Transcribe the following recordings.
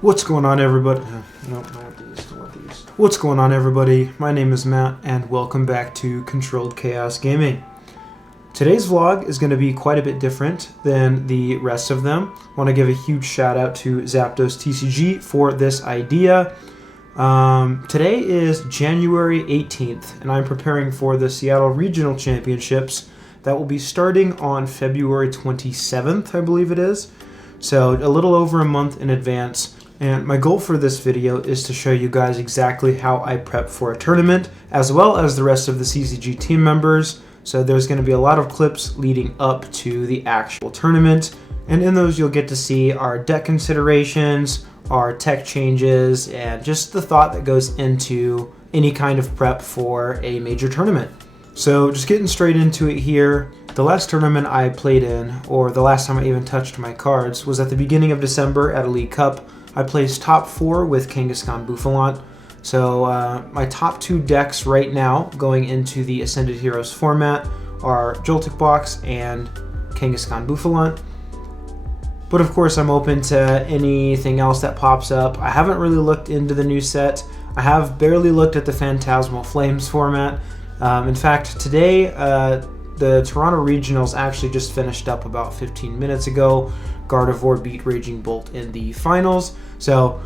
What's going on, everybody? No, I want these. What's going on, everybody? My name is Matt, and welcome back to Controlled Chaos Gaming. Today's vlog is going to be quite a bit different than the rest of them. I want to give a huge shout out to Zapdos TCG for this idea. Today is January 18th, and I'm preparing for the Seattle Regional Championships that will be starting on February 27th, I believe it is. So a little over a month in advance. And my goal for this video is to show you guys exactly how I prep for a tournament, as well as the rest of the CCG team members. So there's going to be a lot of clips leading up to the actual tournament. And in those you'll get to see our deck considerations, our tech changes, and just the thought that goes into any kind of prep for a major tournament. So just getting straight into it here. The last tournament I played in, or the last time I even touched my cards, was at the beginning of December at a League Cup. I placed top 4 with Bouf. So my top 2 decks right now going into the Ascended Heroes format are Joltik Box and Bouf. But of course I'm open to anything else that pops up. I haven't really looked into the new set. I have barely looked at the Phantasmal Flames format. In fact, today the Toronto Regionals actually just finished up about 15 minutes ago. Gardevoir beat Raging Bolt in the finals, so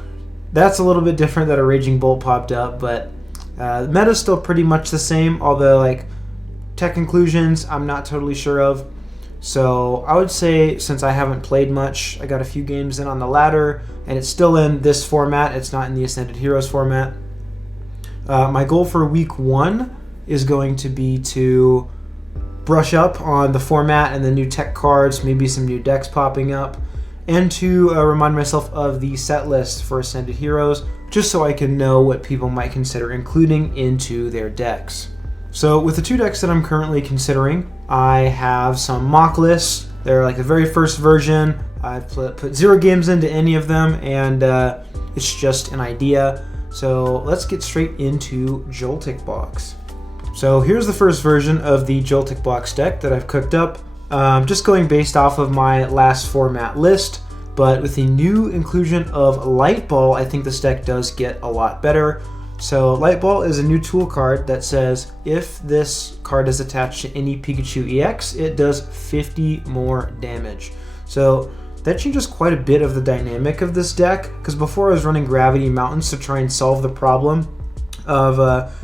that's a little bit different that a Raging Bolt popped up, but the meta's still pretty much the same, although like tech inclusions I'm not totally sure of. So I would say, since I haven't played much, I got a few games in on the ladder, and it's still in this format, it's not in the Ascended Heroes format. My goal for week 1 is going to be to brush up on the format and the new tech cards, maybe some new decks popping up, and to remind myself of the set list for Ascended Heroes, just so I can know what people might consider including into their decks. So with the 2 decks that I'm currently considering, I have some mock lists. They're like the very first version. I've put 0 games into any of them, and it's just an idea. So let's get straight into Joltik Box. So here's the first version of the Joltik Box deck that I've cooked up. Just going based off of my last format list, but with the new inclusion of Light Ball, I think this deck does get a lot better. So Light Ball is a new tool card that says if this card is attached to any Pikachu EX, it does 50 more damage. So that changes quite a bit of the dynamic of this deck, because before I was running Gravity Mountains to try and solve the problem of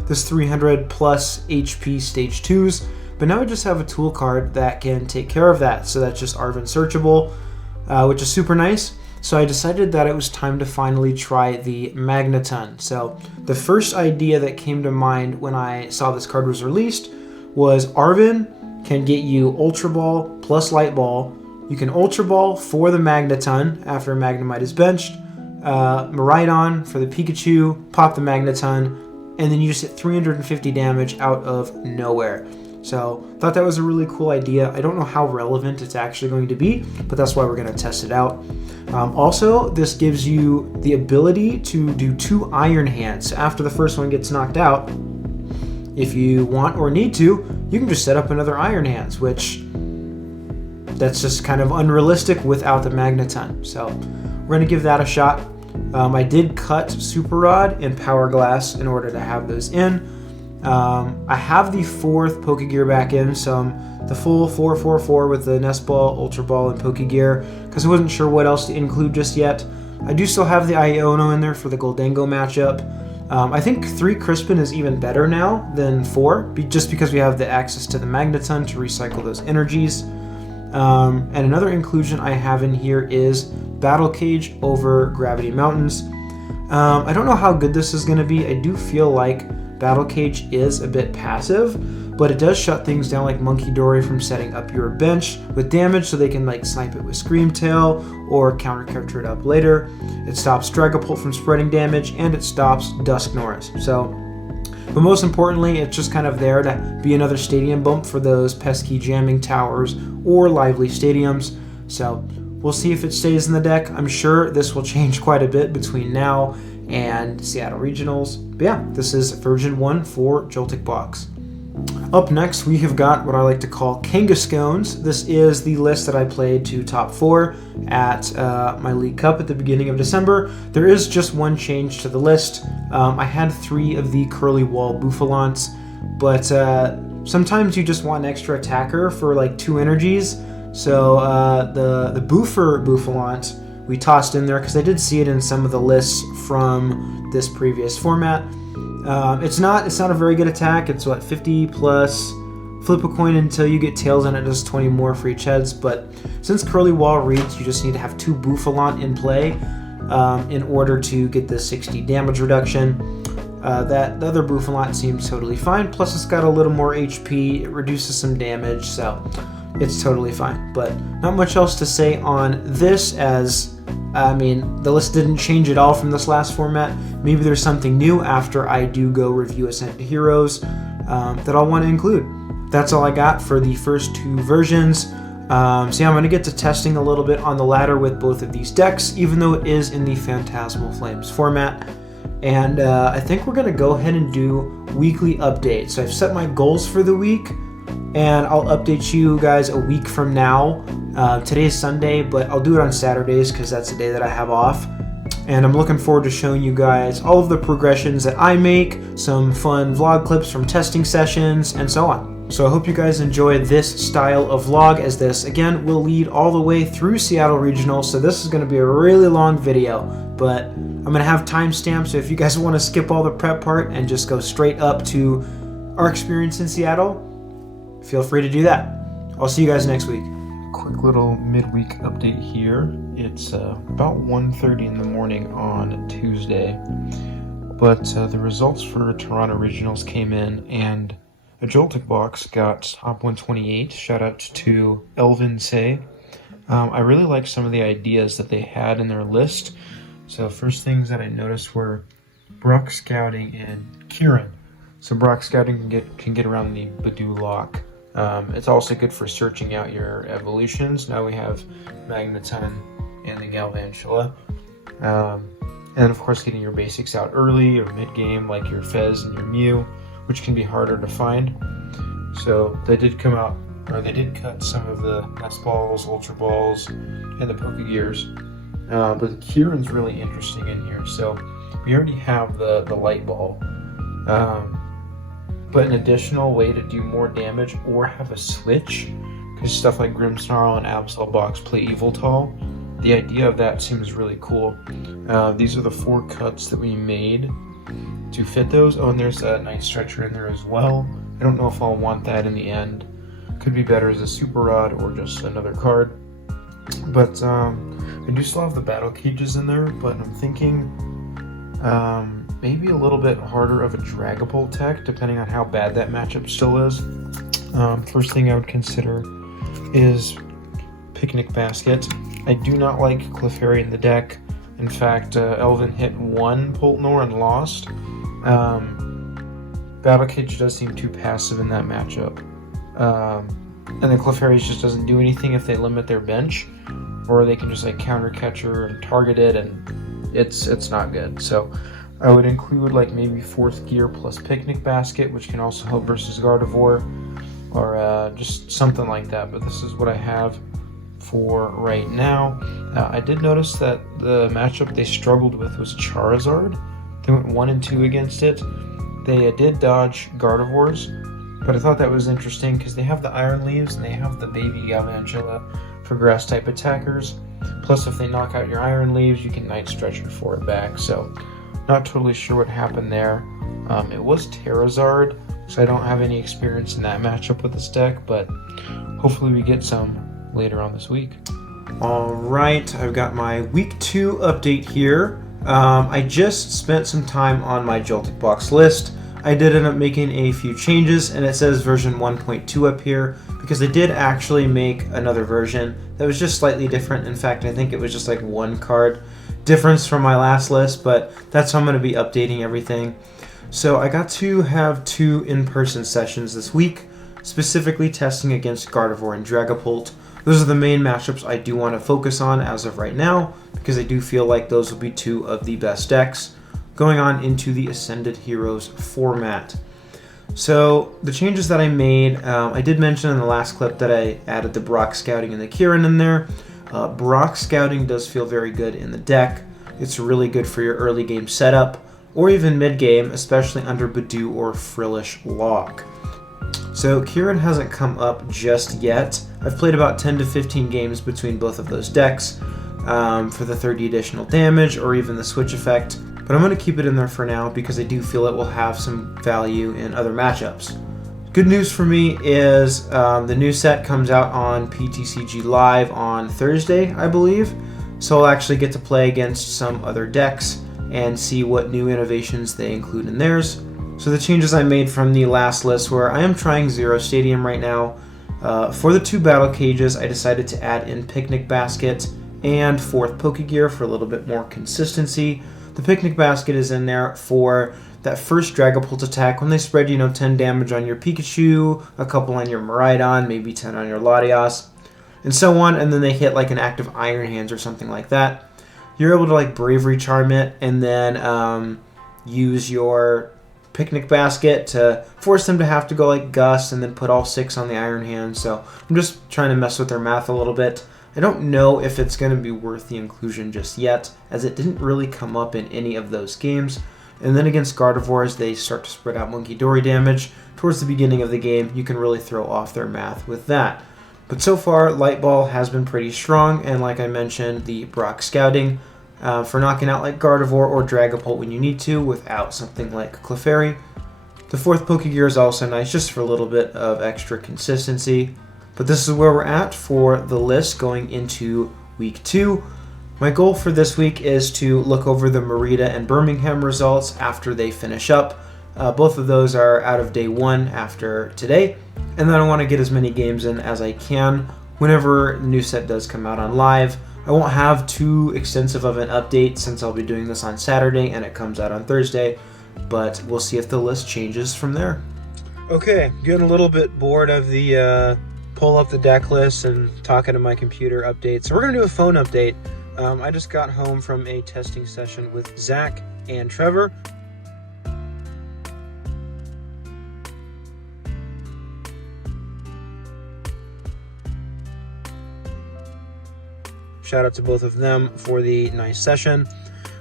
this 300 plus HP stage 2s, but now I just have a tool card that can take care of that. So that's just Arven searchable, which is super nice. So I decided that it was time to finally try the Magneton. So the first idea that came to mind when I saw this card was released was Arven can get you Ultra Ball plus Light Ball. You can Ultra Ball for the Magneton after Magnemite is benched, Miraidon for the Pikachu, pop the Magneton, and then you just hit 350 damage out of nowhere. So thought that was a really cool idea. I don't know how relevant it's actually going to be, but that's why we're going to test it out. Also, this gives you the ability to do 2 Iron Hands. After the first one gets knocked out, if you want or need to, you can just set up another Iron Hands, which that's just kind of unrealistic without the Magneton. So we're going to give that a shot. I did cut Super Rod and Power Glass in order to have those in. I have the 4th Pokegear back in, so the full 444 with the Nest Ball, Ultra Ball, and Pokegear, because I wasn't sure what else to include just yet. I do still have the Iono in there for the Goldango matchup. I think 3 Crispin is even better now than 4, just because we have the access to the Magneton to recycle those energies. And another inclusion I have in here is Battle Cage over Gravity Mountains. I don't know how good this is going to be. I do feel like Battle Cage is a bit passive, but it does shut things down like Monkey Dory from setting up your bench with damage, so they can like snipe it with Scream Tail or counter-character it up later. It stops Dragapult from spreading damage, and it stops Dusknoir. So, but most importantly, it's just kind of there to be another stadium bump for those pesky jamming towers or lively stadiums. So we'll see if it stays in the deck. I'm sure this will change quite a bit between now and Seattle Regionals. But yeah, this is version 1 for Joltik Box. Up next, we have got what I like to call Kangaskones. This is the list that I played to top 4 at my League Cup at the beginning of December. There is just one change to the list. I had 3 of the Curly Wall Bouffalants, but sometimes you just want an extra attacker for like 2 energies. So the Boofer Bouffalant we tossed in there because I did see it in some of the lists from this previous format. It's not a very good attack. It's what, 50 plus flip a coin until you get tails and it does 20 more for each heads. But since Curly Wall reads, you just need to have 2 Bouffalant in play in order to get the 60 damage reduction. The other Bouffalant seems totally fine. Plus it's got a little more HP. It reduces some damage, so it's totally fine. But not much else to say on this, as I mean, the list didn't change at all from this last format. Maybe there's something new after I do go review Ascended Heroes that I'll want to include. That's all I got for the first 2 versions. So yeah, I'm going to get to testing a little bit on the ladder with both of these decks, even though it is in the Phantasmal Flames format. And I think we're going to go ahead and do weekly updates. So I've set my goals for the week, and I'll update you guys a week from now. Today's Sunday, but I'll do it on Saturdays because that's the day that I have off. And I'm looking forward to showing you guys all of the progressions that I make, some fun vlog clips from testing sessions, and so on. So I hope you guys enjoy this style of vlog, as this, again, will lead all the way through Seattle Regional. So this is going to be a really long video, but I'm going to have timestamps. So if you guys want to skip all the prep part and just go straight up to our experience in Seattle, feel free to do that. I'll see you guys next week. Quick little midweek update here. It's about 1:30 in the morning on Tuesday, but the results for Toronto Regionals came in, and a Joltik Box got top 128. Shout out to Elvin Say. I really liked some of the ideas that they had in their list. So first things that I noticed were Brock Scouting and Kieran. So Brock Scouting can get around the Badoo lock. It's also good for searching out your evolutions. Now we have Magneton and the Galvantula. And of course getting your basics out early or mid-game, like your Fez and your Mew, which can be harder to find. So they did come out, or they did cut some of the Nest Balls, Ultra Balls, and the Pokegears. But Kieran's really interesting in here. So we already have the Light Ball. But an additional way to do more damage or have a switch, because stuff like Grimmsnarl and Absol Box play Eviltal. The idea of that seems really cool. These are the 4 cuts that we made to fit those. Oh, and there's a Night Stretcher in there as well. I don't know if I'll want that in the end. Could be better as a Super Rod or just another card. But I do still have the Battle Cages in there, but I'm thinking maybe a little bit harder of a Dragapult tech, depending on how bad that matchup still is. First thing I would consider is Picnic Basket. I do not like Clefairy in the deck. In fact, Elvin hit 1 Poltnor and lost. Battle Cage does seem too passive in that matchup. And then Clefairy just doesn't do anything if they limit their bench, or they can just like counter catcher and target it, and it's not good. So I would include like maybe 4th Gear plus Picnic Basket, which can also help versus Gardevoir, or just something like that. But this is what I have for right now. I did notice that the matchup they struggled with was Charizard. They went 1 and 2 against it. They did dodge Gardevoirs, but I thought that was interesting because they have the Iron Leaves and they have the baby Galvantula for grass type attackers. Plus, if they knock out your Iron Leaves, you can Night Stretcher for it back. So not totally sure what happened there. It was Terrazard, so I don't have any experience in that matchup with this deck, but hopefully we get some later on this week. Alright, I've got my week 2 update here. I just spent some time on my Joltik Box list. I did end up making a few changes, and it says version 1.2 up here because I did actually make another version that was just slightly different. In fact, I think it was just like 1 card difference from my last list, but that's how I'm going to be updating everything. So I got to have 2 in-person sessions this week, specifically testing against Gardevoir and Dragapult. Those are the main matchups I do want to focus on as of right now, because I do feel like those will be 2 of the best decks going on into the Ascended Heroes format. So the changes that I made, I did mention in the last clip that I added the Brock Scouting and the Kieran in there. Brock Scouting does feel very good in the deck. It's really good for your early game setup, or even mid game, especially under Badoo or Frillish Lock. So Kieran hasn't come up just yet. I've played about 10 to 15 games between both of those decks for the 30 additional damage or even the switch effect, but I'm going to keep it in there for now because I do feel it will have some value in other matchups. Good news for me is the new set comes out on PTCG Live on Thursday, I believe, so I'll actually get to play against some other decks and see what new innovations they include in theirs. So the changes I made from the last list were I am trying Zero Stadium right now. For the 2 battle cages, I decided to add in Picnic Basket and 4th Pokegear for a little bit more consistency. The Picnic Basket is in there for that first Dragapult attack when they spread, 10 damage on your Pikachu, a couple on your Miraidon, maybe 10 on your Latias, and so on, and then they hit like an active Iron Hands or something like that. You're able to like Bravery Charm it and then use your Picnic Basket to force them to have to go like Gust and then put all 6 on the Iron Hand. So I'm just trying to mess with their math a little bit. I don't know if it's going to be worth the inclusion just yet, as it didn't really come up in any of those games. And then against Gardevoirs, they start to spread out Monkey Dory damage. Towards the beginning of the game, you can really throw off their math with that. But so far, Light Ball has been pretty strong, and like I mentioned, the Brock Scouting for knocking out like Gardevoir or Dragapult when you need to without something like Clefairy. The 4th Pokegear is also nice just for a little bit of extra consistency. But this is where we're at for the list going into week 2. My goal for this week is to look over the Merida and Birmingham results after they finish up. Both of those are out of day 1 after today. And then I want to get as many games in as I can whenever the new set does come out on live. I won't have too extensive of an update since I'll be doing this on Saturday and it comes out on Thursday, but we'll see if the list changes from there. Okay, getting a little bit bored of the pull up the deck list and talking to my computer update, so we're going to do a phone update. I just got home from a testing session with Zach and Trevor. Shout out to both of them for the nice session.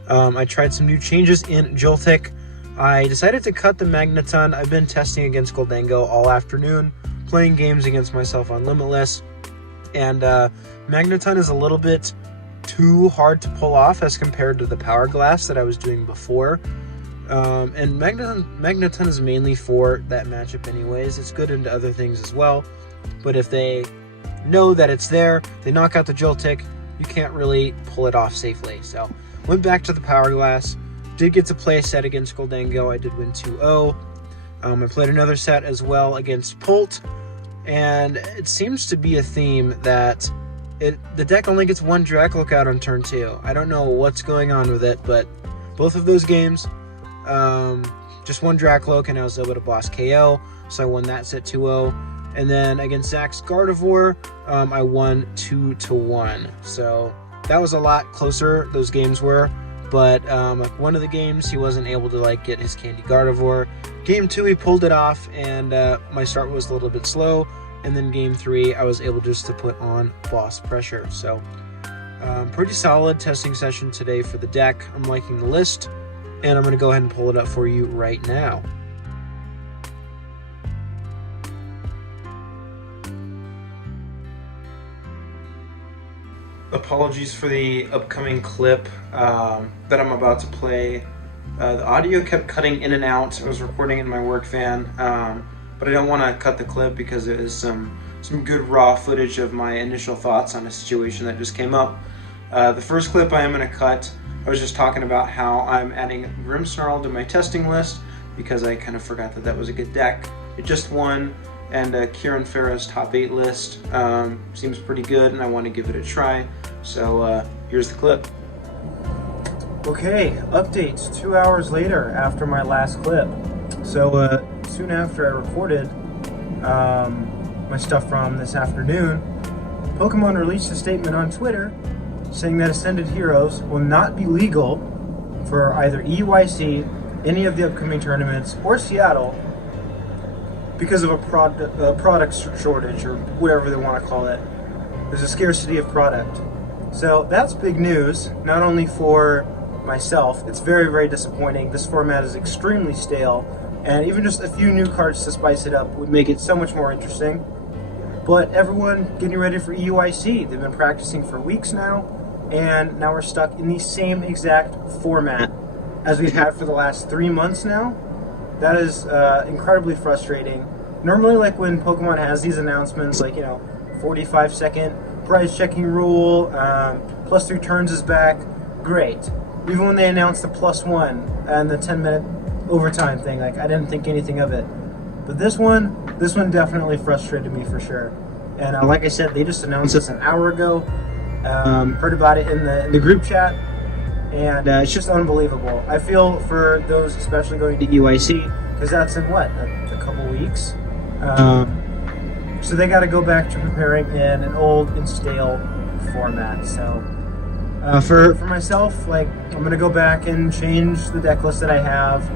I tried some new changes in Joltik. I decided to cut the Magneton. I've been testing against Goldango all afternoon, playing games against myself on Limitless. And Magneton is a little bit too hard to pull off as compared to the Power Glass that I was doing before. And Magneton is mainly for that matchup anyways. It's good into other things as well. But if they know that it's there, they knock out the Joltik, you can't really pull it off safely. So went back to the Power Glass. Did get to play a set against Goldango. I did win 2-0. I played another set as well against Pult. And it seems to be a theme that the deck only gets 1 Dracloak out on turn 2. I don't know what's going on with it, but both of those games, just 1 Dracloak and I was able to boss KO. So I won that set 2-0. And then against Zach's Gardevoir, I won 2-1. So that was a lot closer, those games were. But one of the games, he wasn't able to get his Candy Gardevoir. Game 2, he pulled it off, and my start was a little bit slow. And then game 3, I was able just to put on boss pressure. So pretty solid testing session today for the deck. I'm liking the list, and I'm going to go ahead and pull it up for you right now. Apologies for the upcoming clip that I'm about to play. The audio kept cutting in and out. I was recording in my work van, but I don't want to cut the clip because it is some good raw footage of my initial thoughts on a situation that just came up. The first clip I am going to cut, I was just talking about how I'm adding Grimmsnarl to my testing list because I kind of forgot that that was a good deck. It just won, and Kieran Farah's top 8 list seems pretty good, and I want to give it a try. So here's the clip. Okay, updates 2 hours later after my last clip. So soon after I recorded my stuff from this afternoon, Pokemon released a statement on Twitter saying that Ascended Heroes will not be legal for either EUIC, any of the upcoming tournaments, or Seattle because of a product shortage or whatever they want to call it. There's a scarcity of product. So that's big news, not only for myself. It's very, very disappointing. This format is extremely stale, and even just a few new cards to spice it up would make it so much more interesting. But everyone getting ready for EUIC. They've been practicing for weeks now, and now we're stuck in the same exact format as we've had for the last 3 months now. That is incredibly frustrating. Normally, like when Pokemon has these announcements, like, 45-second prize checking rule, +3 turns is back, great. Even when they announced the +1 and the 10-minute overtime thing, like, I didn't think anything of it. But this one definitely frustrated me for sure. And like I said, they just announced this an hour ago. Heard about it in the group chat, and it's just unbelievable. I feel for those especially going to UIC, because that's in what, a couple weeks. So they got to go back to preparing in an old and stale format. So for myself, like, I'm gonna go back and change the deck list that I have.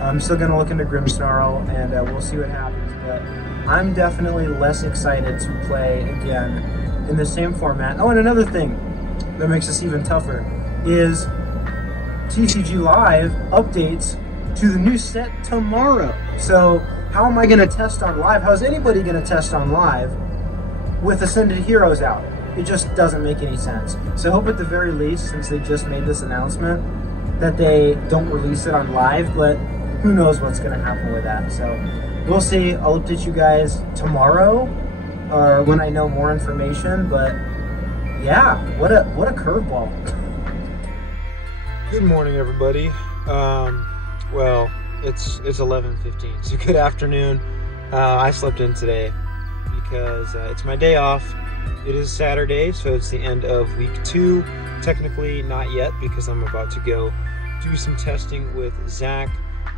I'm still gonna look into Grimmsnarl, and we'll see what happens. But I'm definitely less excited to play again in the same format. Oh, and another thing that makes this even tougher is TCG Live updates to the new set tomorrow. So how am I going to test on live? How is anybody going to test on live with Ascended Heroes out? It just doesn't make any sense. So I hope at the very least, since they just made this announcement, that they don't release it on live, but who knows what's going to happen with that. So we'll see. I'll update you guys tomorrow or when I know more information, but yeah, what a curveball. Good morning, everybody. Well, it's 11:15, so good afternoon. I slept in today because it's my day off. It is Saturday, so it's the end of week 2. Technically not yet, because I'm about to go do some testing with Zach.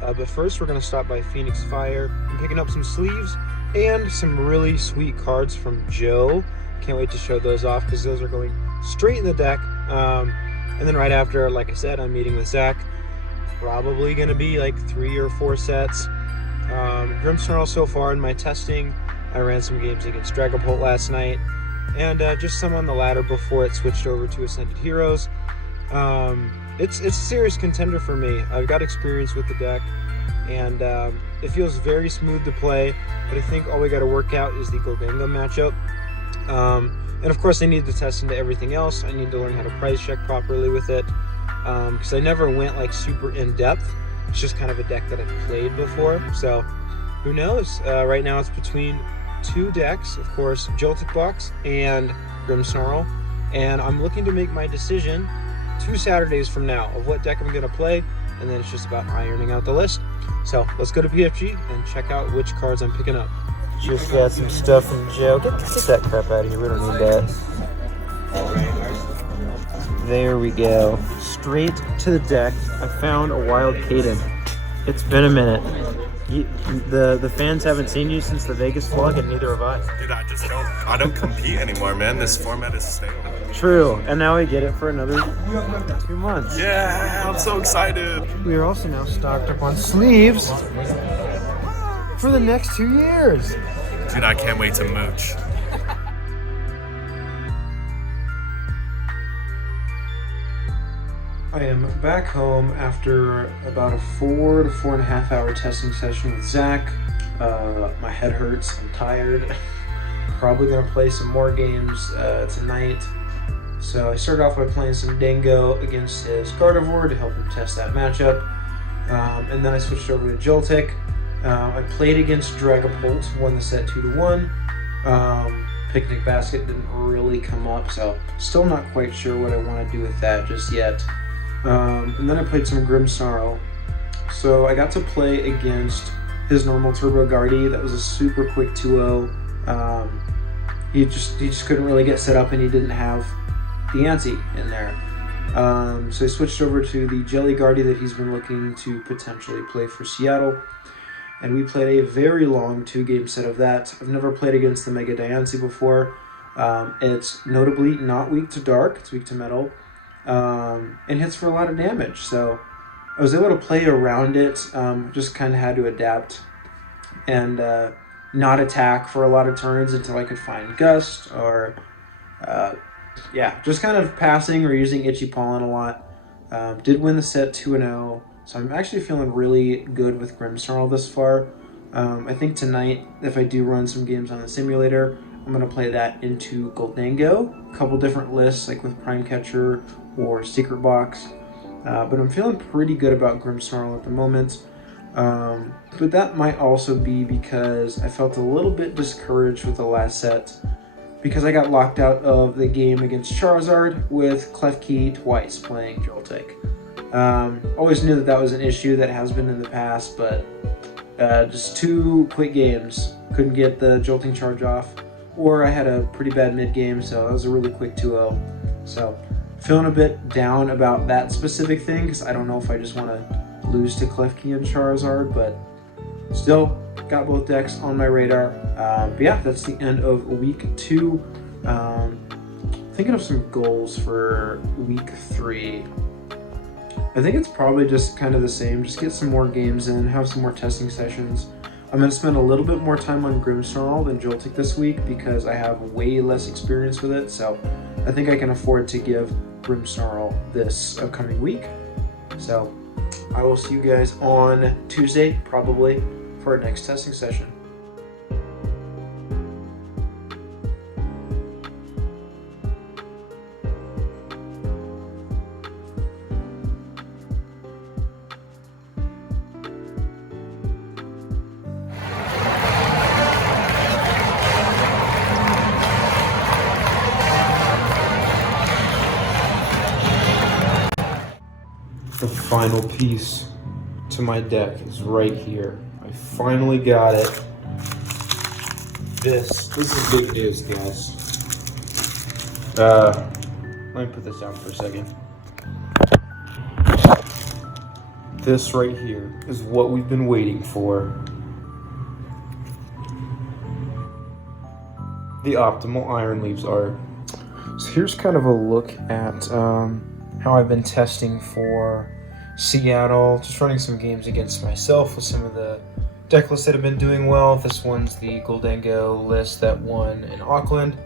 But first we're going to stop by Phoenix Fire. I'm picking up some sleeves and some really sweet cards from Joe. Can't wait to show those off because those are going straight in the deck. And then right after, like I said, I'm meeting with Zach. Probably going to be like 3 or 4 sets. Grimmsnarl so far in my testing. I ran some games against Dragapult last night. And just some on the ladder before it switched over to Ascended Heroes. It's a serious contender for me. I've got experience with the deck, and it feels very smooth to play, but I think all we got to work out is the Goldengo matchup. And of course I need to test into everything else. I need to learn how to price check properly with it, because I never went like super in depth. It's just kind of a deck that I've played before, so who knows. Right now it's between 2 decks, of course, Joltik Box and Grimmsnarl, and I'm looking to make my decision 2 Saturdays from now of what deck I'm going to play, and then it's just about ironing out the list. So let's go to PFG and check out which cards I'm picking up. Just got some stuff from Joe. Get that crap out of here, we don't need that. There we go. Straight to the deck. I found a Wild Caden. It's been a minute. The fans haven't seen you since the Vegas vlog, and neither have I. Dude, I don't compete anymore, man. This format is stale. True, and now we get it for another 2 months. Yeah, I'm so excited. We are also now stocked up on sleeves for the next 2 years. Dude, I can't wait to mooch. I am back home after about a 4 to 4.5 hour testing session with Zach. My head hurts, I'm tired. Probably gonna play some more games tonight. So I started off by playing some Dingo against his Gardevoir to help him test that matchup. And then I switched over to Joltik. I played against Dragapult, won the set 2-1. Picnic Basket didn't really come up, so still not quite sure what I want to do with that just yet. And then I played some Grimmsnarl. So I got to play against his normal Turbo Guardy. That was a super quick 2-0. He just couldn't really get set up, and he didn't have the ante in there. So I switched over to the Jelly Guardy that he's been looking to potentially play for Seattle. And we played a very long 2-game set of that. I've never played against the Mega Diancie before. It's notably not weak to Dark, it's weak to Metal, and hits for a lot of damage. So I was able to play around it, just kind of had to adapt. And not attack for a lot of turns until I could find Gust or, just kind of passing or using Itchy Pollen a lot. Did win the set 2-0, so I'm actually feeling really good with Grimmsnarl this far. I think tonight, if I do run some games on the simulator, I'm going to play that into Gholdengo, a couple different lists, like with Prime Catcher or Secret Box. But I'm feeling pretty good about Grimmsnarl at the moment. But that might also be because I felt a little bit discouraged with the last set because I got locked out of the game against Charizard with Klefki twice playing Joltik. Always knew that was an issue that has been in the past, but just 2 quick games. Couldn't get the Jolting charge off, or I had a pretty bad mid-game, so that was a really quick 2-0. So feeling a bit down about that specific thing because I don't know if I just want to lose to Klefki and Charizard, but still got both decks on my radar. But yeah, that's the end of week 2. Thinking of some goals for week 3. I think it's probably just kind of the same. Just get some more games in, have some more testing sessions. I'm going to spend a little bit more time on Grimmsnarl than Joltik this week because I have way less experience with it. So I think I can afford to give Grimmsnarl this upcoming week. So I will see you guys on Tuesday, probably, for our next testing session. The final piece to my deck is right here. I finally got it. This is big news, guys. Let me put this down for a second. This right here is what we've been waiting for. The optimal Iron Leaves art. So here's kind of a look at how I've been testing for Seattle, just running some games against myself with some of the deck lists that have been doing well. This one's the Gholdengo list that won in Auckland.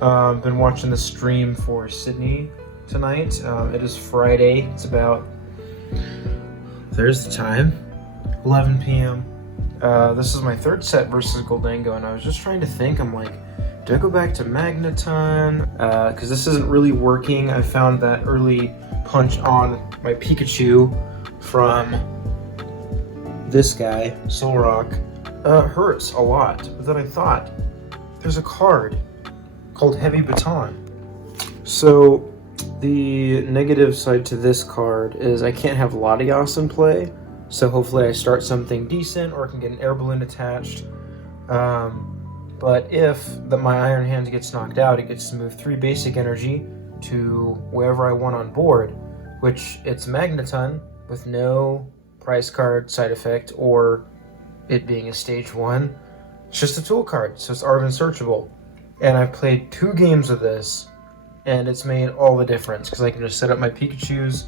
Been watching the stream for Sydney tonight. It is Friday. It's about, there's the time, 11 p.m. This is my 3rd set versus Gholdengo, and I was just trying to think, I'm like, do I go back to Magneton? Because this isn't really working. I found that early punch on my Pikachu from this guy, Solrock, hurts a lot. But then I thought, there's a card called Heavy Baton. So the negative side to this card is I can't have Latias in play. So hopefully I start something decent or I can get an air balloon attached. But if my Iron Hand gets knocked out, it gets to move 3 basic energy to wherever I want on board, which it's Magneton with no prize card side effect or it being a stage 1. It's just a tool card, so it's Arven searchable. And I've played 2 games of this, and it's made all the difference because I can just set up my Pikachus.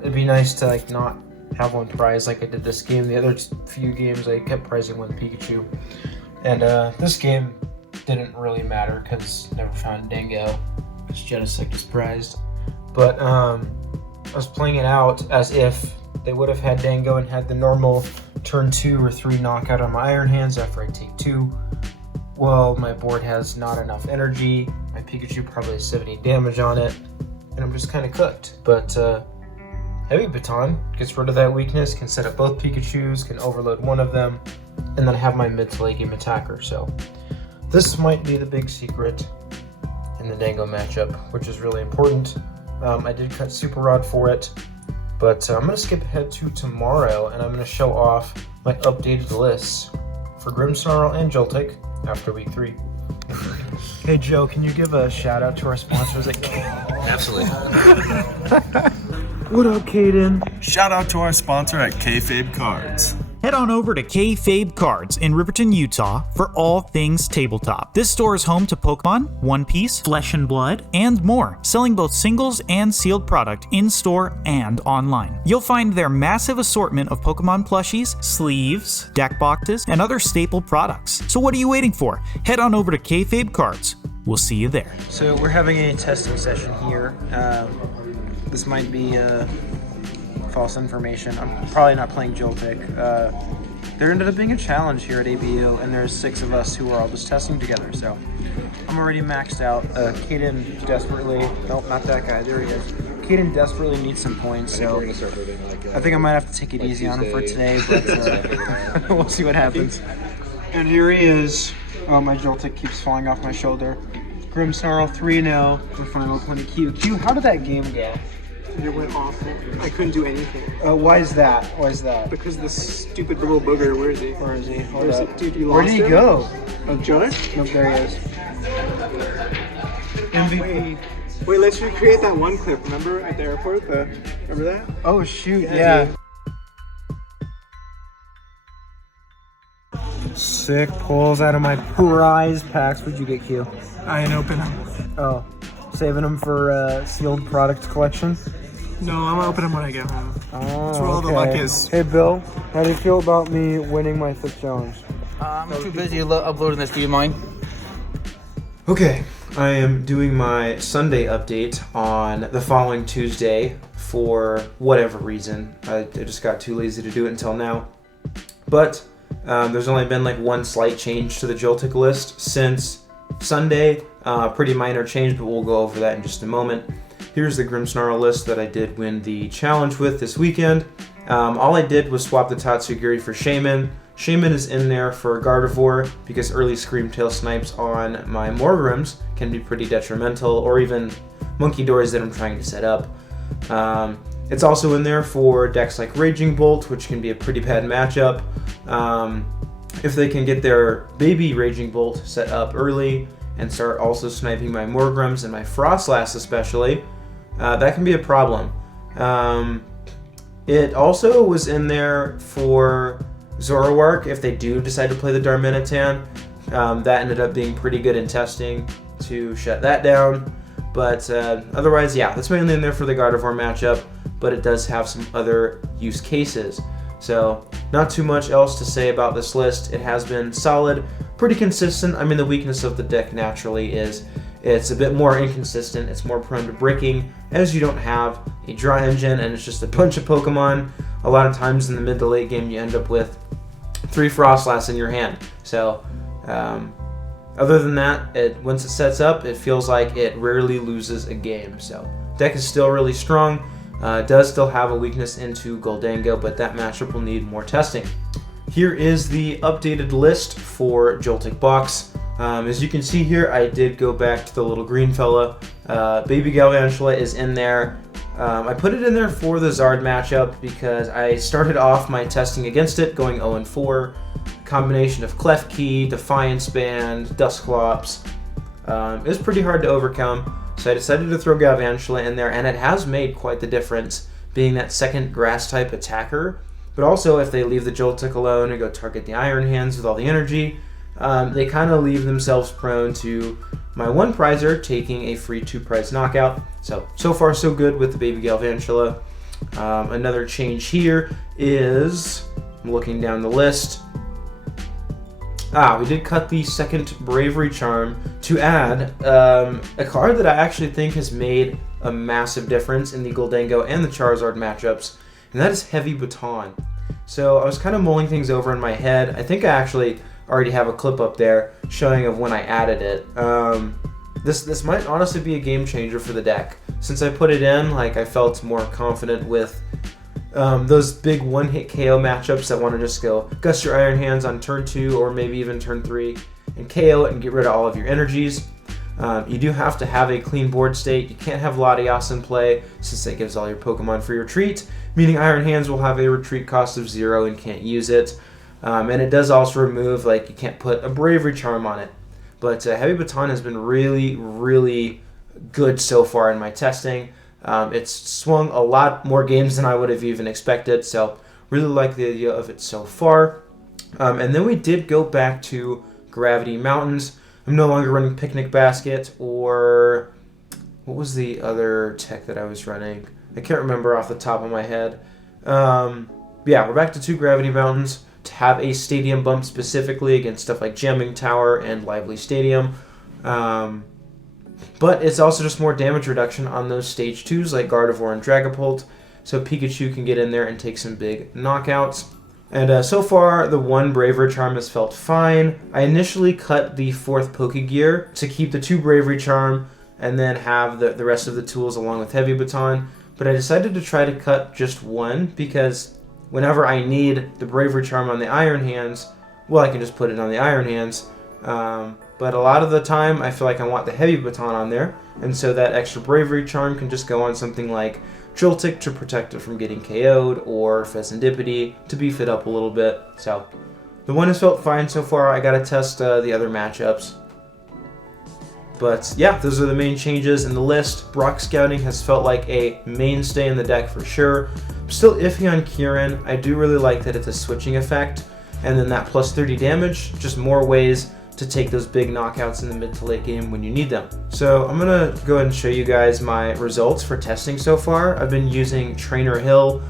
It'd be nice to like not have one prize like I did this game. The other few games I kept prizing one Pikachu. And this game didn't really matter because never found Dango. Because Genesect is prized. But I was playing it out as if they would have had Dango and had the normal turn 2 or 3 knockout on my Iron Hands after I take 2. Well, my board has not enough energy. My Pikachu probably has 70 damage on it. And I'm just kind of cooked. But Heavy Baton gets rid of that weakness, can set up both Pikachus, can overload one of them, and then have my mid to late game attacker. So this might be the big secret in the Dango matchup, which is really important. I did cut Super Rod for it, but I'm going to skip ahead to tomorrow, and I'm going to show off my updated lists for Grimmsnarl and Joltik after week 3. Hey Joe, can you give a shout out to our sponsors at Absolutely. What up, Caden? Shout out to our sponsor at Kayfabe Cards. Head on over to Kayfabe Cards in Riverton, Utah for all things tabletop. This store is home to Pokemon, One Piece, Flesh and Blood, and more, selling both singles and sealed product in-store and online. You'll find their massive assortment of Pokemon plushies, sleeves, deck boxes, and other staple products. So what are you waiting for? Head on over to Kayfabe Cards. We'll see you there. So we're having a testing session here. This might be false information. I'm probably not playing Joltik. There ended up being a challenge here at ABU, and there's 6 of us who are all just testing together. So I'm already maxed out. Caden desperately, nope, not that guy. There he is. Caden desperately needs some points, so I think I might have to take it easy on him for today, but we'll see what happens. And here he is. Oh, my Joltik keeps falling off my shoulder. Grimmsnarl 3-0 for final opponent Q. Q, how did that game go? It went awful. I couldn't do anything. Why is that? Why is that? Because this stupid little booger, where is he? Where is he? Hold Where is up. it? Dude, you Where lost did he him? go? Oh, Jonah? Nope, there he is. MVP. Wait, let's recreate that one clip. Remember at the airport? Remember that? Oh shoot, yeah. Sick pulls out of my prize packs. What'd you get, Q? I didn't open them. Oh, saving them for sealed product collection? No, I'm gonna open them when I get home. Oh, That's where all the luck is. Hey Bill, how do you feel about me winning my 5th challenge? I'm too busy uploading this. Do you mind? Okay, I am doing my Sunday update on the following Tuesday for whatever reason. I just got too lazy to do it until now. But there's only been like one slight change to the Joltik list since Sunday. Pretty minor change, but we'll go over that in just a moment. Here's the Grimmsnarl list that I did win the challenge with this weekend. All I did was swap the Tatsugiri for Shaman. Shaman is in there for Gardevoir because early Screamtail snipes on my Morgrims can be pretty detrimental, or even Monkey Doors that I'm trying to set up. It's also in there for decks like Raging Bolt, which can be a pretty bad matchup. If they can get their baby Raging Bolt set up early and start also sniping my Morgrims and my Frostlass especially, that can be a problem. It also was in there for Zoroark if they do decide to play the Darmanitan. That ended up being pretty good in testing to shut that down. But otherwise, yeah, that's mainly in there for the Gardevoir matchup, but it does have some other use cases. So not too much else to say about this list. It has been solid, pretty consistent. I mean, the weakness of the deck naturally is it's a bit more inconsistent. It's more prone to bricking as you don't have a draw engine and it's just a bunch of Pokemon. A lot of times in the mid to late game, you end up with 3 Frostlass in your hand. So other than that, once it sets up, it feels like it rarely loses a game. So deck is still really strong. Does still have a weakness into Goldango, but that matchup will need more testing. Here is the updated list for Joltik Box. As you can see here, I did go back to the little green fella. Baby Galvantula is in there. I put it in there for the Zard matchup because I started off my testing against it going 0-4. Combination of Klefki, Defiance Band, Dusclops. It was pretty hard to overcome. So I decided to throw Galvantula in there, and it has made quite the difference, being that second grass-type attacker. But also, if they leave the Joltik alone and go target the Iron Hands with all the energy, they kind of leave themselves prone to my 1 prizer taking a free 2 prize knockout. So far so good with the Baby Galvantula. Another change here is, I'm looking down the list, we did cut the second Bravery Charm to add a card that I actually think has made a massive difference in the Goldango and the Charizard matchups, and that is Heavy Baton. So I was kind of mulling things over in my head. I think I actually already have a clip up there showing of when I added it. This might honestly be a game changer for the deck. Since I put it in, like, I felt more confident with those big one-hit KO matchups that want to just go gust your Iron Hands on turn 2 or maybe even turn 3 and KO it and get rid of all of your energies. You do have to have a clean board state. You can't have Latias in play since it gives all your Pokemon free retreat, meaning Iron Hands will have a retreat cost of 0 and can't use it. And it does also remove, like, you can't put a Bravery Charm on it. But Heavy Baton has been really, really good so far in my testing. It's swung a lot more games than I would have even expected, so Really like the idea of it so far. And then we did go back to Gravity Mountains. I'm no longer running Picnic Basket, or what was the other tech that I was running? I can't remember off the top of my head. Yeah, we're back to 2 Gravity Mountains to have a stadium bump specifically against stuff like Jamming Tower and Lively Stadium. But it's also just more damage reduction on those stage 2s like Gardevoir and Dragapult, so Pikachu can get in there and take some big knockouts. And so far, the 1 Bravery Charm has felt fine. I initially cut the 4th Pokegear to keep the 2 Bravery Charm and then have the rest of the tools along with Heavy Baton, but I decided to try to cut just 1 because whenever I need the Bravery Charm on the Iron Hands, well, I can just put it on the Iron Hands. But a lot of the time, I feel like I want the Heavy Baton on there, and so that extra Bravery Charm can just go on something like Joltik to protect it from getting KO'd, or Pheasantipity to beef it up a little bit. So the 1 has felt fine so far. I gotta test the other matchups. But yeah, those are the main changes in the list. Brock Scouting has felt like a mainstay in the deck for sure. I'm still iffy on Kieran. I do really like that it's a switching effect, and then that plus 30 damage, just more ways to take those big knockouts in the mid to late game when you need them. So I'm gonna go ahead and show you guys my results for testing so far. I've been using Trainer Hill,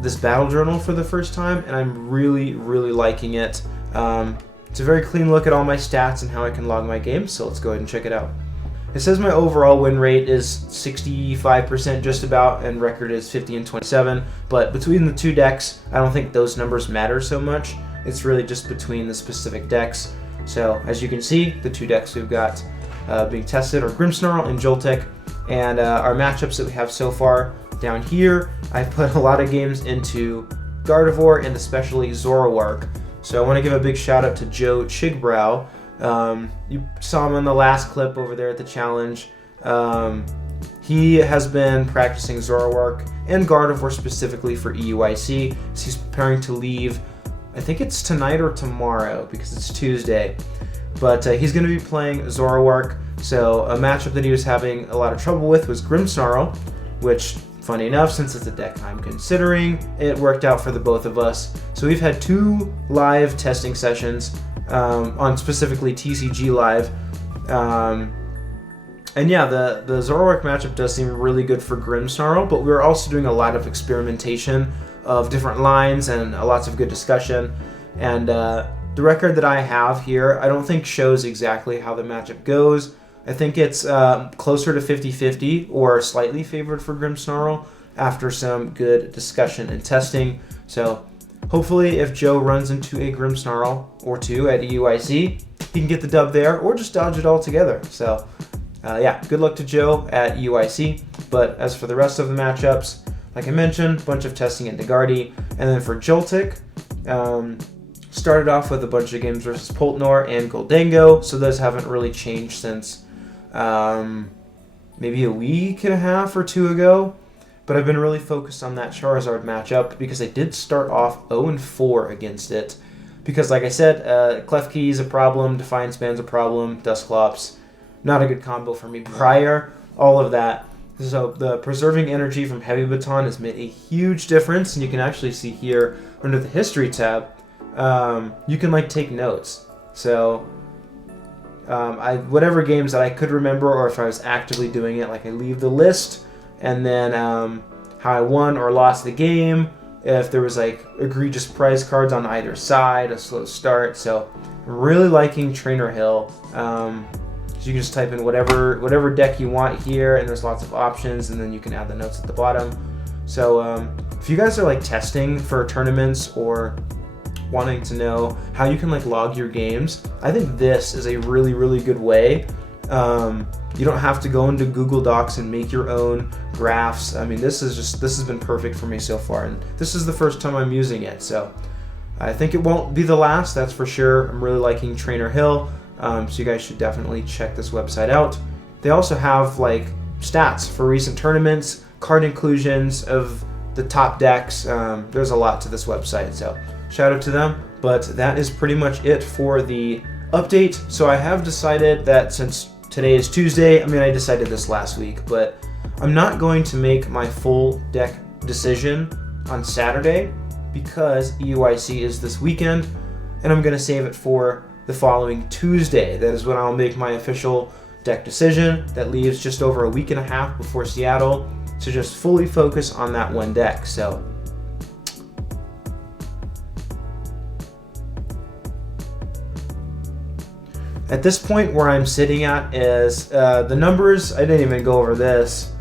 this battle journal for the first time, and I'm really liking it. It's a very clean look at all my stats and how I can log my games, so let's go ahead and check it out. It says my overall win rate is 65% just about, and record is 50 and 27, but between the 2 decks, I don't think those numbers matter so much. It's really just between the specific decks. So as you can see, the 2 decks we've got being tested are Grimmsnarl and Joltik, and our matchups that we have so far down here, I put a lot of games into Gardevoir and especially Zoroark. So I want to give a big shout out to Joe Chigbrow. You saw him in the last clip over there at the challenge. He has been practicing Zoroark and Gardevoir specifically for EUIC. So he's preparing to leave, I think it's tonight or tomorrow because it's Tuesday. But he's going to be playing Zoroark. So a matchup that he was having a lot of trouble with was Grimmsnarl, which, funny enough, since it's a deck I'm considering, it worked out for the both of us. So we've had 2 live testing sessions on specifically TCG Live. And yeah, the Zoroark matchup does seem really good for Grimmsnarl, but we were also doing a lot of experimentation of different lines and lots of good discussion. And the record that I have here, I don't think shows exactly how the matchup goes. I think it's closer to 50-50 or slightly favored for Grimmsnarl after some good discussion and testing. So hopefully if Joe runs into a Grimmsnarl or 2 at EUIC, he can get the dub there or just dodge it all together. So yeah, good luck to Joe at EUIC. But as for the rest of the matchups, like I mentioned, a bunch of testing into Guardy. And then for Joltik, started off with a bunch of games versus Poltnor and Goldango, so those haven't really changed since maybe a week and a half or 2 ago. But I've been really focused on that Charizard matchup because I did start off 0-4 against it. Because like I said, Klefki is a problem, Defiance Band's a problem, Dusclops, not a good combo for me prior, all of that. So the preserving energy from Heavy Baton has made a huge difference, and you can actually see here under the history tab, you can like take notes. So whatever games that I could remember, or if I was actively doing it, like I leave the list, and then how I won or lost the game, if there was like egregious prize cards on either side, a slow start. So I'm really liking Trainer Hill. So you can just type in whatever deck you want here, and there's lots of options, and then you can add the notes at the bottom. So if you guys are like testing for tournaments or wanting to know how you can like log your games, I think this is a really good way. You don't have to go into Google Docs and make your own graphs. I mean, this has been perfect for me so far, and this is the first time I'm using it, so I think it won't be the last, that's for sure. I'm really liking Trainer Hill. So you guys should definitely check this website out. They also have like stats for recent tournaments, card inclusions of the top decks. There's a lot to this website, so shout out to them. But that is pretty much it for the update. So I have decided that since today is Tuesday, I decided this last week, but I'm not going to make my full deck decision on Saturday. because EUIC is this weekend, and I'm going to save it for the following Tuesday. That is when I'll make my official deck decision. That leaves just over a week and a half before Seattle to just fully focus on that one deck. So at this point, where I'm sitting at is the numbers. I didn't even go over this.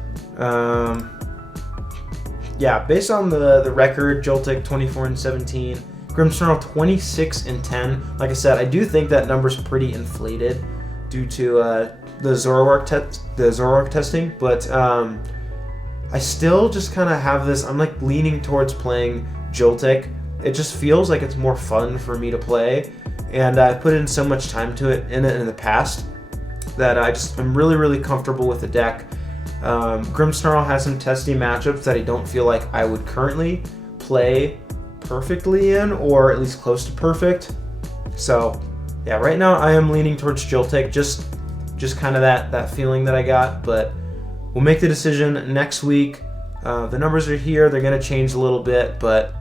Yeah, based on the record, Joltik 24-17, Grimmsnarl 26-10. Like I said, I do think that number's pretty inflated due to the Zoroark testing, but I still just kind of have this. I'm like leaning towards playing Joltik. It just feels like it's more fun for me to play, and I put in so much time to it in the past that I'm really comfortable with the deck. Grimmsnarl has some testy matchups that I don't feel like I would currently play perfectly in, or at least close to perfect. So yeah, right now I am leaning towards Joltik, just kind of that feeling that I got, but we'll make the decision next week. The numbers are here, they're going to change a little bit, but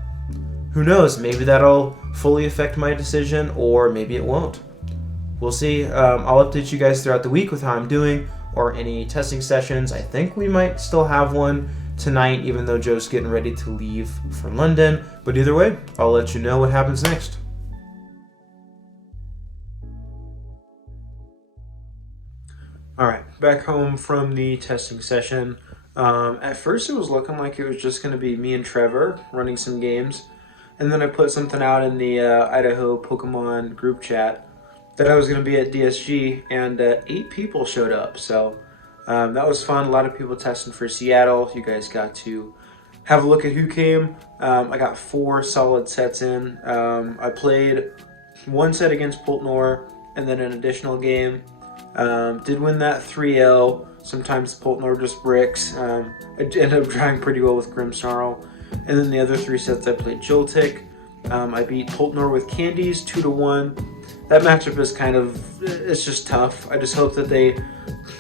who knows, maybe that'll fully affect my decision, or maybe it won't. We'll see. I'll update you guys throughout the week with how I'm doing, or any testing sessions. I think we might still have one tonight, even though Joe's getting ready to leave for London. But either way, I'll let you know what happens next. Alright, back home from the testing session. At first it was looking like it was just going to be me and Trevor running some games. And then I put something out in the Idaho Pokemon group chat that I was going to be at DSG, and 8 people showed up. So that was fun. A lot of people testing for Seattle. You guys got to have a look at who came. I got 4 solid sets in. I played 1 set against Poltnor and then an additional game. Did win that 3-0. Sometimes Poltnor just bricks. I ended up trying pretty well with Grimmsnarl. And then the other 3 sets I played Joltik. I beat Poltnor with Candies 2-1. That matchup is it's just tough. I just hope that they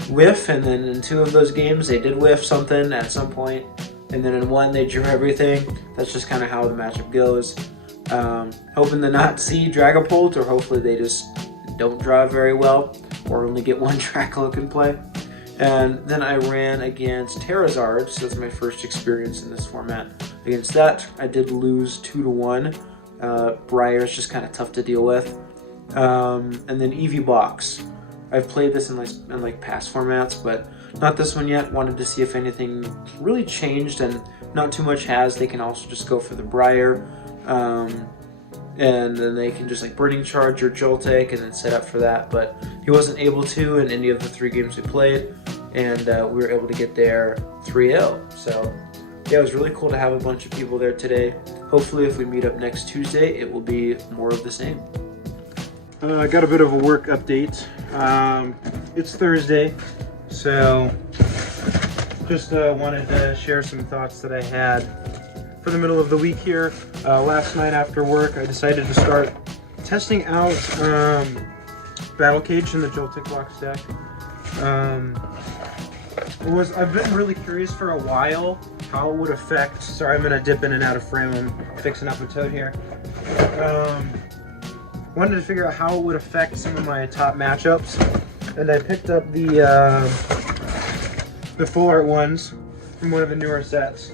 whiff, and then in 2 of those games they did whiff something at some point, and then in 1 they drew everything. That's just kind of how the matchup goes. Hoping to not see Dragapult, or hopefully they just don't draw very well, or only get 1 Dracolook in play. And then I ran against Terrazard, so that's my first experience in this format. Against that, I did lose 2-1. Briar's just kind of tough to deal with. And then Eevee Box. I've played this in past formats, but not this one yet. Wanted to see if anything really changed, and not too much has. They can also just go for the Briar, and then they can just Burning Charge or Joltik and then set up for that. But he wasn't able to in any of the 3 games we played, and we were able to get there 3-0. So yeah, it was really cool to have a bunch of people there today. Hopefully if we meet up next Tuesday, it will be more of the same. I got a bit of a work update. It's Thursday, so just wanted to share some thoughts that I had for the middle of the week here. Last night after work, I decided to start testing out Battle Cage in the Joltik Box deck. I've been really curious for a while how it would affect. Sorry, I'm gonna dip in and out of frame. I'm fixing up a toad here. Wanted to figure out how it would affect some of my top matchups, and I picked up the full art ones from one of the newer sets.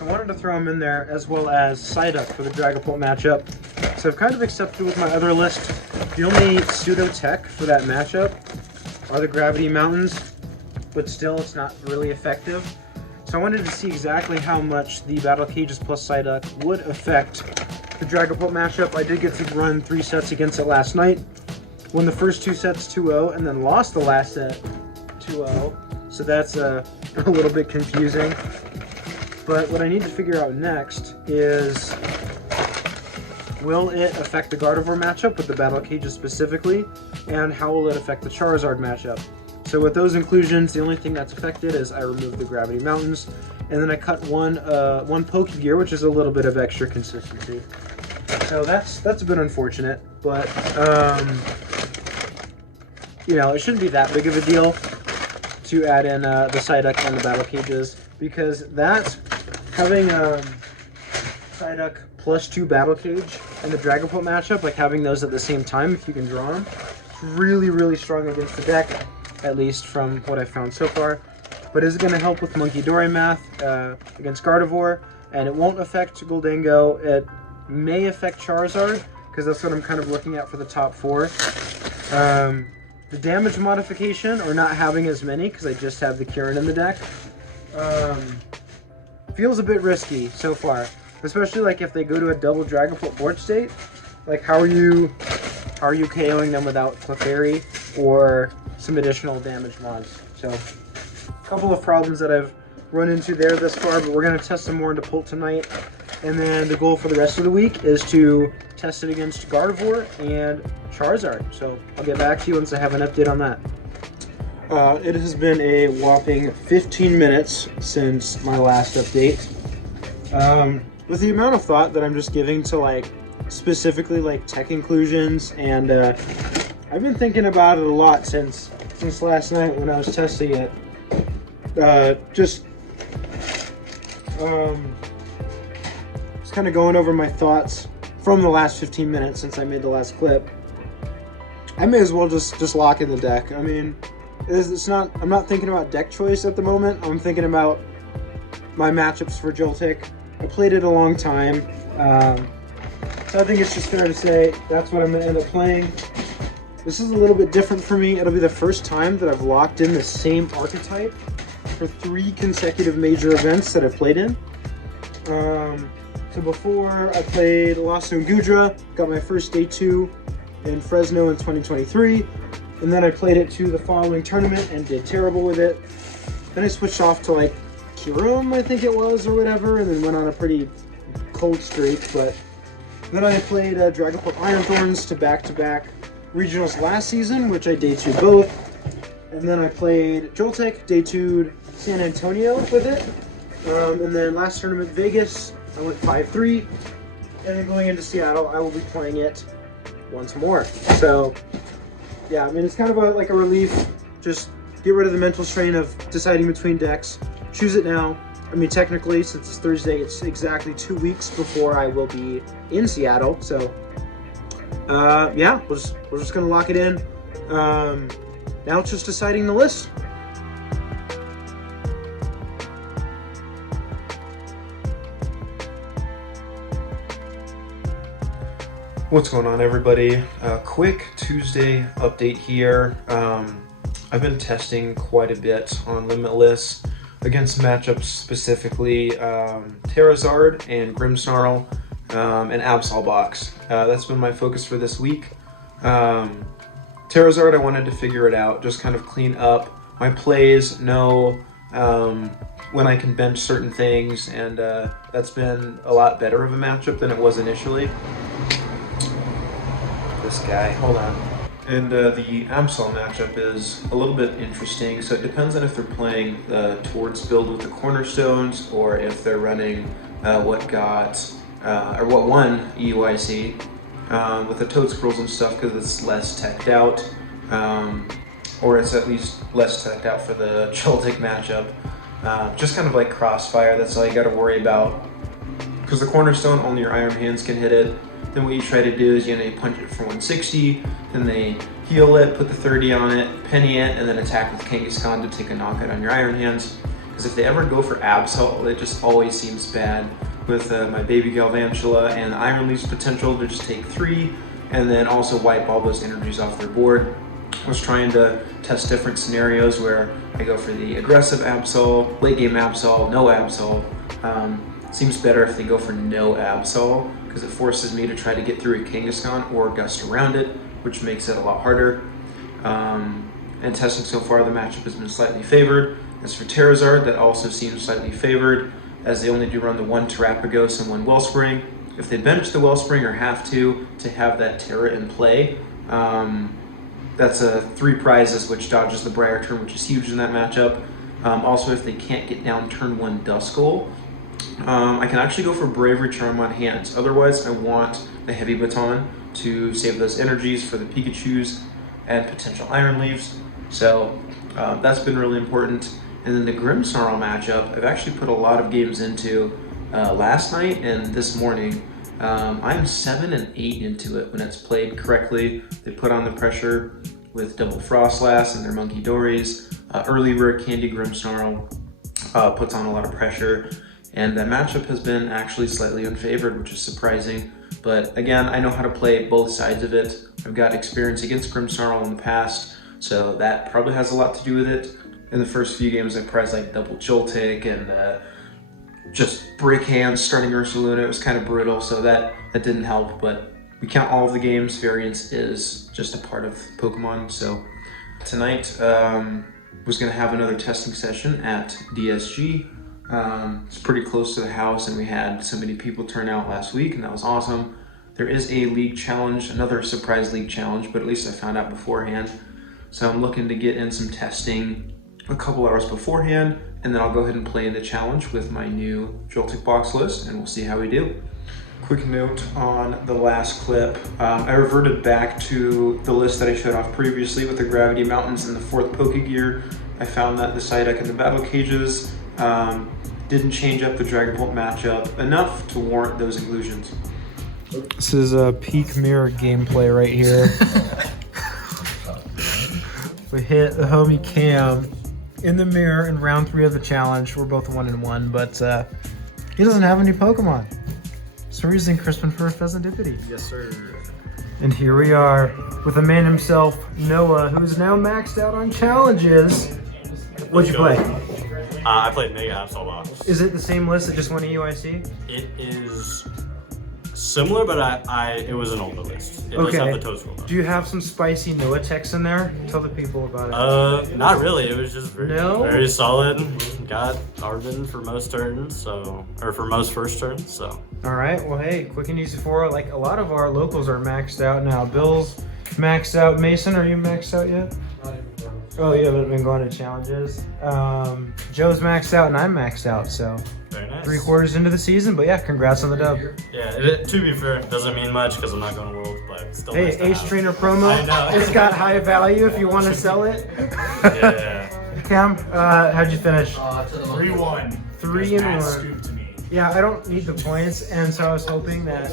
I wanted to throw them in there, as well as Psyduck for the Dragapult matchup. So I've kind of accepted with my other list. The only pseudo tech for that matchup are the Gravity Mountains, but still it's not really effective. So I wanted to see exactly how much the Battle Cages plus Psyduck would affect the Dragapult matchup. I did get to run 3 sets against it last night. Won the first 2 sets 2-0, and then lost the last set 2-0. So that's a little bit confusing. But what I need to figure out next is, will it affect the Gardevoir matchup with the Battle Cages specifically, and how will it affect the Charizard matchup? So with those inclusions, the only thing that's affected is I removed the Gravity Mountains, and then I cut one Pokegear, which is a little bit of extra consistency. So that's a bit unfortunate, but it shouldn't be that big of a deal to add in the Psyduck and the Battle Cages, because that having Psyduck +2 Battle Cage and the Dragapult matchup, like having those at the same time if you can draw them. It's really, really strong against the deck, at least from what I've found so far. But is it going to help with Monkey Dory Math against Gardevoir? And it won't affect Goldango. It may affect Charizard, because that's what I'm kind of looking at for the top 4. The damage modification, or not having as many, because I just have the Kieran in the deck, feels a bit risky so far. Especially like if they go to a double Dragapult board state, like how are you KOing them without Clefairy or some additional damage mods? So a couple of problems that I've run into there thus far, but we're going to test some more into Pult tonight. And then the goal for the rest of the week is to test it against Gardevoir and Charizard. So I'll get back to you once I have an update on that. It has been a whopping 15 minutes since my last update. With the amount of thought that I'm just giving to like specifically like tech inclusions, and I've been thinking about it a lot since last night when I was testing it. Just kind of going over my thoughts from the last 15 minutes since I made the last clip. I may as well just lock in the deck. I mean, I'm not thinking about deck choice at the moment. I'm thinking about my matchups for Joltik. I played it a long time, so I think it's just fair to say that's what I'm going to end up playing. This is a little bit different for me. It'll be the first time that I've locked in the same archetype for 3 consecutive major events that I've played in. So before, I played Lost Zone Gudra, got my first day 2 in Fresno in 2023, and then I played it to the following tournament and did terrible with it. Then I switched off to like Kyurem, I think it was, or whatever, and then went on a pretty cold streak. But then I played Dragapult Iron Thorns to back-to-back regionals last season, which I day 2 both. And then I played Joltik, day 2'd San Antonio with it. And then last tournament, Vegas, I went 5-3. And then going into Seattle, I will be playing it once more. So, yeah, I mean, it's kind of like a relief. Just get rid of the mental strain of deciding between decks. Choose it now. I mean, technically, since it's Thursday, it's exactly 2 weeks before I will be in Seattle. So, yeah, we're just going to lock it in. Now it's just deciding the list. What's going on, everybody? Quick Tuesday update here. I've been testing quite a bit on Limitless against matchups, specifically Terrazard and Grimmsnarl and Absol Box. That's been my focus for this week. Terrazard, I wanted to figure it out, just kind of clean up my plays, know when I can bench certain things, and that's been a lot better of a matchup than it was initially. This guy, hold on. And the Absol matchup is a little bit interesting, so it depends on if they're playing the Towards build with the Cornerstones, or if they're running what won EUIC with the Toad Scrolls and stuff, because it's less teched out, or it's at least less teched out for the Joltik matchup. Just kind of like Crossfire, that's all you got to worry about, because the Cornerstone, only your Iron Hands can hit it. Then what you try to do is, you punch it for 160, then they heal it, put the 30 on it, penny it, and then attack with Kangaskhan to take a knockout on your Iron Hands. Because if they ever go for Absol, it just always seems bad. With my baby Galvantula and the Iron Leaf's potential to just take 3, and then also wipe all those energies off their board. I was trying to test different scenarios where I go for the aggressive Absol, late game Absol, no Absol. Seems better if they go for no Absol, because it forces me to try to get through a Kangaskhan or gust around it, which makes it a lot harder. And testing so far, the matchup has been slightly favored. As for Terrazard, that also seems slightly favored, as they only do run the 1 Terrapagos and 1 Wellspring. If they bench the Wellspring or have to have that Terra in play, that's a 3 prizes, which dodges the Briar turn, which is huge in that matchup. Also, if they can't get down turn 1 Duskull, I can actually go for Bravery Charm on hands. Otherwise, I want the Heavy Baton to save those energies for the Pikachus and potential Iron Leaves. So that's been really important. And then the Grimmsnarl matchup, I've actually put a lot of games into last night and this morning. I'm 7 and 8 into it when it's played correctly. They put on the pressure with double Frostlass and their Monkey Dories. Early rare Candy Grimmsnarl puts on a lot of pressure, and that matchup has been actually slightly unfavored, which is surprising. But again, I know how to play both sides of it. I've got experience against Grimmsnarl in the past, so that probably has a lot to do with it. In the first few games, I pressed like double Joltik and just break hands starting Ursaluna. It was kind of brutal, so that didn't help. But we count all of the games. Variance is just a part of Pokemon. So tonight was going to have another testing session at DSG. It's pretty close to the house, and we had so many people turn out last week, and that was awesome. There is a league challenge, another surprise league challenge, but at least I found out beforehand. So I'm looking to get in some testing a couple hours beforehand, and then I'll go ahead and play in the challenge with my new Joltik Box list, and we'll see how we do. Quick note on the last clip. I reverted back to the list that I showed off previously with the Gravity Mountains and the 4th Pokegear. I found that the Psyduck and the Battle Cages didn't change up the Dragon Bolt matchup enough to warrant those inclusions. This is a peak mirror gameplay right here. We hit the homie Cam in the mirror in round 3 of the challenge. We're both 1-1, but he doesn't have any Pokemon. So we're using Crispin for a Pheasantipity. Yes, sir. And here we are with the man himself, Noah, who's now maxed out on challenges. What'd you play? I played Mega Absol Box. Is it the same list that just won a UIC? It is similar, but it was an older list. It does have the Toadstool. Do you have some spicy Noah text in there? Tell the people about it. Not really. It was just very solid. Got Arvin for most turns, or for most first turns, so. All right, well, hey, quick and easy for like a lot of our locals are maxed out now. Bill's maxed out. Mason, are you maxed out yet? Oh, you haven't been going to challenges. Joe's maxed out and I'm maxed out, so. Very nice. 3/4 into the season, but yeah, congrats on the dub. Yeah, to be fair, it doesn't mean much because I'm not going to Worlds, but still hey, nice to Ace have. Trainer promo. I know. It's got high value if you want to sell it. Yeah. Cam, how'd you finish? 3-1. 3-1. Scoop to me. Yeah, I don't need the points, and so I was hoping that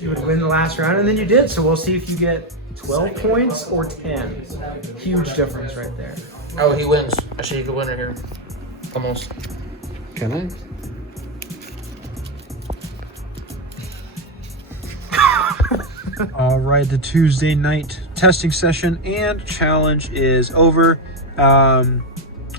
you would win the last round, and then you did, so we'll see if you get 12 points or 10. Huge difference right there. Oh, he wins. Actually, you could win right here. Almost. Can I? All right, the Tuesday night testing session and challenge is over.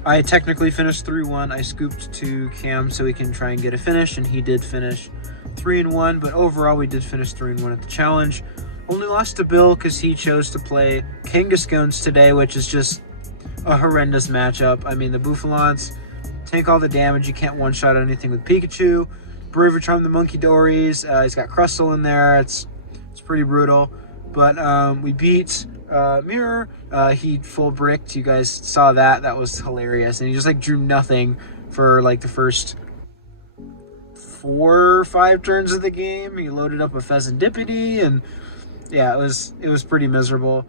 I technically finished 3-1. I scooped to Cam so he can try and get a finish, and he did finish 3-1, but overall we did finish 3-1 at the challenge. Only lost to Bill because he chose to play Kangaskhones today, which is just a horrendous matchup. I mean, the Bouffalants tank all the damage. You can't one-shot anything with Pikachu. Braver Charm the Monkey Dories. He's got Crustle in there. It's pretty brutal. But we beat Mirror. He full bricked. You guys saw that. That was hilarious. And he just like drew nothing for like the first 4 or 5 turns of the game. He loaded up a Pheasantipity, and yeah, it was pretty miserable.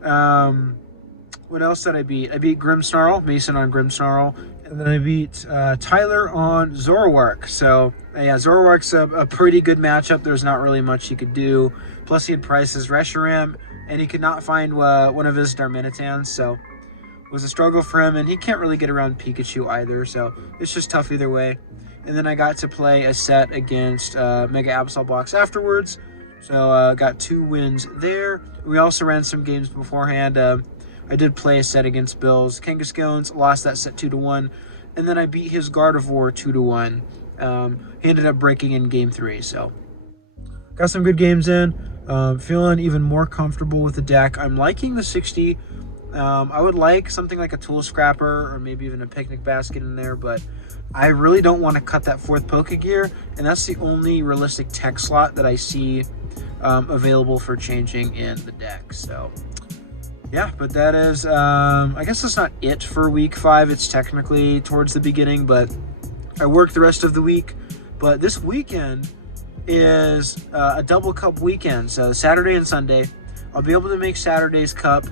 What else did I beat? I beat Grimmsnarl, Mason on Grimmsnarl, and then I beat Tyler on Zoroark. So yeah, Zoroark's a pretty good matchup. There's not really much he could do. Plus he had Price's Reshiram, and he could not find one of his Darmanitans, so it was a struggle for him, and he can't really get around Pikachu either, so it's just tough either way. And then I got to play a set against Mega Absol Box afterwards, so got 2 wins there. We also ran some games beforehand. I did play a set against Bill's Kangaskhones, lost that set 2-1, and then I beat his Gardevoir 2-1. He ended up breaking in game 3, so got some good games in. Feeling even more comfortable with the deck. I'm liking the 60. I would like something like a Tool Scrapper or maybe even a Picnic Basket in there, but I really don't want to cut that 4th Pokegear, and that's the only realistic tech slot that I see available for changing in the deck. So yeah, but that is, I guess that's not it for week 5. It's technically towards the beginning, but I work the rest of the week. But this weekend is a double cup weekend, so Saturday and Sunday. I'll be able to make Saturday's cup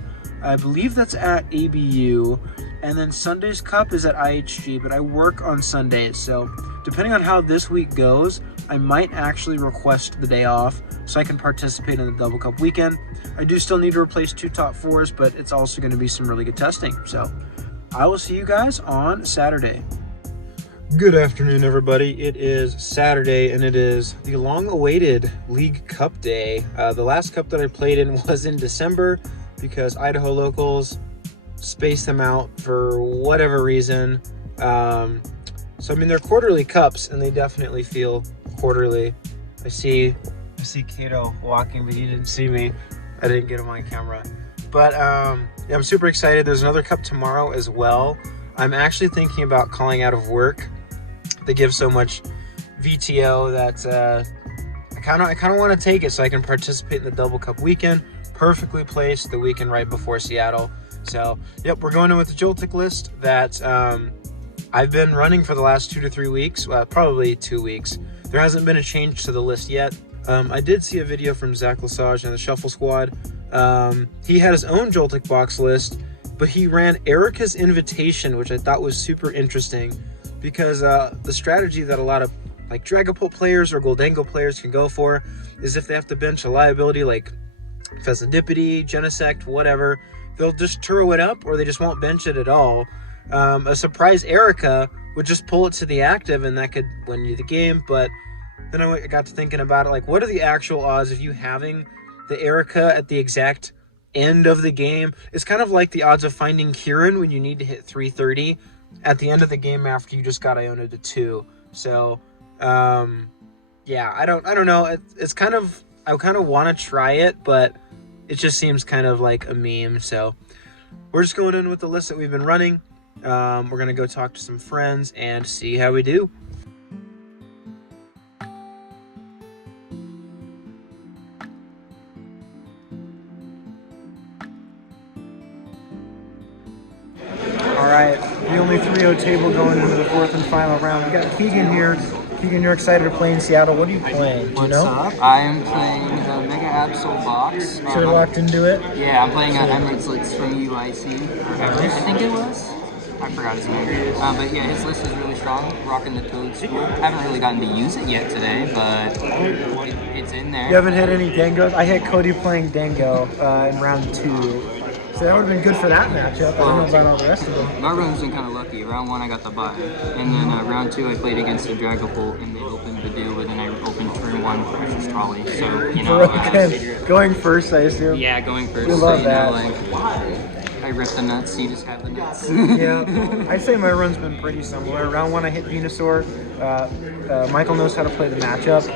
I believe that's at ABU. And then Sunday's Cup is at IHG, but I work on Sundays. So depending on how this week goes, I might actually request the day off so I can participate in the Double Cup weekend. I do still need to replace 2 top 4s, but it's also going to be some really good testing. So I will see you guys on Saturday. Good afternoon, everybody. It is Saturday, and it is the long-awaited League Cup day. The last cup that I played in was in December because Idaho locals spaced them out for whatever reason. So, I mean, they're quarterly cups, and they definitely feel quarterly. I see Kato walking, but he didn't see me. I didn't get him on camera. But, yeah, I'm super excited. There's another cup tomorrow as well. I'm actually thinking about calling out of work. They give so much VTO that I kind of want to take it so I can participate in the Double Cup weekend. Perfectly placed the weekend right before Seattle. So, yep, we're going in with the Joltik list that I've been running for the last 2 to 3 weeks. Well, probably 2 weeks. There hasn't been a change to the list yet. I did see a video from Zach Lesage and the Shuffle Squad. He had his own Joltik Box list, but he ran Erica's Invitation, which I thought was super interesting. Because the strategy that a lot of like Dragapult players or Goldango players can go for is if they have to bench a liability like Pheasantipity, Genesect, whatever, they'll just Turo it up or they just won't bench it at all. A surprise Erica would just pull it to the active and that could win you the game. But then I got to thinking about it, like what are the actual odds of you having the Erica at the exact end of the game? It's kind of like the odds of finding Kieran when you need to hit 330 at the end of the game after you just got Iona to 2. So, yeah, I don't know. It's kind of, I kind of want to try it, but it just seems kind of like a meme. So we're just going in with the list that we've been running. We're going to go talk to some friends and see how we do. Alright, the only 3-0 table going into the 4th and final round. We got Keegan here. Keegan, you're excited to play in Seattle. What are you playing? Do you know? What's up? I am playing the Mega Absol Box. So you're locked into it? Yeah, I'm playing Emirates from UIC. I think it was. I forgot his name. But yeah, his list is really strong. Rocking the Toad School. Haven't really gotten to use it yet today, but it's in there. You haven't hit any Dangos? I hit Cody playing Dango in round 2. So that would have been good for that matchup. I don't know about all the rest of them. My run's been kind of lucky. Round 1 I got the bye. And then round 2 I played against the Dragapult and they opened the do, and then I opened turn 1 Precious Trolley. So, you know. Going first, I assume? Yeah, going first. You love that. I rip the nuts, you just have the nuts. Yeah, I'd say my run's been pretty similar. Round 1 I hit Venusaur. Michael knows how to play the matchup.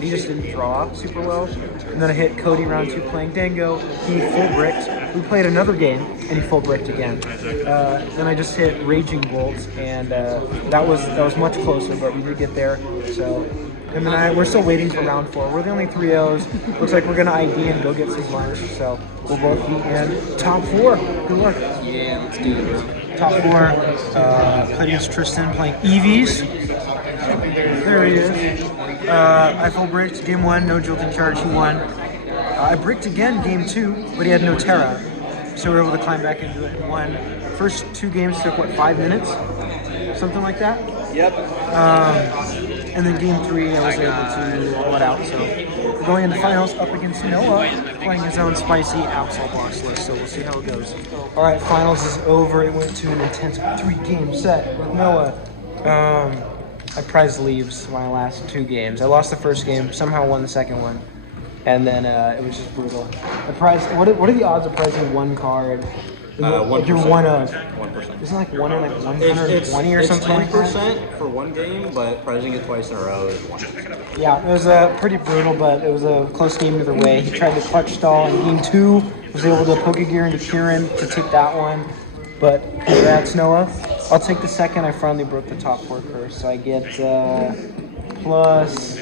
He just didn't draw super well. And then I hit Cody round 2 playing Dango. He full bricked. We played another game and he full bricked again. Then I just hit Raging Bolt, and that was much closer, but we did get there. So him and we're still waiting for round 4. We're the only 3-0s. Looks like we're gonna ID and go get some lunch. So we'll both be in top 4. Good luck. Yeah, let's do it, bro. Top 4. Played against Tristan playing Eevees. There he is. I full bricked game 1, no jolting charge. He won. I bricked again game 2, but he had no Terra, so we were able to climb back into it and won. First 2 games took, what, 5 minutes? Something like that? Yep. And then game 3 I was able to pull it out. So we're going into finals up against Noah, playing his own spicy Absol Box list, so we'll see how it goes. Alright, finals is over. It went to an intense 3-game set with Noah. I prized leaves my last 2 games. I lost the first game, somehow won the second one. And then it was just brutal. The prize. What are the odds of prizing 1 card? 1%. You're one of. 1%. Isn't like 1 in like 120 or something like that? It's 10% for 1 game, but prizing it twice in a row is 1%. Yeah, it was pretty brutal, but it was a close game either way. He tried to clutch stall in game 2. Was able to poke a gear into Kieran to take that one. But congrats, Noah. I'll take the second. I finally broke the top 4 curse, so I get plus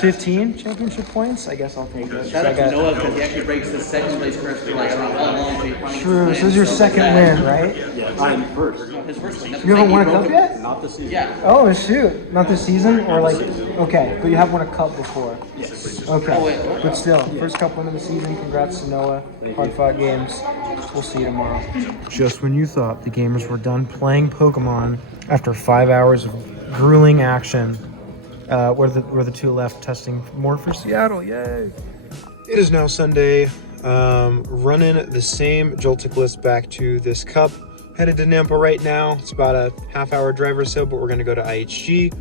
15 championship points. I guess I'll take it. Shout out to Noah because he actually breaks the second place curse for like a long. True. So this is your second win, right? Yeah, I'm first. His first win. You haven't won a cup yet? Not this season. Yeah. Oh shoot! Not this season, or like okay, but you have won a cup before. Yes. Okay, but still, first cup win of the season. Congrats to Noah. Hard-fought games. We'll see you tomorrow. Just when you thought the gamers were done playing Pokemon after 5 hours of grueling action, we're the two left testing more for Seattle. Yay! It is now Sunday. Running the same Joltik list back to this cup. Headed to Nampa right now. It's about a half-hour drive or so, but we're gonna go to IHG,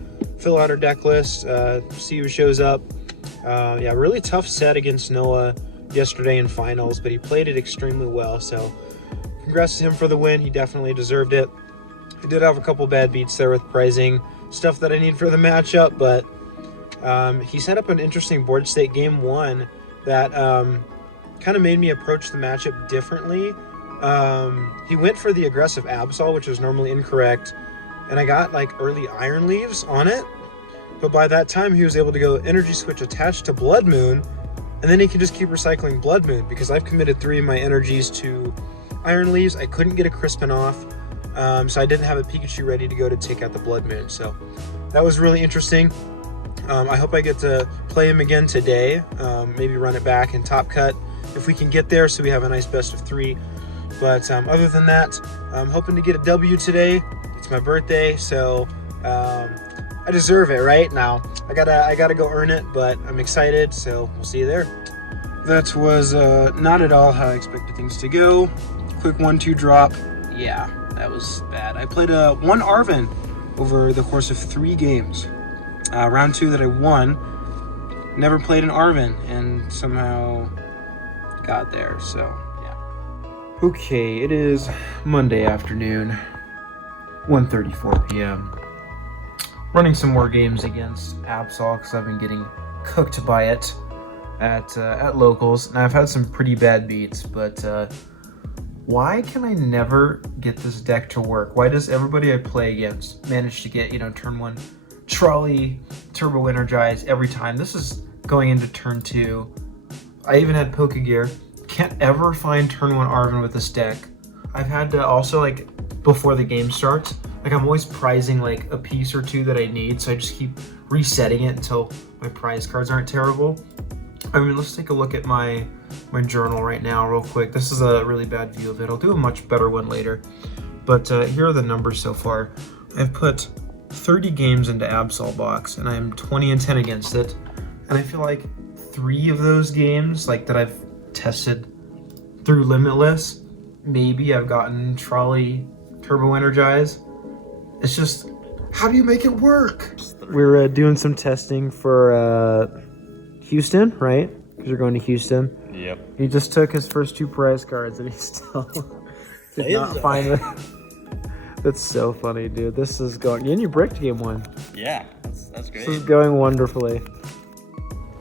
fill out our deck list, see who shows up. Yeah, really tough set against Noah yesterday in finals, but he played it extremely well. So congrats to him for the win. He definitely deserved it. He did have a couple bad beats there with pricing stuff that I need for the matchup, but he set up an interesting board state game one that kind of made me approach the matchup differently. He went for the aggressive Absol, which is normally incorrect, and I got like early Iron Leaves on it, but by that time he was able to go Energy Switch attached to Blood Moon, and then he can just keep recycling Blood Moon because I've committed 3 of my energies to Iron Leaves. I couldn't get a Crispin off, so I didn't have a Pikachu ready to go to take out the Blood Moon, so that was really interesting. I hope I get to play him again today, maybe run it back in Top Cut if we can get there so we have a nice best of 3. But other than that, I'm hoping to get a W today. It's my birthday, so I deserve it, right? Now I gotta go earn it, but I'm excited, so we'll see you there. That was not at all how I expected things to go. Quick 1-2 drop. Yeah, that was bad. I played one Arven over the course of 3 games. Round 2 that I won, never played an Arven, and somehow got there, so yeah. Okay, it is Monday afternoon, 1:34 p.m. Running some more games against Absol because I've been getting cooked by it at locals, and I've had some pretty bad beats, but why can I never get this deck to work? Why does everybody I play against manage to get, turn 1 Trolley, Turbo Energize every time? This is going into turn 2. I even had Pokegear. Can't ever find turn 1 Arven with this deck. I've had to also, before the game starts, I'm always prizing a piece or 2 that I need, so I just keep resetting it until my prize cards aren't terrible. I mean, let's take a look at my journal right now real quick. This is a really bad view of it. I'll do a much better one later. But here are the numbers so far. I've put 30 games into Absol Box, and I'm 20-10 against it. And I feel like 3 of those games, that I've tested through Limitless, maybe I've gotten Trolley Turbo Energize. It's just, how do you make it work? We're doing some testing for Houston, right? Because you're going to Houston. Yep. He just took his first 2 prize cards, and he still did not find it. That's so funny, dude. This is going... And you bricked game 1. Yeah, that's great. This is going wonderfully.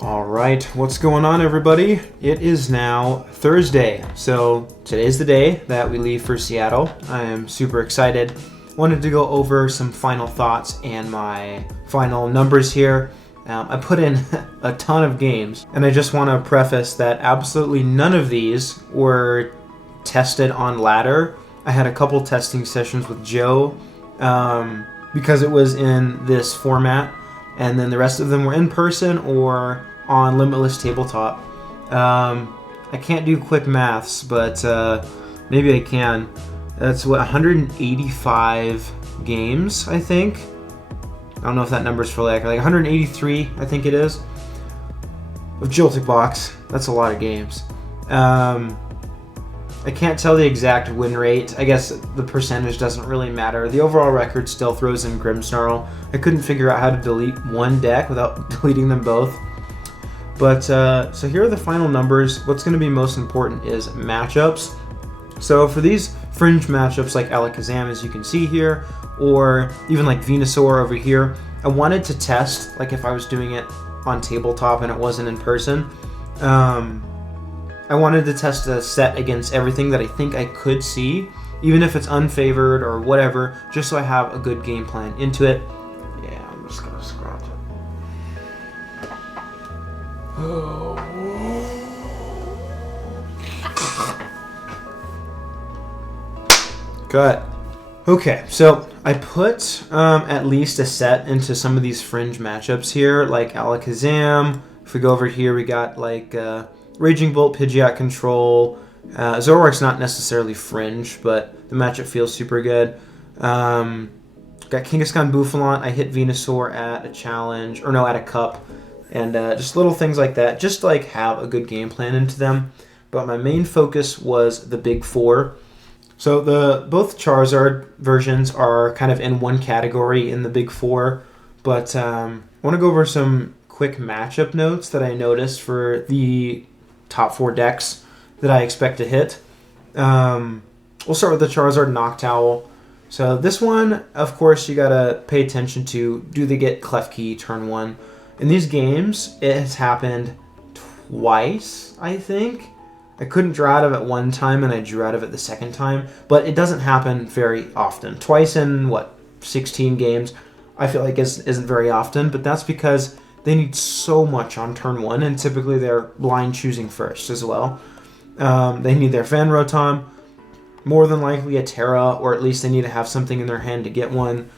All right, what's going on, everybody? It is now Thursday, so today's the day that we leave for Seattle. I am super excited. Wanted to go over some final thoughts and my final numbers here. I put in a ton of games, and I just want to preface that absolutely none of these were tested on ladder. I had a couple testing sessions with Joe because it was in this format, and then the rest of them were in person or on Limitless Tabletop. I can't do quick maths, but maybe I can. That's 185 games, I think. I don't know if that number's for like 183, I think it is, of Joltik Box. That's a lot of games. I can't tell the exact win rate. I guess the percentage doesn't really matter. The overall record still throws in Grimmsnarl. I couldn't figure out how to delete one deck without deleting them both. But so here are the final numbers. What's going to be most important is matchups. So for these fringe matchups like Alakazam, as you can see here, or even like Venusaur over here, I wanted to test like if I was doing it on tabletop and it wasn't in person. I wanted to test a set against everything that I think I could see, even if it's unfavored or whatever, just so I have a good game plan into it. Yeah, I'm just gonna scratch it. Cut. Okay, so I put at least a set into some of these fringe matchups here, like Alakazam. If we go over here, we got like Raging Bolt, Pidgeot Control. Zoroark's not necessarily fringe, but the matchup feels super good. Got Kangaskhan Bouffalant. I hit Venusaur at a challenge, or no, at a cup. And just little things like that, just to like have a good game plan into them. But my main focus was the big four. So both Charizard versions are kind of in one category in the big four, but I want to go over some quick matchup notes that I noticed for the top four decks that I expect to hit. We'll start with the Charizard Noctowl. So this one, of course, you gotta pay attention to. Do they get Klefki turn one? In these games, it has happened twice, I think. I couldn't draw out of it one time, and I drew out of it the second time. But it doesn't happen very often. Twice in, 16 games, I feel like isn't very often. But that's because they need so much on turn one, and typically they're blind choosing first as well. They need their Fan Rotom, more than likely a Terra, or at least they need to have something in their hand to get one.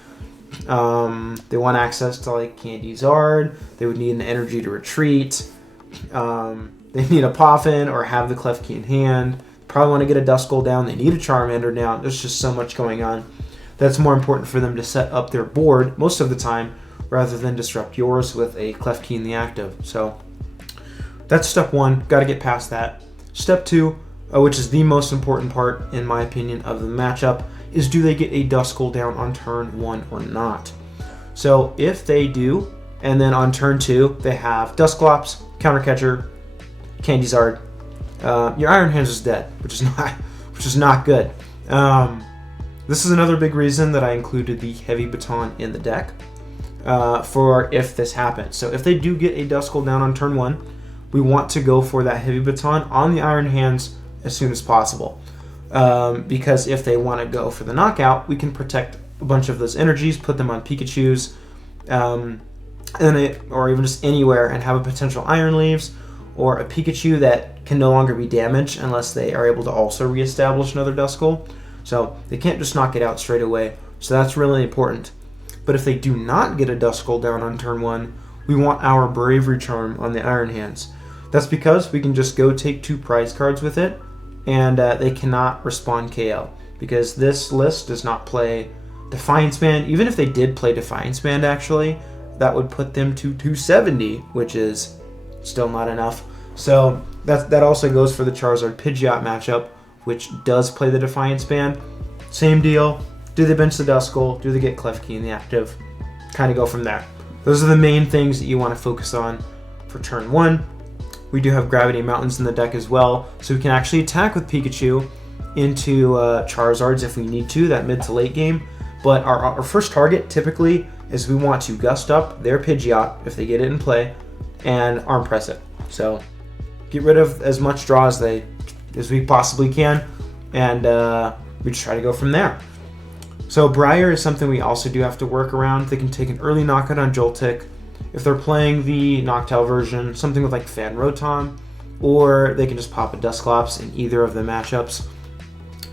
They want access to like Candy Zard. They would need an Energy to Retreat. They need a Poffin or have the Klefki in hand. Probably want to get a Duskull down. They need a Charmander down. There's just so much going on. That's more important for them to set up their board most of the time rather than disrupt yours with a Klefki in the active. So that's step one. Got to get past that. Step two, which is the most important part in my opinion of the matchup, is do they get a Duskull down on turn one or not? So if they do, and then on turn two they have Dusclops, Counter Catcher, Candy Zard, your Iron Hands is dead, which is not good. This is another big reason that I included the Heavy Baton in the deck for if this happens. So if they do get a Duskull down on turn one, we want to go for that Heavy Baton on the Iron Hands as soon as possible. Because if they want to go for the knockout, we can protect a bunch of those energies, put them on Pikachus, or even just anywhere, and have a potential Iron Leaves or a Pikachu that can no longer be damaged unless they are able to also reestablish another Duskull. So they can't just knock it out straight away. So that's really important. But if they do not get a Duskull down on turn one, we want our Bravery Charm on the Iron Hands. That's because we can just go take 2 prize cards with it, and they cannot respond KO, because this list does not play Defiance Band. Even if they did play Defiance Band, actually, that would put them to 270, which is still not enough. So that also goes for the Charizard Pidgeot matchup, which does play the Defiance Band. Same deal. Do they bench the Duskull? Do they get Klefki in the active? Kind of go from there. Those are the main things that you want to focus on for turn one. We do have Gravity Mountains in the deck as well, so we can actually attack with Pikachu into Charizards if we need to, that mid to late game. But our first target typically is we want to Gust Up their Pidgeot if they get it in play, and Arm Press it. So get rid of as much draw as we possibly can, and we just try to go from there. So Briar is something we also do have to work around. They can take an early knockout on Joltik. If they're playing the Noctowl version, something with like Fan Rotom, or they can just pop a Dusclops in either of the matchups.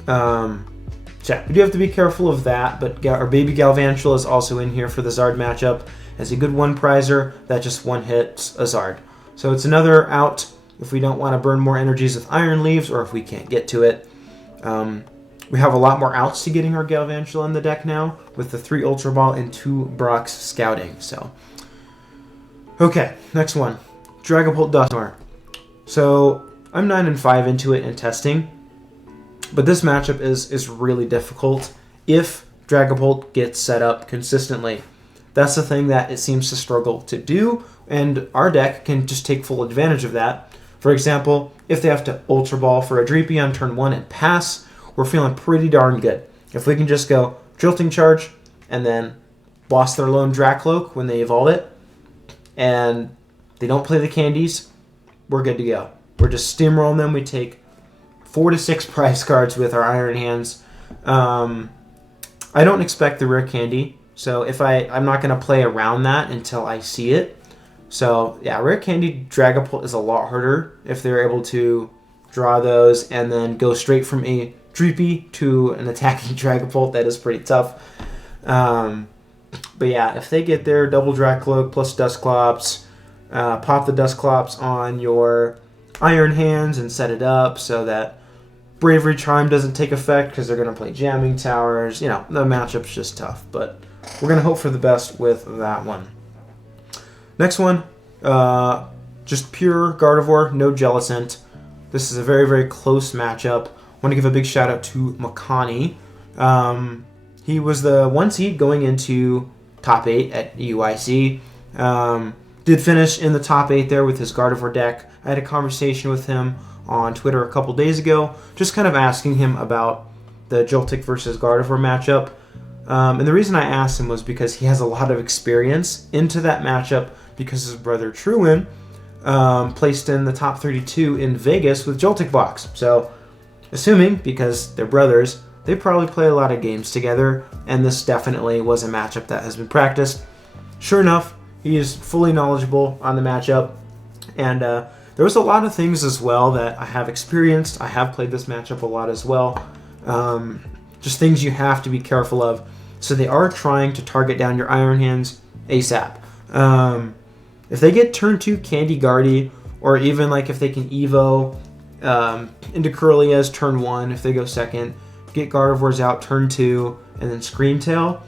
So yeah, we do have to be careful of that, but our Baby Galvantula is also in here for the Zard matchup as a good one prizer that just one hits a Zard. So it's another out if we don't want to burn more energies with Iron Leaves, or if we can't get to it. We have a lot more outs to getting our Galvantula in the deck now, with the 3 Ultra Ball and 2 Brock's Scouting. So, okay, next one, Dragapult Dusknoir. So I'm 9-5 into it in testing, but this matchup is really difficult if Dragapult gets set up consistently. That's the thing that it seems to struggle to do, and our deck can just take full advantage of that. For example, if they have to Ultra Ball for a Dreepy on turn 1 and pass, we're feeling pretty darn good. If we can just go Jolting Charge and then boss their lone Dracloak when they evolve it, and they don't play the candies, we're good to go. We're just steamrolling them. We take 4 to 6 prize cards with our Iron Hands. I don't expect the rare candy, so if I'm not going to play around that until I see it. So yeah, Rare Candy Dragapult is a lot harder if they're able to draw those and then go straight from a Dreepy to an attacking Dragapult. That is pretty tough. But yeah, if they get their double Dracloak plus Dusclops, pop the Dusclops on your Iron Hands and set it up so that Bravery Charm doesn't take effect because they're going to play Jamming Towers. You know, the matchup's just tough, but we're going to hope for the best with that one. Next one, just pure Gardevoir, no Jellicent. This is a very, very close matchup. I want to give a big shout out to Makani. He was the 1 seed going into top 8 at UIC. Did finish in the top 8 there with his Gardevoir deck. I had a conversation with him on Twitter a couple days ago, just kind of asking him about the Joltik versus Gardevoir matchup. And the reason I asked him was because he has a lot of experience into that matchup because his brother Truin placed in the top 32 in Vegas with Joltik Box. So, assuming, because they're brothers, they probably play a lot of games together, and this definitely was a matchup that has been practiced. Sure enough, he is fully knowledgeable on the matchup, and there was a lot of things as well that I have experienced. I have played this matchup a lot as well. Just things you have to be careful of. So they are trying to target down your Iron Hands ASAP. If they get turn 2 Candy Guardy, or even like if they can Evo into Curlia's turn 1, if they go second, get Gardevoirs out turn 2, and then Screamtail,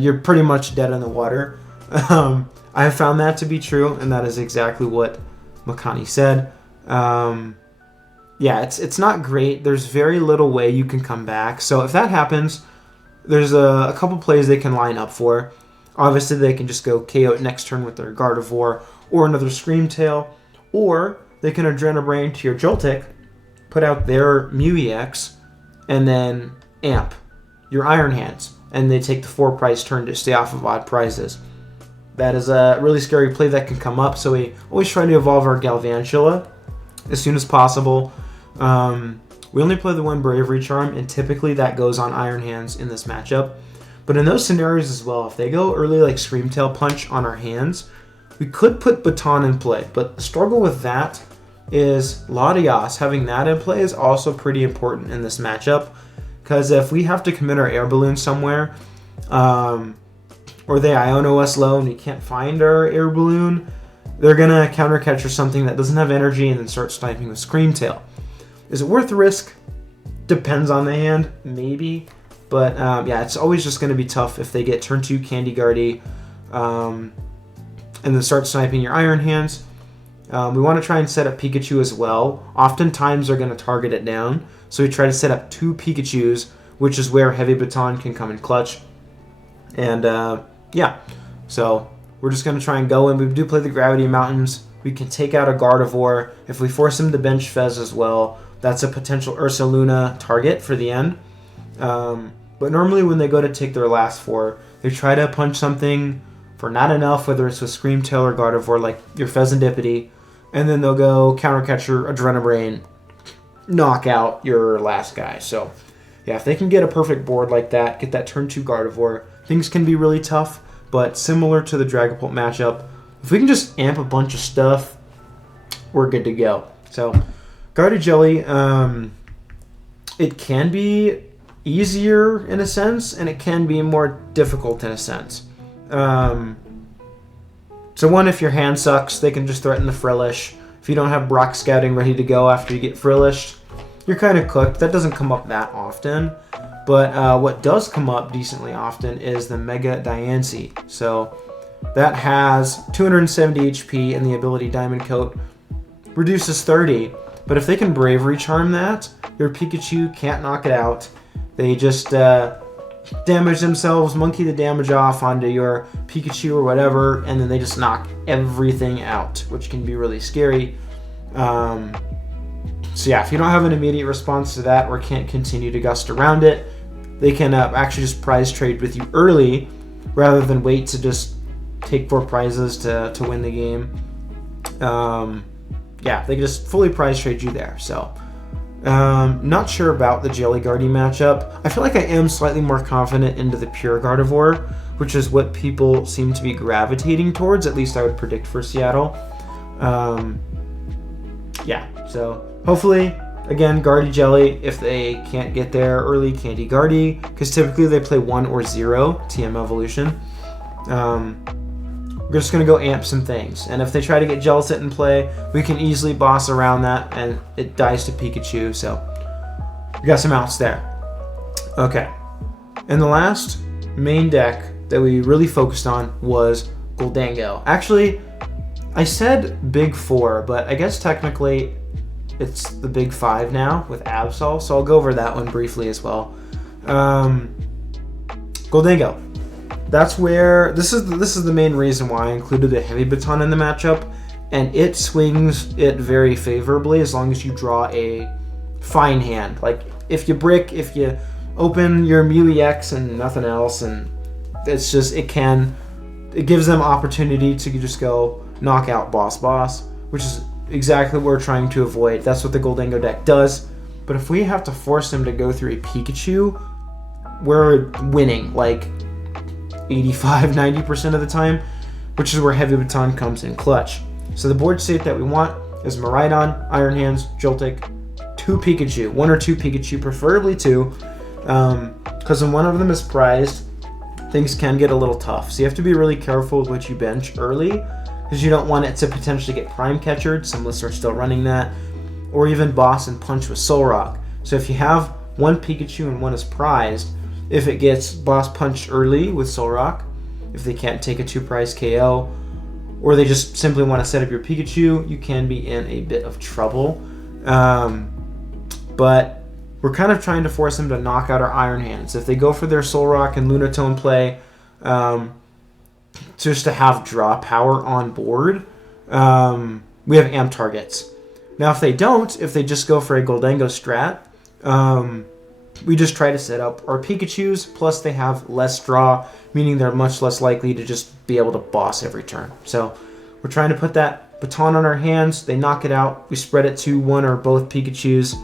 you're pretty much dead in the water. I have found that to be true, and that is exactly what Makani said. Yeah, it's not great. There's very little way you can come back. So if that happens, there's a couple plays they can line up for. Obviously, they can just go KO next turn with their Gardevoir or another Screamtail, or they can Adrenabrain to your Joltik, put out their Mew EX, and then amp your Iron Hands, and they take the 4 price turn to stay off of odd prizes. That is a really scary play that can come up, so we always try to evolve our Galvantula as soon as possible. We only play the 1 Bravery Charm, and typically that goes on Iron Hands in this matchup. But in those scenarios as well, if they go early like Screamtail Punch on our hands, we could put Baton in play. But the struggle with that is Latias. Having that in play is also pretty important in this matchup, because if we have to commit our Air Balloon somewhere, or they Iono us low and we can't find our Air Balloon, they're going to counter catch or something that doesn't have energy and then start sniping with Screamtail. Is it worth the risk? Depends on the hand, maybe. But yeah, it's always just going to be tough if they get turn 2 Candy Guardy and then start sniping your Iron Hands. We want to try and set up Pikachu as well. Oftentimes they're going to target it down, so we try to set up 2 Pikachus, which is where Heavy Baton can come in clutch. And yeah, so we're just going to try and go in. We do play the Gravity Mountains. We can take out a Gardevoir. If we force him to bench Fez as well, that's a potential Ursaluna target for the end. But normally when they go to take their last 4, they try to punch something for not enough, whether it's with Screamtail or Gardevoir, like your Pheasantipity, and then they'll go Countercatcher, Adrenabrain, knock out your last guy. So yeah, if they can get a perfect board like that, get that turn 2 Gardevoir, things can be really tough. But similar to the Dragapult matchup, if we can just amp a bunch of stuff, we're good to go. So Guarded Jelly, it can be easier in a sense, and it can be more difficult in a sense. So one, if your hand sucks, they can just threaten the Frillish. If you don't have Brock Scouting ready to go after you get Frillished, you're kind of cooked. That doesn't come up that often. But what does come up decently often is the Mega Diancie. So that has 270 HP and the ability Diamond Coat reduces 30. But if they can Bravery Charm that, your Pikachu can't knock it out. They just damage themselves, monkey the damage off onto your Pikachu or whatever, and then they just knock everything out, which can be really scary. So yeah, if you don't have an immediate response to that or can't continue to gust around it, they can actually just prize trade with you early rather than wait to just take 4 prizes to win the game. Yeah, they can just fully prize trade you there. So Not sure about the Jelly Guardy matchup. I feel like I am slightly more confident into the Pure Gardevoir, which is what people seem to be gravitating towards. At least I would predict for Seattle. Yeah, so hopefully, again, Guardy Jelly. If they can't get there early, Candy Guardy, because typically they play 1 or 0 TM Evolution. We're just going to go amp some things. And if they try to get Jellicent in play, we can easily boss around that, and it dies to Pikachu, so we got some outs there. Okay. And the last main deck that we really focused on was Goldango. Actually, I said Big 4, but I guess technically it's the Big 5 now with Absol, so I'll go over that one briefly as well. Goldango. That's where this is the main reason why I included a Heavy Baton in the matchup, and it swings it very favorably as long as you draw a fine hand. Like if you brick, if you open your Melee X and nothing else, and it's just it gives them opportunity to just go knock out boss, which is exactly what we're trying to avoid. That's what the Goldango deck does. But if we have to force them to go through a Pikachu, we're winning like 85-90% of the time, which is where Heavy Baton comes in clutch. So the board state that we want is Miraidon, Iron Hands, Joltik, 2 Pikachu, 1 or 2 Pikachu, preferably 2, because when one of them is prized, things can get a little tough. So you have to be really careful with what you bench early, because you don't want it to potentially get Prime Catchered. Some lists are still running that, or even Boss and Punch with Soul Rock. So if you have 1 Pikachu and 1 is prized, if it gets Boss Punched early with Soul Rock, if they can't take a 2 prize KO, or they just simply want to set up your Pikachu, you can be in a bit of trouble. But we're kind of trying to force them to knock out our Iron Hands. If they go for their Soul Rock and Lunatone play, just to have draw power on board, we have amp targets. Now if they don't, if they just go for a Goldango strat, we just try to set up our Pikachus, plus they have less draw, meaning they're much less likely to just be able to boss every turn. So we're trying to put that baton on our hands, they knock it out, we spread it to 1 or both Pikachus,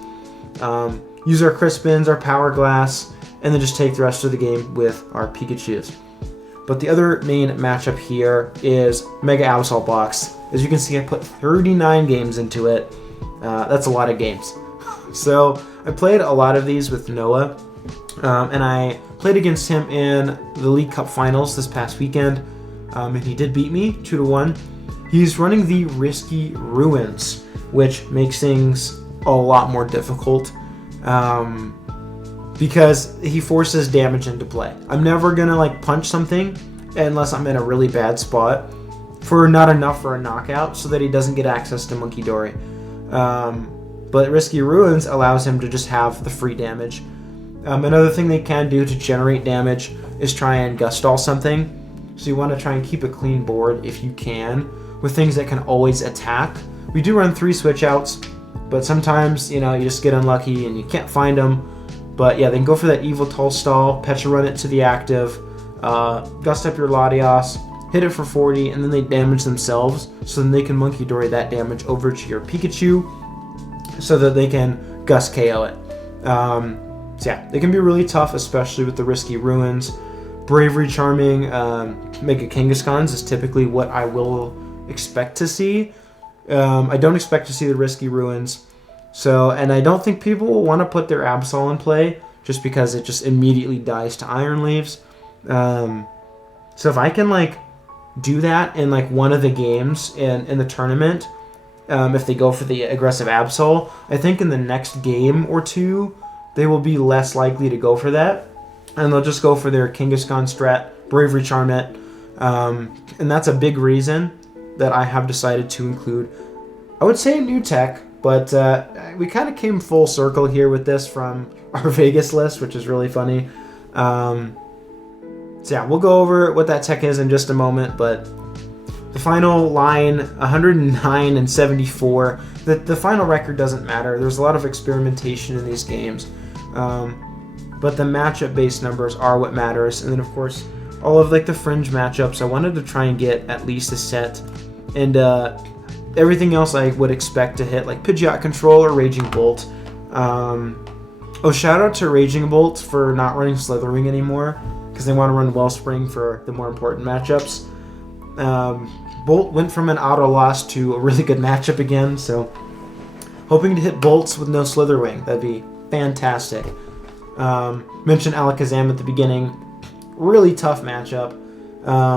use our Crispins, our Power Glass, and then just take the rest of the game with our Pikachus. But the other main matchup here is Mega Absol Box. As you can see, I put 39 games into it. That's a lot of games. So I played a lot of these with Noah, and I played against him in the League Cup Finals this past weekend, and he did beat me 2-1. He's running the Risky Ruins, which makes things a lot more difficult, because he forces damage into play. I'm never gonna like punch something unless I'm in a really bad spot for not enough for a knockout, so that he doesn't get access to Monkey Dory. But Risky Ruins allows him to just have the free damage. Another thing they can do to generate damage is try and Gustall something. So you want to try and keep a clean board if you can, with things that can always attack. We do run 3 switch outs, but sometimes, you just get unlucky and you can't find them. But yeah, they can go for that Evil Tall Stall, Petra Run it to the active, Gust up your Latios, hit it for 40, and then they damage themselves, so then they can Monkey Dory that damage over to your Pikachu, so that they can Gust KO it. So yeah, they can be really tough, especially with the Risky Ruins. Bravery Charming, Mega Kangaskhan's is typically what I will expect to see. I don't expect to see the Risky Ruins. And I don't think people will want to put their Absol in play, just because it just immediately dies to Iron Leaves. So if I can do that in one of the games in the tournament, if they go for the aggressive Absol, I think in the next game or 2, they will be less likely to go for that. And they'll just go for their Kangaskhan strat, Bravery Charm it. And that's a big reason that I have decided to include, I would say, a new tech, but we kind of came full circle here with this from our Vegas list, which is really funny. So yeah, we'll go over what that tech is in just a moment, but the final line, 109 and 74. The final record doesn't matter. There's a lot of experimentation in these games. But the matchup-based numbers are what matters. And then, of course, all of the fringe matchups, I wanted to try and get at least a set. And everything else I would expect to hit, like Pidgeot Control or Raging Bolt. Oh, shout out to Raging Bolt for not running Slitherwing anymore, because they want to run Wellspring for the more important matchups. Bolt went from an auto loss to a really good matchup again, so hoping to hit Bolts with no Slitherwing. That'd be fantastic. Mentioned Alakazam at the beginning. Really tough matchup.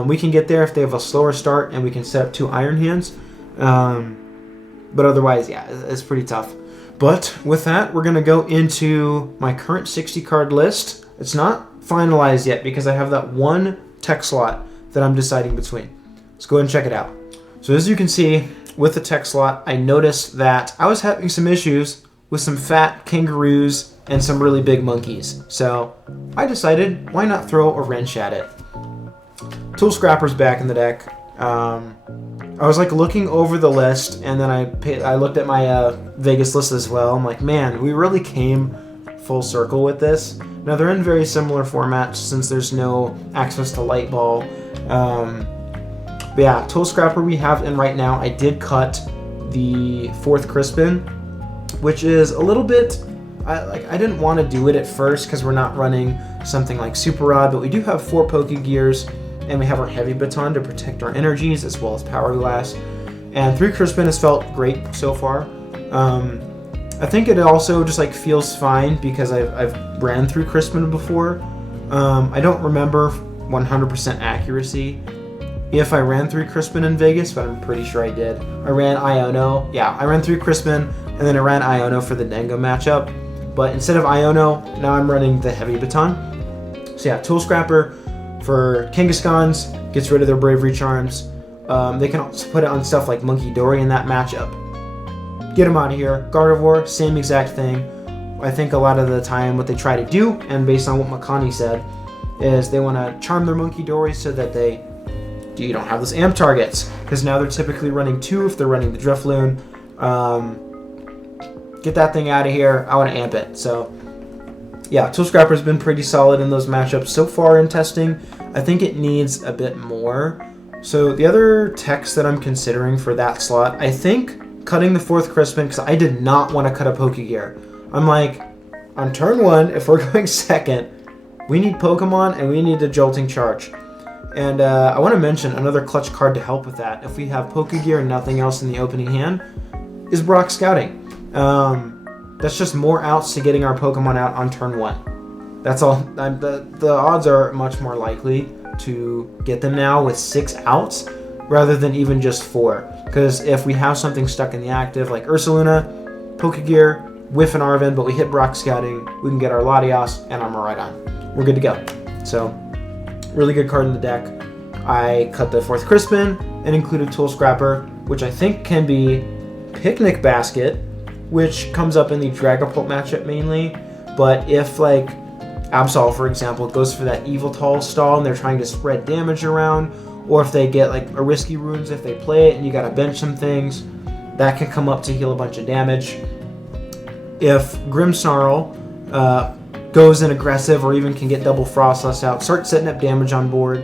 We can get there if they have a slower start and we can set up 2 Iron Hands. But otherwise, yeah, it's pretty tough. But with that, we're going to go into my current 60 card list. It's not finalized yet because I have that one tech slot that I'm deciding between. Let's go ahead and check it out. So as you can see, with the tech slot, I noticed that I was having some issues with some fat kangaroos and some really big monkeys. So I decided, why not throw a wrench at it? Tool Scrapper's back in the deck. I was like looking over the list, and then I looked at my Vegas list as well. I'm like, man, we really came full circle with this. Now they're in very similar formats since there's no access to Light Ball. But yeah, Tool Scrapper we have in right now. I did cut the 4th Crispin, which is a little bit. I didn't want to do it at first because we're not running something like Super Rod, but we do have 4 Pokegears, and we have our Heavy Baton to protect our energies as well as Power Glass. And 3 Crispin has felt great so far. I think it also just like feels fine because I've ran through Crispin before. I don't remember 100% accuracy if I ran through Crispin in Vegas, but I'm pretty sure I did. I ran Iono. Yeah, I ran through Crispin, and then I ran Iono for the Dengo matchup. But instead of Iono, now I'm running the Heavy Baton. So yeah, Tool Scrapper for Kangaskhan's gets rid of their Bravery Charms. They can also put it on stuff like Monkey Dory in that matchup. Get them out of here. Gardevoir, same exact thing. I think a lot of the time what they try to do, and based on what Makani said, is they want to charm their Monkey Dory so that you don't have those amp targets. Because now they're typically running 2 if they're running the Drifloon. Get that thing out of here. I want to amp it. So yeah, Tool Scrapper's been pretty solid in those matchups so far in testing. I think it needs a bit more. So the other techs that I'm considering for that slot, I think cutting the 4th Crispin, because I did not want to cut a Pokegear. I'm like, on turn 1, if we're going 2nd, we need Pokemon and we need a Jolting Charge. And I want to mention another clutch card to help with that. If we have Pokegear and nothing else in the opening hand, is Brock Scouting. That's just more outs to getting our Pokemon out on turn 1. That's all. The odds are much more likely to get them now with 6 outs rather than even just 4. Because if we have something stuck in the active like Ursaluna, Pokegear, whiff an Arven, but we hit Brock Scouting, we can get our Latios and our Miraidon. We're good to go. So, really good card in the deck. I cut the 4th Crispin and included Tool Scrapper, which I think can be Picnic Basket, which comes up in the Dragapult matchup mainly. But if like Absol, for example, goes for that Yveltal stall and they're trying to spread damage around, or if they get like a risky runes if they play it and you gotta bench some things, that can come up to heal a bunch of damage. If Grimmsnarl goes in aggressive or even can get double Frostless out, start setting up damage on board,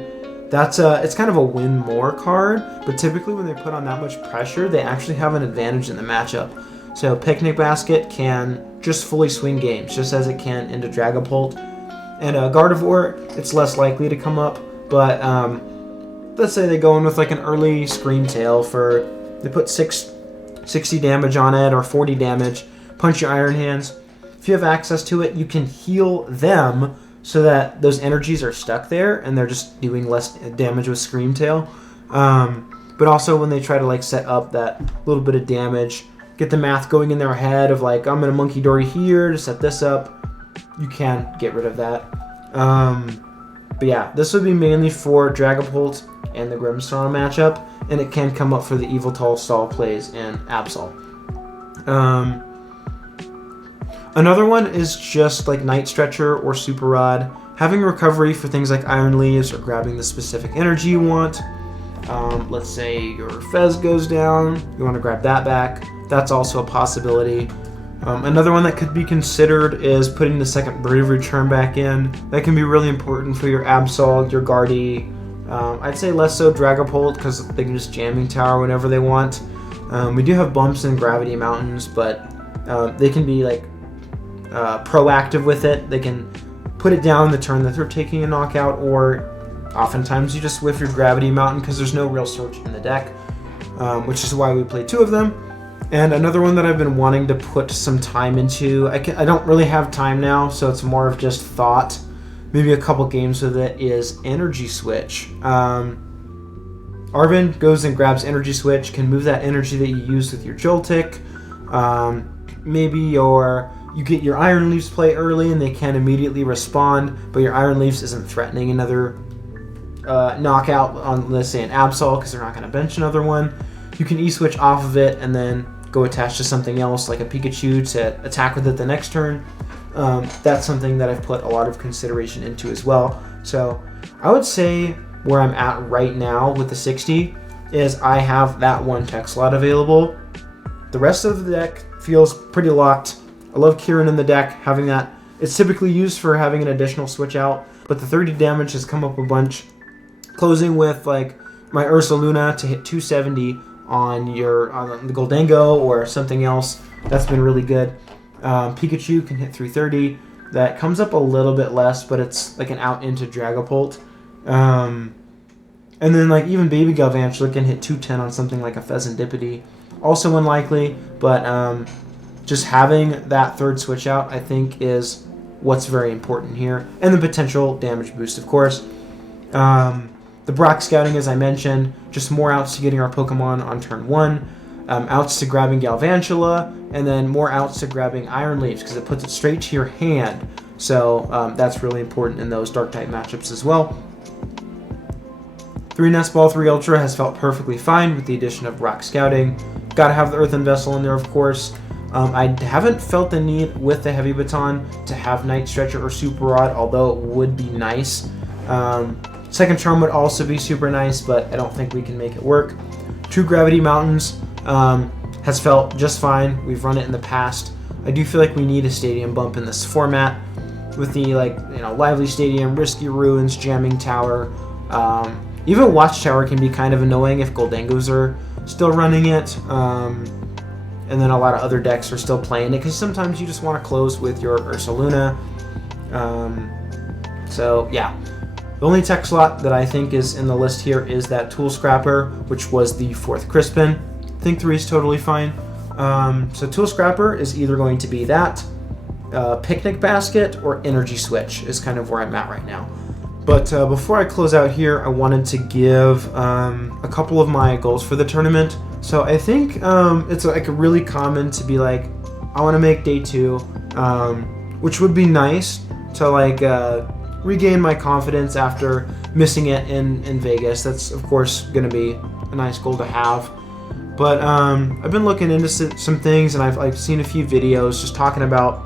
that's it's kind of a win more card, but typically when they put on that much pressure, they actually have an advantage in the matchup. So Picnic Basket can just fully swing games, just as it can into Dragapult. And Gardevoir, it's less likely to come up, but let's say they go in with like an early Scream Tail they put 60 damage on it or 40 damage, punch your Iron Hands. If you have access to it, you can heal them so that those energies are stuck there and they're just doing less damage with Scream Tail. But also when they try to like set up that little bit of damage, get the math going in their head of like, I'm going to Monkey Dory here to set this up, you can get rid of that. But yeah, this would be mainly for Dragapult and the Grimmsnarl matchup, and it can come up for the Yveltal stall plays and Absol. Another one is just like Night Stretcher or Super Rod, having recovery for things like Iron Leaves or grabbing the specific energy you want. Let's say your Fez goes down, you want to grab that back. That's also a possibility. Another one that could be considered is putting the 2nd Bravery Charm back in. That can be really important for your Absol, your Guardy. I'd say less so Dragapult because they can just Jamming Tower whenever they want. We do have bumps in Gravity Mountains, but they can be like proactive with it. They can put it down the turn that they're taking a knockout, or oftentimes you just whiff your Gravity Mountain because there's no real search in the deck, which is why we play 2 of them. And another one that I've been wanting to put some time into, I don't really have time now, so it's more of just thought, maybe a couple games with it, is Energy Switch. Arvin goes and grabs Energy Switch, can move that energy that you use with your Joltik. Maybe you get your Iron Leaves play early and they can immediately respond, but your Iron Leaves isn't threatening another knockout on, let's say, an Absol, because they're not going to bench another one. You can E-switch off of it and then go attach to something else like a Pikachu to attack with it the next turn. That's something that I've put a lot of consideration into as well. So I would say where I'm at right now with the 60 is I have that one tech slot available. The rest of the deck feels pretty locked. I love Kieran in the deck, having that. It's typically used for having an additional switch out, but the 30 damage has come up a bunch. Closing with like my Ursaluna to hit 270 on the Goldango or something else. That's been really good. Pikachu can hit 330. That comes up a little bit less, but it's like an out into Dragapult. And then like even Baby Galvantula can hit 210 on something like a Pheasantipity. Also unlikely, but just having that third switch out, I think, is what's very important here. And the potential damage boost, of course. The Brock Scouting, as I mentioned, just more outs to getting our Pokemon on turn 1, outs to grabbing Galvantula, and then more outs to grabbing Iron Leaves, because it puts it straight to your hand. So that's really important in those Dark-type matchups as well. 3 Nest Ball, 3 Ultra has felt perfectly fine with the addition of Brock Scouting. Gotta have the Earthen Vessel in there, of course. I haven't felt the need with the Heavy Baton to have Night Stretcher or Super Rod, although it would be nice. Second Charm would also be super nice, but I don't think we can make it work. 2 Gravity Mountains has felt just fine. We've run it in the past. I do feel like we need a stadium bump in this format with the Lively Stadium, Risky Ruins, Jamming Tower. Even Watchtower can be kind of annoying if Goldangos are still running it. And then a lot of other decks are still playing it, because sometimes you just want to close with your Ursaluna. So yeah. The only tech slot that I think is in the list here is that Tool Scrapper, which was the 4th Crispin. I think 3 is totally fine. So Tool Scrapper is either going to be that, Picnic Basket, or Energy Switch is kind of where I'm at right now. But before I close out here, I wanted to give a couple of my goals for the tournament. So I think it's like really common to be like, I want to make day 2, which would be nice to like regain my confidence after missing it in Vegas. That's of course going to be a nice goal to have. But I've been looking into some things, and I've seen a few videos just talking about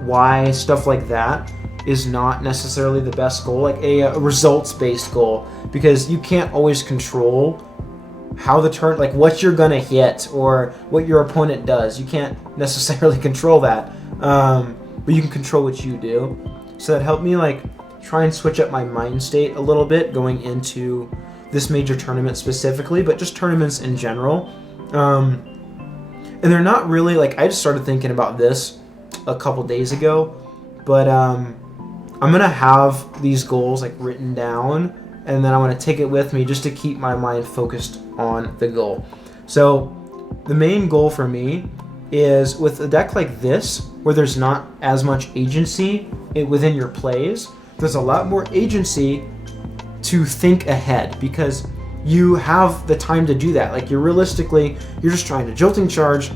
why stuff like that is not necessarily the best goal, like a results-based goal, because you can't always control how the turn, like what you're gonna hit or what your opponent does. You can't necessarily control that, but you can control what you do. So that helped me like try and switch up my mind state a little bit going into this major tournament specifically, but just tournaments in general. And they're not really like, I just started thinking about this a couple days ago, but I'm gonna have these goals like written down, and then I want to take it with me just to keep my mind focused on the goal. So the main goal for me is with a deck like this, where there's not as much agency within your plays, there's a lot more agency to think ahead, because you have the time to do that. Like you're just trying to Jolting Charge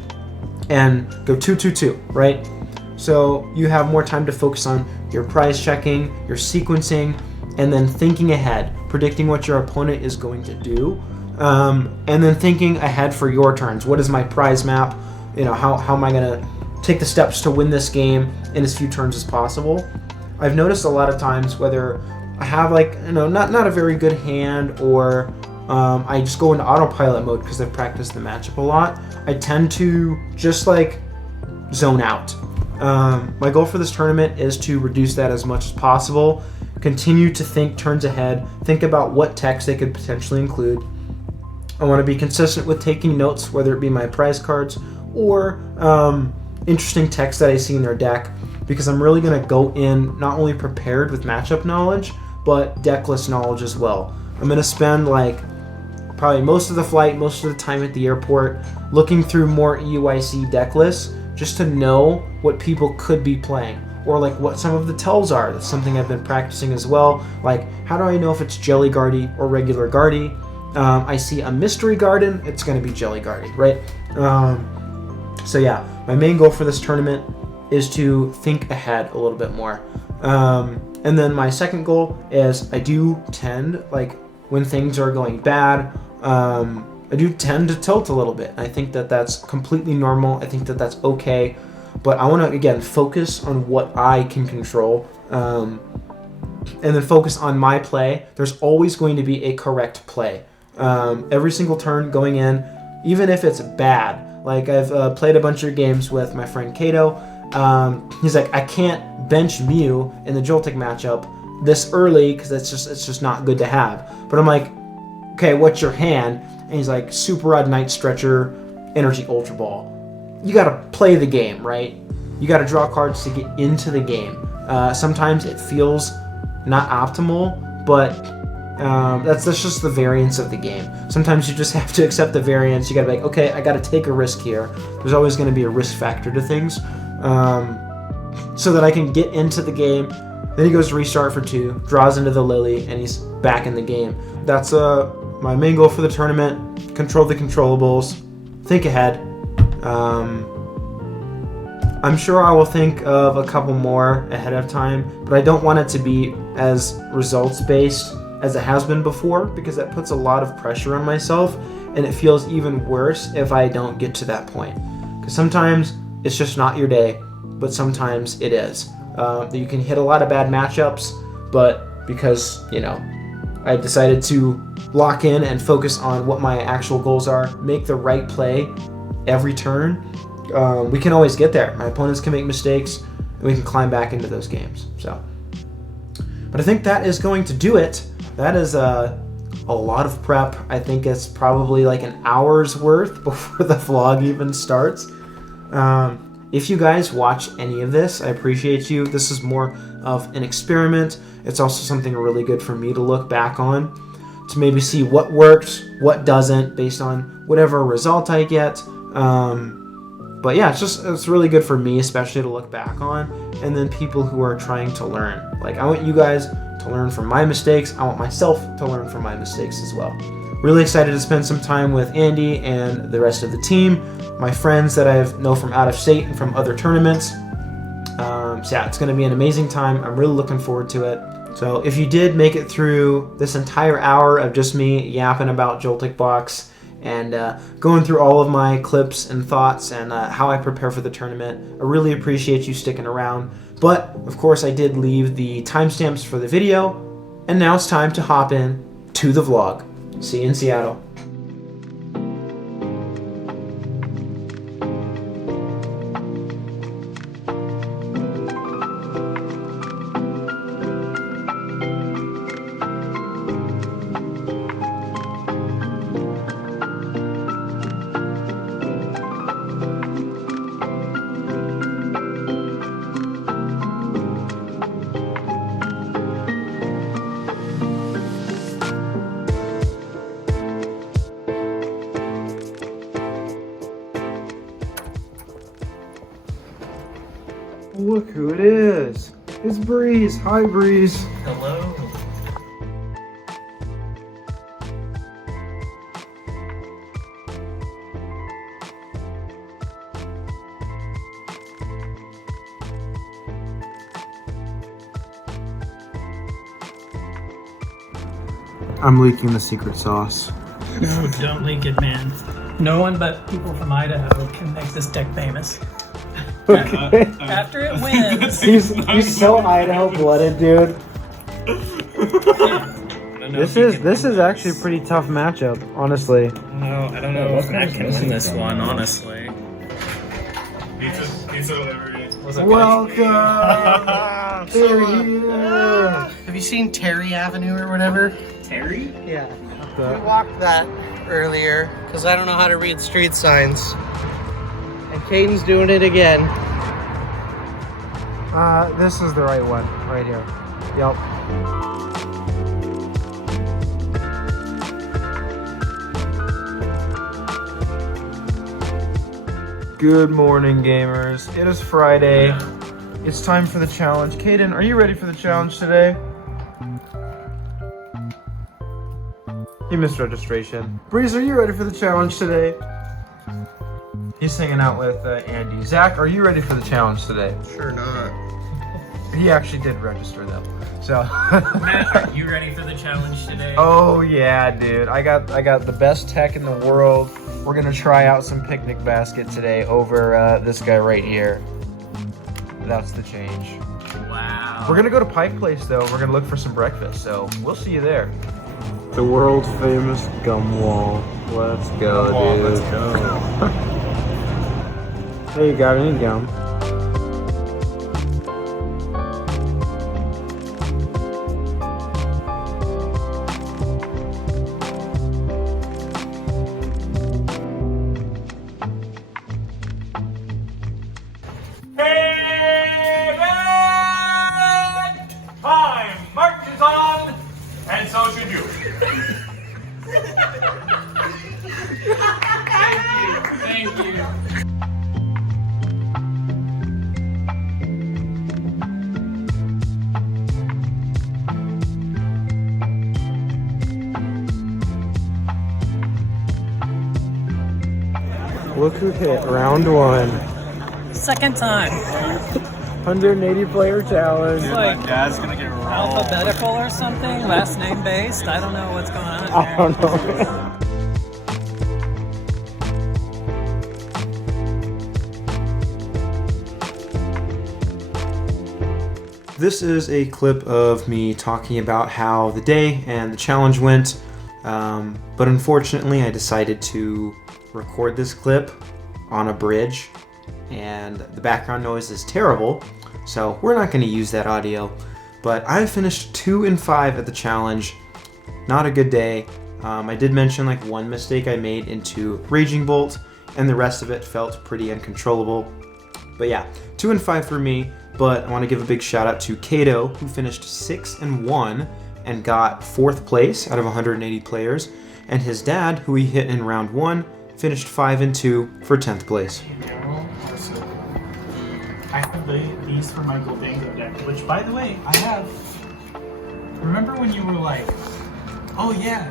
and go 2-2-2, right? So you have more time to focus on your prize checking, your sequencing, and then thinking ahead, predicting what your opponent is going to do, and then thinking ahead for your turns. What is my prize map? How am I going to take the steps to win this game in as few turns as possible? I've noticed a lot of times whether I have not a very good hand, or I just go into autopilot mode because I've practiced the matchup a lot, I tend to just like zone out. My goal for this tournament is to reduce that as much as possible, continue to think turns ahead, think about what text they could potentially include. I want to be consistent with taking notes, whether it be my prize cards or interesting text that I see in their deck. because I'm really going to go in not only prepared with matchup knowledge, but decklist knowledge as well. I'm going to spend like probably most of the flight, most of the time at the airport, looking through more EUIC deck lists just to know what people could be playing, or like what some of the tells are. That's something I've been practicing as well. Like, how do I know if it's Jelly Guardy or regular Guardy? I see a Mystery Garden, it's going to be Jelly Guardy, right? So yeah, my main goal for this tournament is to think ahead a little bit more. And then my second goal is I do tend, like when things are going bad, I do tend to tilt a little bit. I think that that's completely normal. I think that that's okay. But I want to, again, focus on what I can control, and then focus on my play. There's always going to be a correct play. Every single turn going in, even if it's bad. Like, I've played a bunch of games with my friend Kato. He's like, I can't bench Mew in the Joltik matchup this early because it's just not good to have. But I'm like, okay, what's your hand? And he's like, Super Rod, Night Stretcher, Energy Ultra Ball. You got to play the game, right? You got to draw cards to get into the game. Sometimes it feels not optimal, but that's just the variance of the game. Sometimes you just have to accept the variance. You got to be like, okay, I got to take a risk here. There's always going to be a risk factor to things, so that I can get into the game. Then he goes to restart for 2, draws into the Lily, and he's back in the game. That's my main goal for the tournament. Control the controllables. Think ahead. I'm sure I will think of a couple more ahead of time, but I don't want it to be as results-based as it has been before, because that puts a lot of pressure on myself, and it feels even worse if I don't get to that point. Because sometimes it's just not your day, but sometimes it is. You can hit a lot of bad matchups, but because, I decided to lock in and focus on what my actual goals are, make the right play every turn, we can always get there. My opponents can make mistakes, and we can climb back into those games. But I think that is going to do it. That is a lot of prep. I think it's probably like an hour's worth before the vlog even starts. If you guys watch any of this, I appreciate you. This is more of an experiment. It's also something really good for me to look back on, to maybe see what works, what doesn't, based on whatever result I get. But yeah, it's really good for me, especially to look back on, and then people who are trying to learn. Like, I want you guys to learn from my mistakes. I want myself to learn from my mistakes as well. Really excited to spend some time with Andy and the rest of the team, my friends that I know from out of state and from other tournaments. So yeah, it's going to be an amazing time. I'm really looking forward to it. So if you did make it through this entire hour of just me yapping about Joltik Box and going through all of my clips and thoughts and how I prepare for the tournament, I really appreciate you sticking around. But of course I did leave the timestamps for the video, and now it's time to hop in to the vlog. See you in Seattle. Look who it is. It's Breeze. Hi, Breeze. Hello. I'm leaking the secret sauce. No, don't leak it, man. No one but people from Idaho can make this deck famous. Okay. After it wins, He's so Idaho blooded, dude. This is actually a pretty tough matchup, honestly. No, I don't know if Matt can win this one, honestly. Pizza delivery. Welcome! They're here! Have you seen Terry Avenue or whatever? Terry? Yeah. We walked that earlier because I don't know how to read street signs. And Caden's doing it again. This is the right one, right here. Yep. Good morning, gamers. It is Friday. It's time for the challenge. Caden, are you ready for the challenge today? He missed registration. Breeze, are you ready for the challenge today? He's hanging out with Andy. Zach, are you ready for the challenge today? Sure not. He actually did register though. So Matt, are you ready for the challenge today? Oh yeah, dude. I got the best tech in the world. We're gonna try out some picnic basket today over this guy right here. That's the change. Wow. We're gonna go to Pike Place though. We're gonna look for some breakfast, so we'll see you there. The world famous gum wall. Let's go, dude. Let's go. Hey, you got any gum? Time marches on, and so should you. Thank you. Look who hit round one. Second time. 180 player challenge. It's like Dad's gonna get rolled. alphabetical or something, last name based. I don't know what's going on there. I don't know. This is a clip of me talking about how the day and the challenge went, but unfortunately I decided to record this clip on a bridge, and the background noise is terrible, so we're not going to use that audio. But I finished 2 and 5 at the challenge. Not a good day. I did mention like one mistake I made into Raging Bolt, and the rest of it felt pretty uncontrollable. But yeah, 2 and 5 for me. But I want to give a big shout out to Kato, who finished 6 and 1 and got 4th place out of 180 players, and his dad, who he hit in round 1, finished 5 and 2 for 10th place. I have these for my Goldango deck, which, by the way, I have. Remember when you were like, oh yeah,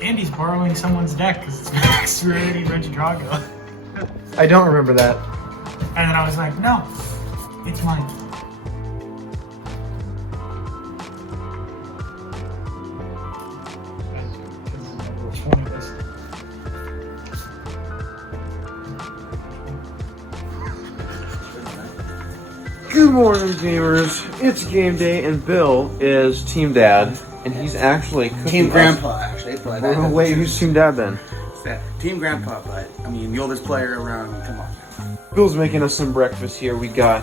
Andy's borrowing someone's deck because it's Max Rarity Regidrago. I don't remember that. And then I was like, no, it's mine. Good morning, gamers. It's game day, and Bill is Team Dad, and he's actually cooking Team us- Grandpa, actually. But Oh, wait, who's Team Dad then? Team Grandpa, but I mean, the oldest player around. Come on. Bill's making us some breakfast here. We got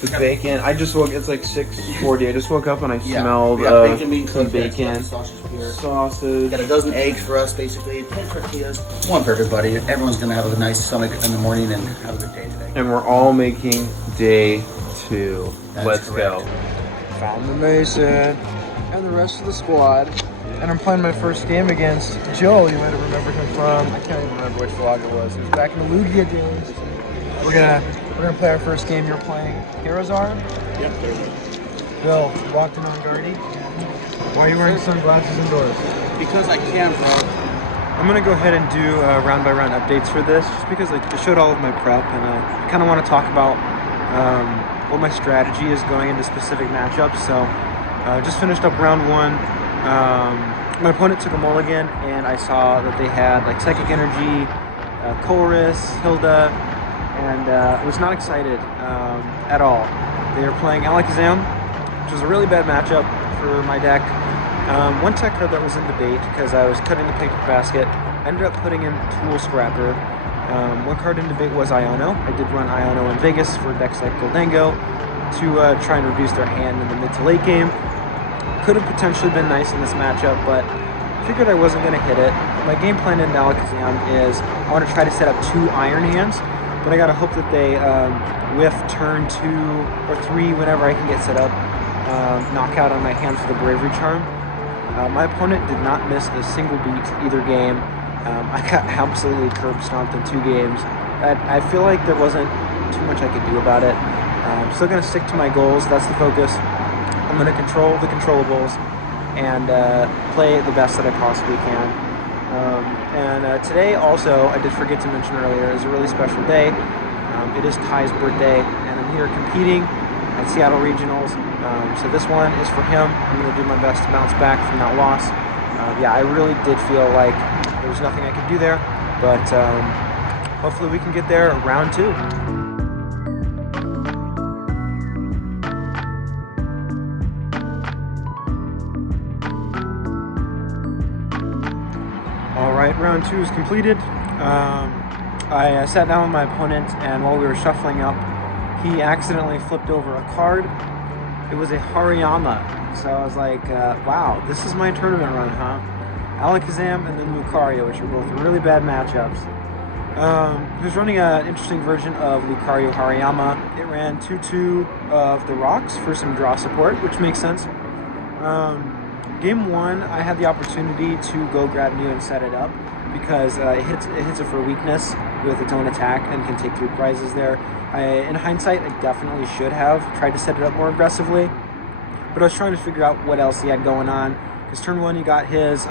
the bacon. I just woke. It's like 6:40. I just woke up and I smelled we got bacon being some cooked, bacon, sausage here. sausage. Got a dozen eggs for us, basically. 10 tortillas. One for everybody. Everyone's gonna have a nice stomach in the morning and have a good day today. And we're all making day 2. That is Let's correct. go. Found the Mason and the rest of the squad. And I'm playing my first game against Joe. You might have remembered him from, I can't even remember which vlog it was. It was back in the Lugia days. We're gonna play our first game. You're playing Heroes Arm? Yep, there Bill, walked in on Guardy. Why are you wearing sunglasses indoors? Because I can, bro. I'm gonna go ahead and do round by round updates for this, just because I showed all of my prep, and I kind of want to talk about what my strategy is going into specific matchups. So just finished up round 1. My opponent took a mulligan, and I saw that they had like Psychic Energy, Chorus, Hilda, and I was not excited at all. They were playing Alakazam, which was a really bad matchup for my deck. One tech card that was in debate, because I was cutting the picnic basket, I ended up putting in Tool Scrapper. One card in debate was Iono. I did run Iono in Vegas for decks like Goldango to try and reduce their hand in the mid to late game. Could have potentially been nice in this matchup, but figured I wasn't going to hit it. My game plan in Alakazam is I want to try to set up 2 Iron Hands but I gotta hope that they whiff turn 2 or 3 whenever I can get set up. Knockout on my hand for the Bravery Charm. My opponent did not miss a single beat either game. I got absolutely curb stomped in 2 games. I feel like there wasn't too much I could do about it. I'm still going to stick to my goals. That's the focus. I'm going to control the controllables and play the best that I possibly can. Today also, I did forget to mention earlier, is a really special day. It is Ty's birthday, and I'm here competing at Seattle Regionals. So this one is for him. I'm going to do my best to bounce back from that loss. Yeah, I really did feel like there was nothing I could do there, but hopefully we can get there round 2. Alright, round 2 is completed. I sat down with my opponent, and while we were shuffling up, he accidentally flipped over a card. It was a Hariyama, so I was like, wow, this is my tournament run, huh? Alakazam and then Lucario, which are both really bad matchups. He was running an interesting version of Lucario Hariyama. It ran 2-2 of the rocks for some draw support, which makes sense. Game 1, I had the opportunity to go grab Mew and set it up because it hits it for weakness with its own attack and can take 3 prizes there. In hindsight, I definitely should have tried to set it up more aggressively, but I was trying to figure out what else he had going on. Because turn 1, he got his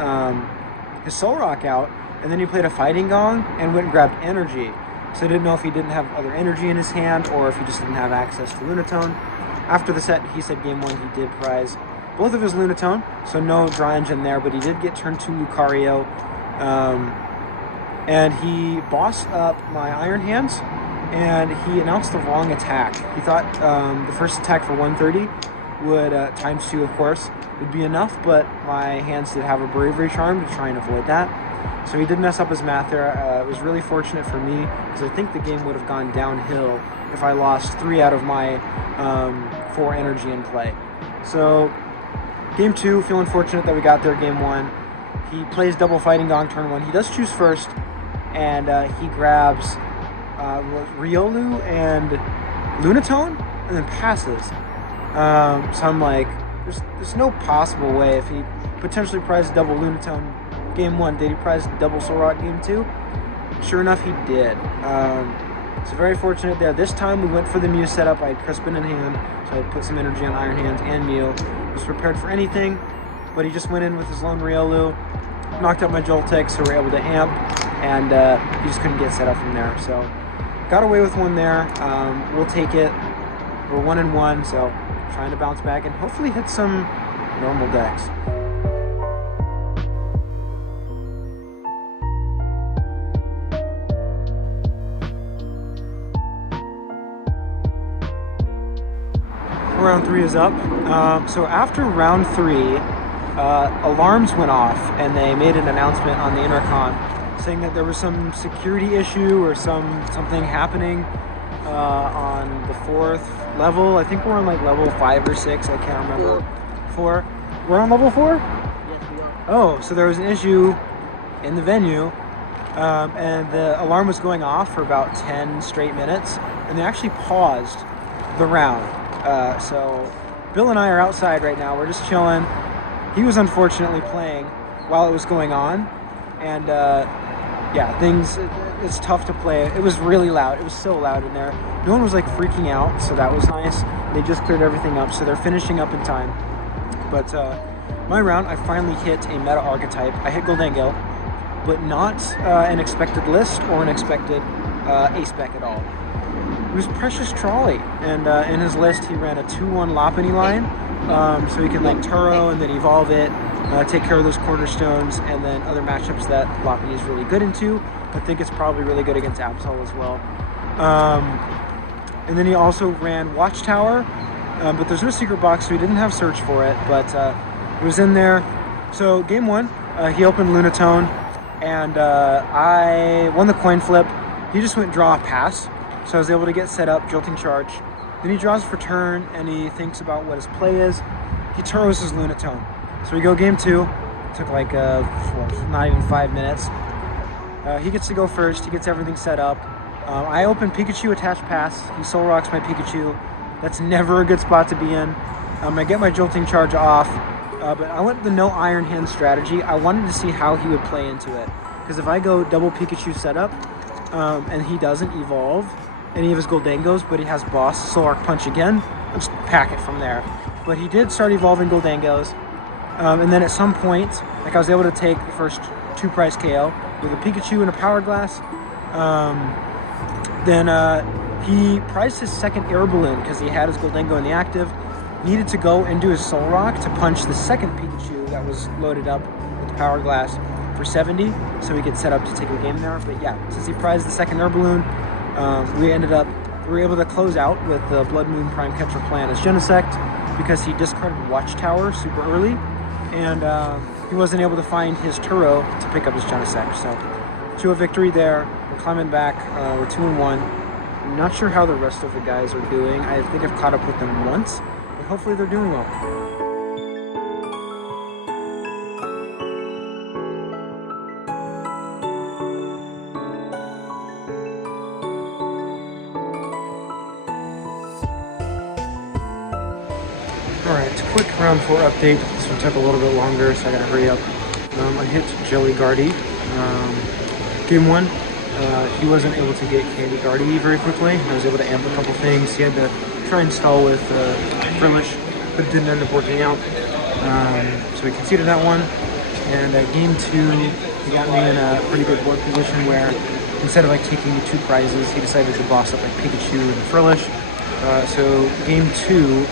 Soul Rock out, and then he played a Fighting Gong and went and grabbed energy. So I didn't know if he didn't have other energy in his hand or if he just didn't have access to Lunatone. After the set, he said game 1 he did prize both of his Lunatone, so no Draw Engine there, but he did get turn 2 Lucario. And he bossed up my Iron Hands, and he announced the wrong attack. He thought the first attack for 130 would, times 2 of course, would be enough, but my hands did have a Bravery Charm to try and avoid that. So he did mess up his math there. It was really fortunate for me, because I think the game would have gone downhill if I lost 3 out of my 4 energy in play. So game 2, feeling fortunate that we got there. Game 1, he plays double Fighting Gong turn 1. He does choose first, and he grabs Riolu and Lunatone, and then passes. So I'm like, there's no possible way if he potentially prized double Lunatone game 1, did he prize double Soul Rock game 2? Sure enough, he did. So very fortunate there. This time we went for the Mew setup. I had Crispin in hand, so I put some energy on Iron Hands and Mew. Was prepared for anything, but he just went in with his lone Riolu, knocked out my Joltik, so we were able to amp, and he just couldn't get set up from there. So got away with one there. We'll take it. We're 1-1, so trying to bounce back and hopefully hit some normal decks. Round 3 is up. So after round 3, alarms went off and they made an announcement on the intercom saying that there was some security issue or something happening on the 4th level. I think we're on like level 5 or 6. I can't remember. 4. We're on level 4? Yes, we are. Oh, so there was an issue in the venue, and the alarm was going off for about 10 straight minutes, and they actually paused the round. So Bill and I are outside right now. We're just chilling. He was unfortunately playing while it was going on, and yeah, it's tough to play. It was really loud. It was so loud in there. No one was like freaking out, so that was nice. They just cleared everything up, so they're finishing up in time. But my round, I finally hit a meta archetype. I hit Goldango, but not an expected list or an expected A-spec at all. It was Precious Trolley, and in his list he ran a 2-1 Lopunny line, so he can like Turo and then evolve it, take care of those cornerstones, and then other matchups that Lopunny is really good into. I think it's probably really good against Absol as well. And then he also ran Watchtower, but there's no secret box, so he didn't have search for it, but it was in there. So game 1, he opened Lunatone, and I won the coin flip. He just went draw pass. So I was able to get set up, Jolting Charge. Then he draws for turn, and he thinks about what his play is. He Turos his Lunatone. So we go game 2. It took like not even 5 minutes. He gets to go first. He gets everything set up. I open Pikachu attached pass. He soul rocks my Pikachu. That's never a good spot to be in. I get my jolting charge off, but I went the no iron hand strategy. I wanted to see how he would play into it. Because if I go double Pikachu setup, and he doesn't evolve any of his Goldangos, but he has boss soul rock punch again, I'll just pack it from there. But he did start evolving Goldangos. And then at some point, like I was able to take the first 2 prize KO with a Pikachu and a Power Glass. Then he prized his second air balloon because he had his Goldango in the active. Needed to go and do his Soul Rock to punch the second Pikachu that was loaded up with the Power Glass for 70, so we get set up to take a game there. But yeah, since he prized the second air balloon, we were able to close out with the Blood Moon Prime Catcher plan as Genesect because he discarded Watchtower super early, and he wasn't able to find his Turo to pick up his Genesect. So 2-0 victory there. We're climbing back. We're 2-1. I'm not sure how the rest of the guys are doing. I think I've caught up with them once, but hopefully they're doing well. Alright, quick round 4 update. This one took a little bit longer, so I gotta hurry up. I hit Jelly Guardy. Game 1, he wasn't able to get Candy Guardy very quickly. I was able to amp a couple things. He had to try and stall with Frillish, but it didn't end up working out. So we conceded that one. And Game 2, he got me in a pretty good board position where instead of like taking 2 prizes, he decided to boss up like Pikachu and Frillish. So Game 2,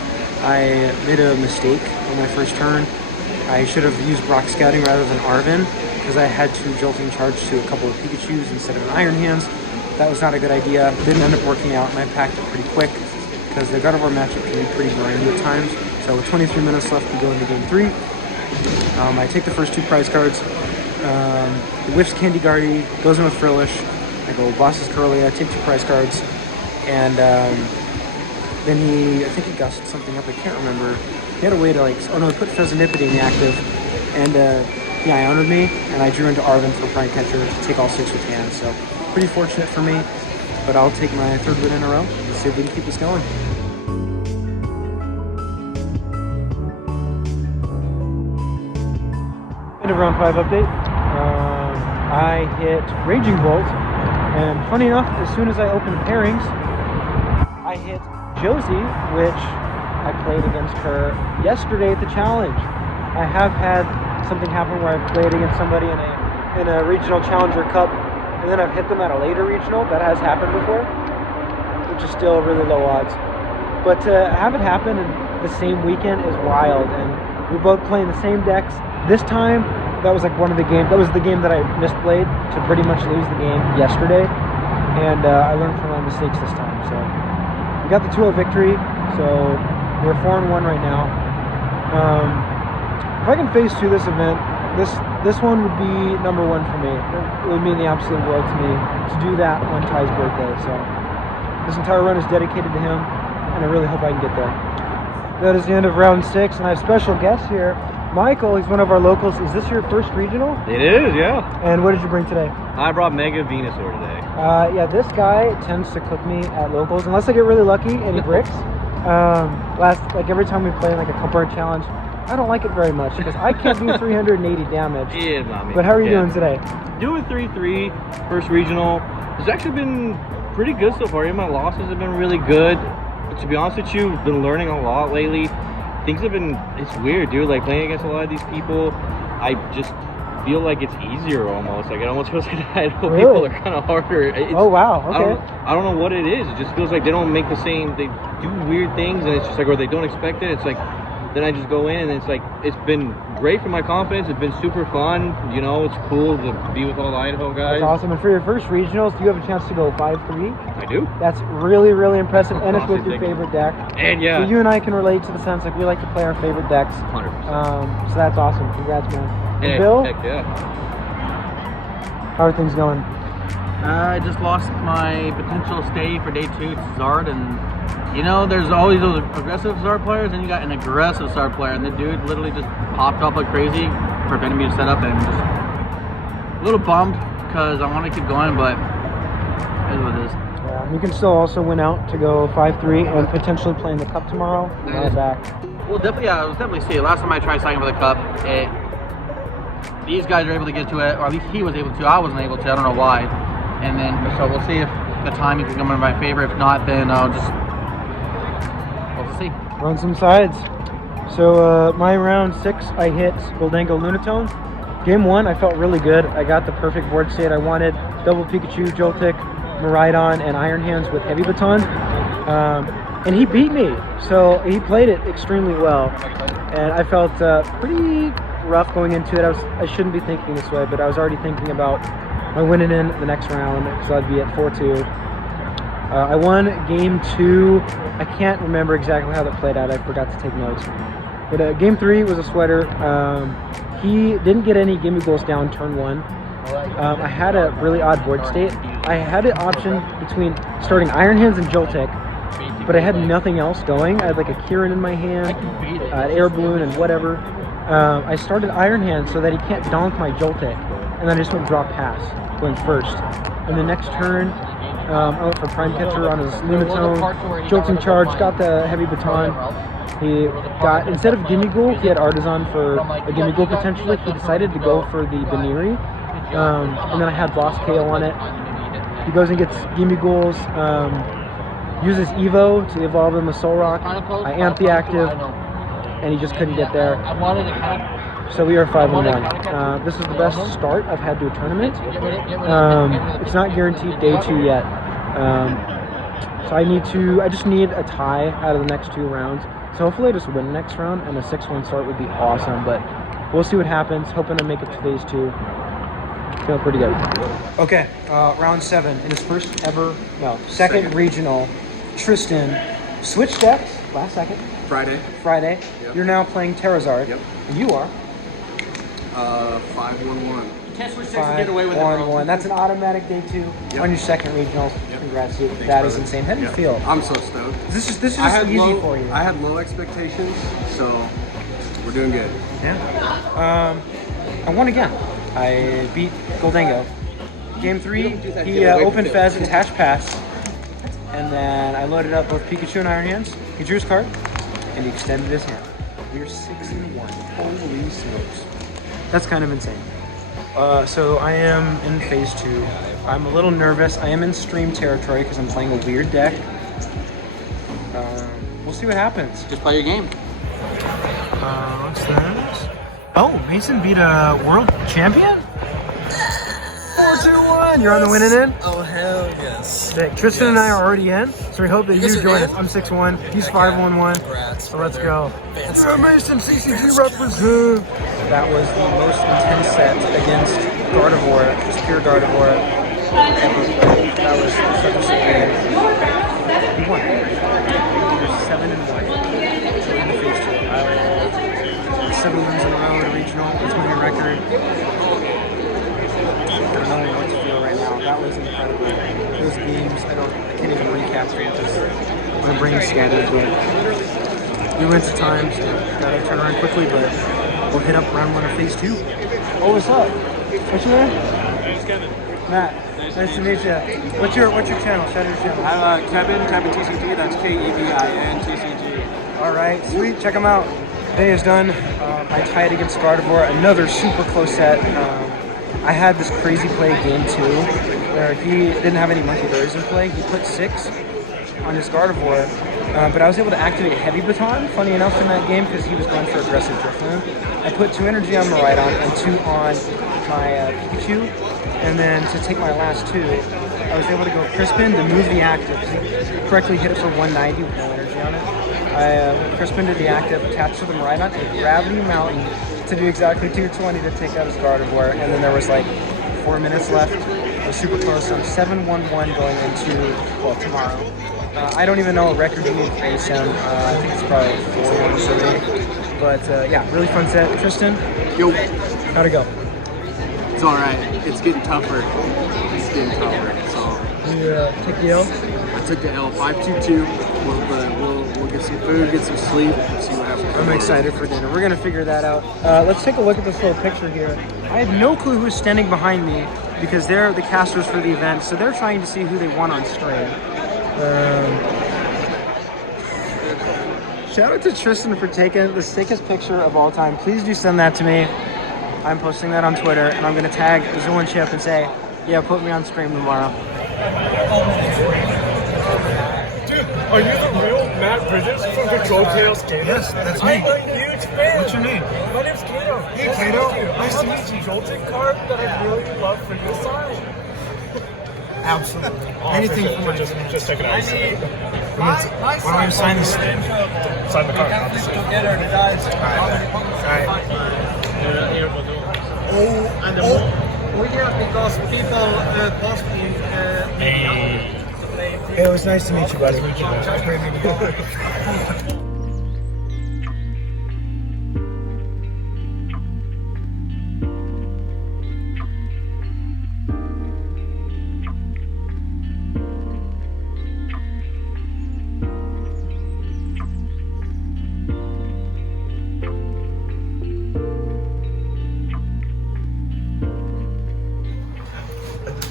I made a mistake on my first turn. I should have used Brock Scouting rather than Arven because I had to Jolting Charge to a couple of Pikachus instead of an Iron Hands. That was not a good idea. Didn't end up working out, and I packed it pretty quick because the Gardevoir matchup can be pretty grindy at times. So with 23 minutes left, we go into Game 3. I take the first 2 prize cards. He whiffs Candy Guardy, goes in with Frillish. I go Boss's Curly, I take 2 prize cards, and then I think he gussed something up, I can't remember. He had a way to he put Pheasantipity in the active, and yeah, I honored me, and I drew into Arven for Prime Catcher to take all 6 with hand, so pretty fortunate for me, but I'll take my 3rd win in a row. Let's see if we can keep this going. End of round 5 update. I hit Raging Bolt, and funny enough, as soon as I opened pairings, I hit Josie, which I played against her yesterday at the challenge. I have had something happen where I've played against somebody in a regional challenger cup, and then I've hit them at a later regional. That has happened before, which is still really low odds. But to have it happen in the same weekend is wild, and we're both playing the same decks. This time, that was like one of the games. That was the game that I misplayed to pretty much lose the game yesterday, and I learned from my mistakes this time. So we got the 2-0 victory. So we're 4-1 right now. If I can phase through this event, this one would be number 1 for me. It would mean the absolute world to me to do that on Ty's birthday. So this entire run is dedicated to him, and I really hope I can get there. That is the end of round 6, and I have special guests here. Michael, he's one of our locals. Is this your first regional? It is, yeah. And what did you bring today? I brought Mega Venusaur today. Yeah, this guy tends to cook me at locals, unless I get really lucky and he bricks. Every time we play like a couple hour challenge, I don't like it very much because I can't do 380 damage. Yeah, not me. But how are you doing today? Doing 3-3, first regional. It's actually been pretty good so far. My losses have been really good. But to be honest with you, I've been learning a lot lately. Things have been, it's weird, dude. Like playing against a lot of these people, I just feel like it's easier almost. Like it almost feels like I know really? People are kind of harder. Oh wow, okay. I don't know what it is. It just feels like they don't make the same, they do weird things and it's just like, or they don't expect it. It's like, then I just go in and it's like, it's been great for my confidence. It's been super fun. You know, it's cool to be with all the Idaho guys. That's awesome. And for your first regionals, do you have a chance to go 5-3? I do. That's really, really impressive. And it's with your favorite deck. And yeah. So you and I can relate to the sense like we like to play our favorite decks. 100%. So that's awesome. Congrats, man. Hey, Bill? Heck yeah. How are things going? I just lost my potential stay for day 2 to Zard, and you know, there's always those aggressive Zard players, and you got an aggressive Zard player, and the dude literally just popped up like crazy, preventing me to set up, and just a little bummed because I want to keep going, but is what it is. You can still also win out to go 5-3 and potentially play in the cup tomorrow. Back. Well, definitely, yeah, I was definitely see it. Last time I tried signing for the cup, these guys are able to get to it, or at least he was able to. I wasn't able to. I don't know why. And then, so we'll see if the timing can come in my favor. If not, then we'll see. Run some sides. So my round 6, I hit Goldango Lunatone. Game 1, I felt really good. I got the perfect board state I wanted. Double Pikachu, Joltik, Miraidon, and Iron Hands with Heavy Baton. And he beat me. So he played it extremely well. And I felt pretty rough going into it. I shouldn't be thinking this way, but I was already thinking about my winning in the next round, because I'd be at 4-2. I won game 2. I can't remember exactly how that played out. I forgot to take notes. But game 3 was a sweater. He didn't get any gimme goals down turn 1. I had a really odd board state. I had an option between starting Iron Hands and Joltik, but I had nothing else going. I had like a Kieran in my hand, an Air Balloon, and whatever. I started Iron Hands so that he can't donk my Joltik, and then I just went drop pass, going first. And the next turn, I went for Prime Catcher on his Lunatone, Jolting Charge, got the Heavy Baton. He got, instead of Gimme Ghoul, he had Artisan for a Gimme Ghoul potentially. He decided to go for the Baniri. And then I had Boss KO on it. He goes and gets Gimme Ghouls, uses Evo to evolve in the Soul Rock. I amp the active, and he just couldn't get there. So we are 5-1. This is the best start I've had to a tournament. It's not guaranteed day 2 yet. So I just need a tie out of the next 2 rounds. So hopefully I just win the next round, and a 6-1 start would be awesome, but we'll see what happens. Hoping to make it to phase 2. Feel pretty good. Okay, round 7 in his second regional. Tristan switched decks last second. Friday. Yep. You're now playing Terrazard. Yep. And you are 5-1-1. You can't switch decks and get away with it, bro. 5-1-1. That's an automatic day 2 on your second regional. Yep. Congrats, dude. Thanks, that is brother. insane. How do you feel? I'm so stoked. This is just easy for you. I had low expectations, so we're doing good. Yeah. I won again. I beat Goldango. Game 3, he opened Fez attached pass, and then I loaded up both Pikachu and Iron Hands. He drew his card, and he extended his hand. We are 6-1. Holy smokes. That's kind of insane. So I am in phase 2. I'm a little nervous. I am in stream territory because I'm playing a weird deck. We'll see what happens. Just play your game. What's that? Oh, Mason beat a world champion? 4-2-1. You're on the winning end? Oh, hell yes. Tristan and I are already in, so we hope that you join us. I'm 6-1. He's 5-1-1. So let's go. Yeah, Mason, CCG represent. That was the most intense set against Gardevoir, just pure Gardevoir. That was such a sick game. He won. 7-1. So in the phase 2. 7 wins in a row at a regional. That's my new record. I don't know what to feel right now. That was incredible. Those games, I can't even recap them because my brain's scattered. But we went to times. Gotta turn around quickly, but we'll hit up round 1 of phase 2. Oh, what's up? What's your name? It's Kevin. Matt. Nice to meet you. What's your channel? Shout out your channel. I'm Kevin TCG. That's Kevin TCG. All right, sweet. Check them out. Day is done. I tied against Gardevoir, another super close set. I had this crazy play game 2 where he didn't have any Monkey Berries in play. He put 6 on his Gardevoir, but I was able to activate Heavy Baton, funny enough, in that game because he was going for aggressive Drifloon. I put 2 energy on Miraidon and 2 on my Pikachu, and then to take my last 2, I was able to go Crispin to move the active. Correctly hit it for 190 with no energy on it. I Crispin did the active, attached to the Miraidon, a Gravity Mountain to do exactly 220 to take out his Gardevoir, and then there was like 4 minutes left. It was super close, so I'm 7-1-1 going into, well, tomorrow. I don't even know what record you need for ASM. I think it's probably 4 or something. But yeah, really fun set. Tristan? Yo. How'd it go? It's alright. It's getting tougher. So. You take the L? I took the L. 5-2-2. We'll get some food, get some sleep, and see what happens. I'm excited for dinner. We're gonna figure that out. Let's take a look at this little picture here. I had no clue who was standing behind me because they're the casters for the event, so they're trying to see who they want on stream. Shout out to Tristan for taking the sickest picture of all time. Please do send that to me. I'm posting that on Twitter, and I'm going to tag Zoo and Chip and say, yeah, put me on stream tomorrow. Dude, are you the real Matt Bridges from Control Chaos Gaming? Yes, that's me. I'm a huge fan. What's your name? My name's Kato. Hey, Kato. Nice to meet you. Joltik card that I really love for you to sign. Absolutely. Oh, Anything for my just check it out. I need why don't you sign this thing? Sign the card, obviously. Alright. Oh, yeah, because people post me. Hey, it was nice to meet you, buddy. It was great meeting you.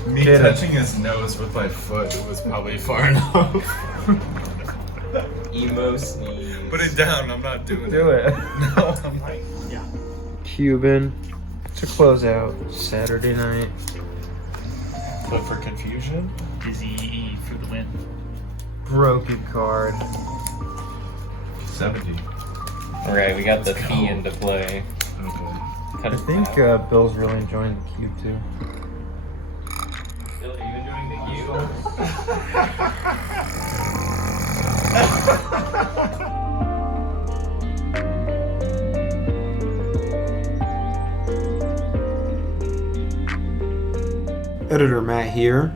Me touching his nose with my foot was probably far enough. Emo sneeze. Put it down, I'm not doing it. Do it. No, I'm not. Yeah. Cuban to close out Saturday night. Flip for confusion. Dizzy for the win. Broken card. 70. Alright, we got the fee into play. Okay. I think Bill's really enjoying the cube too. Bill, are you enjoying the Editor Matt here.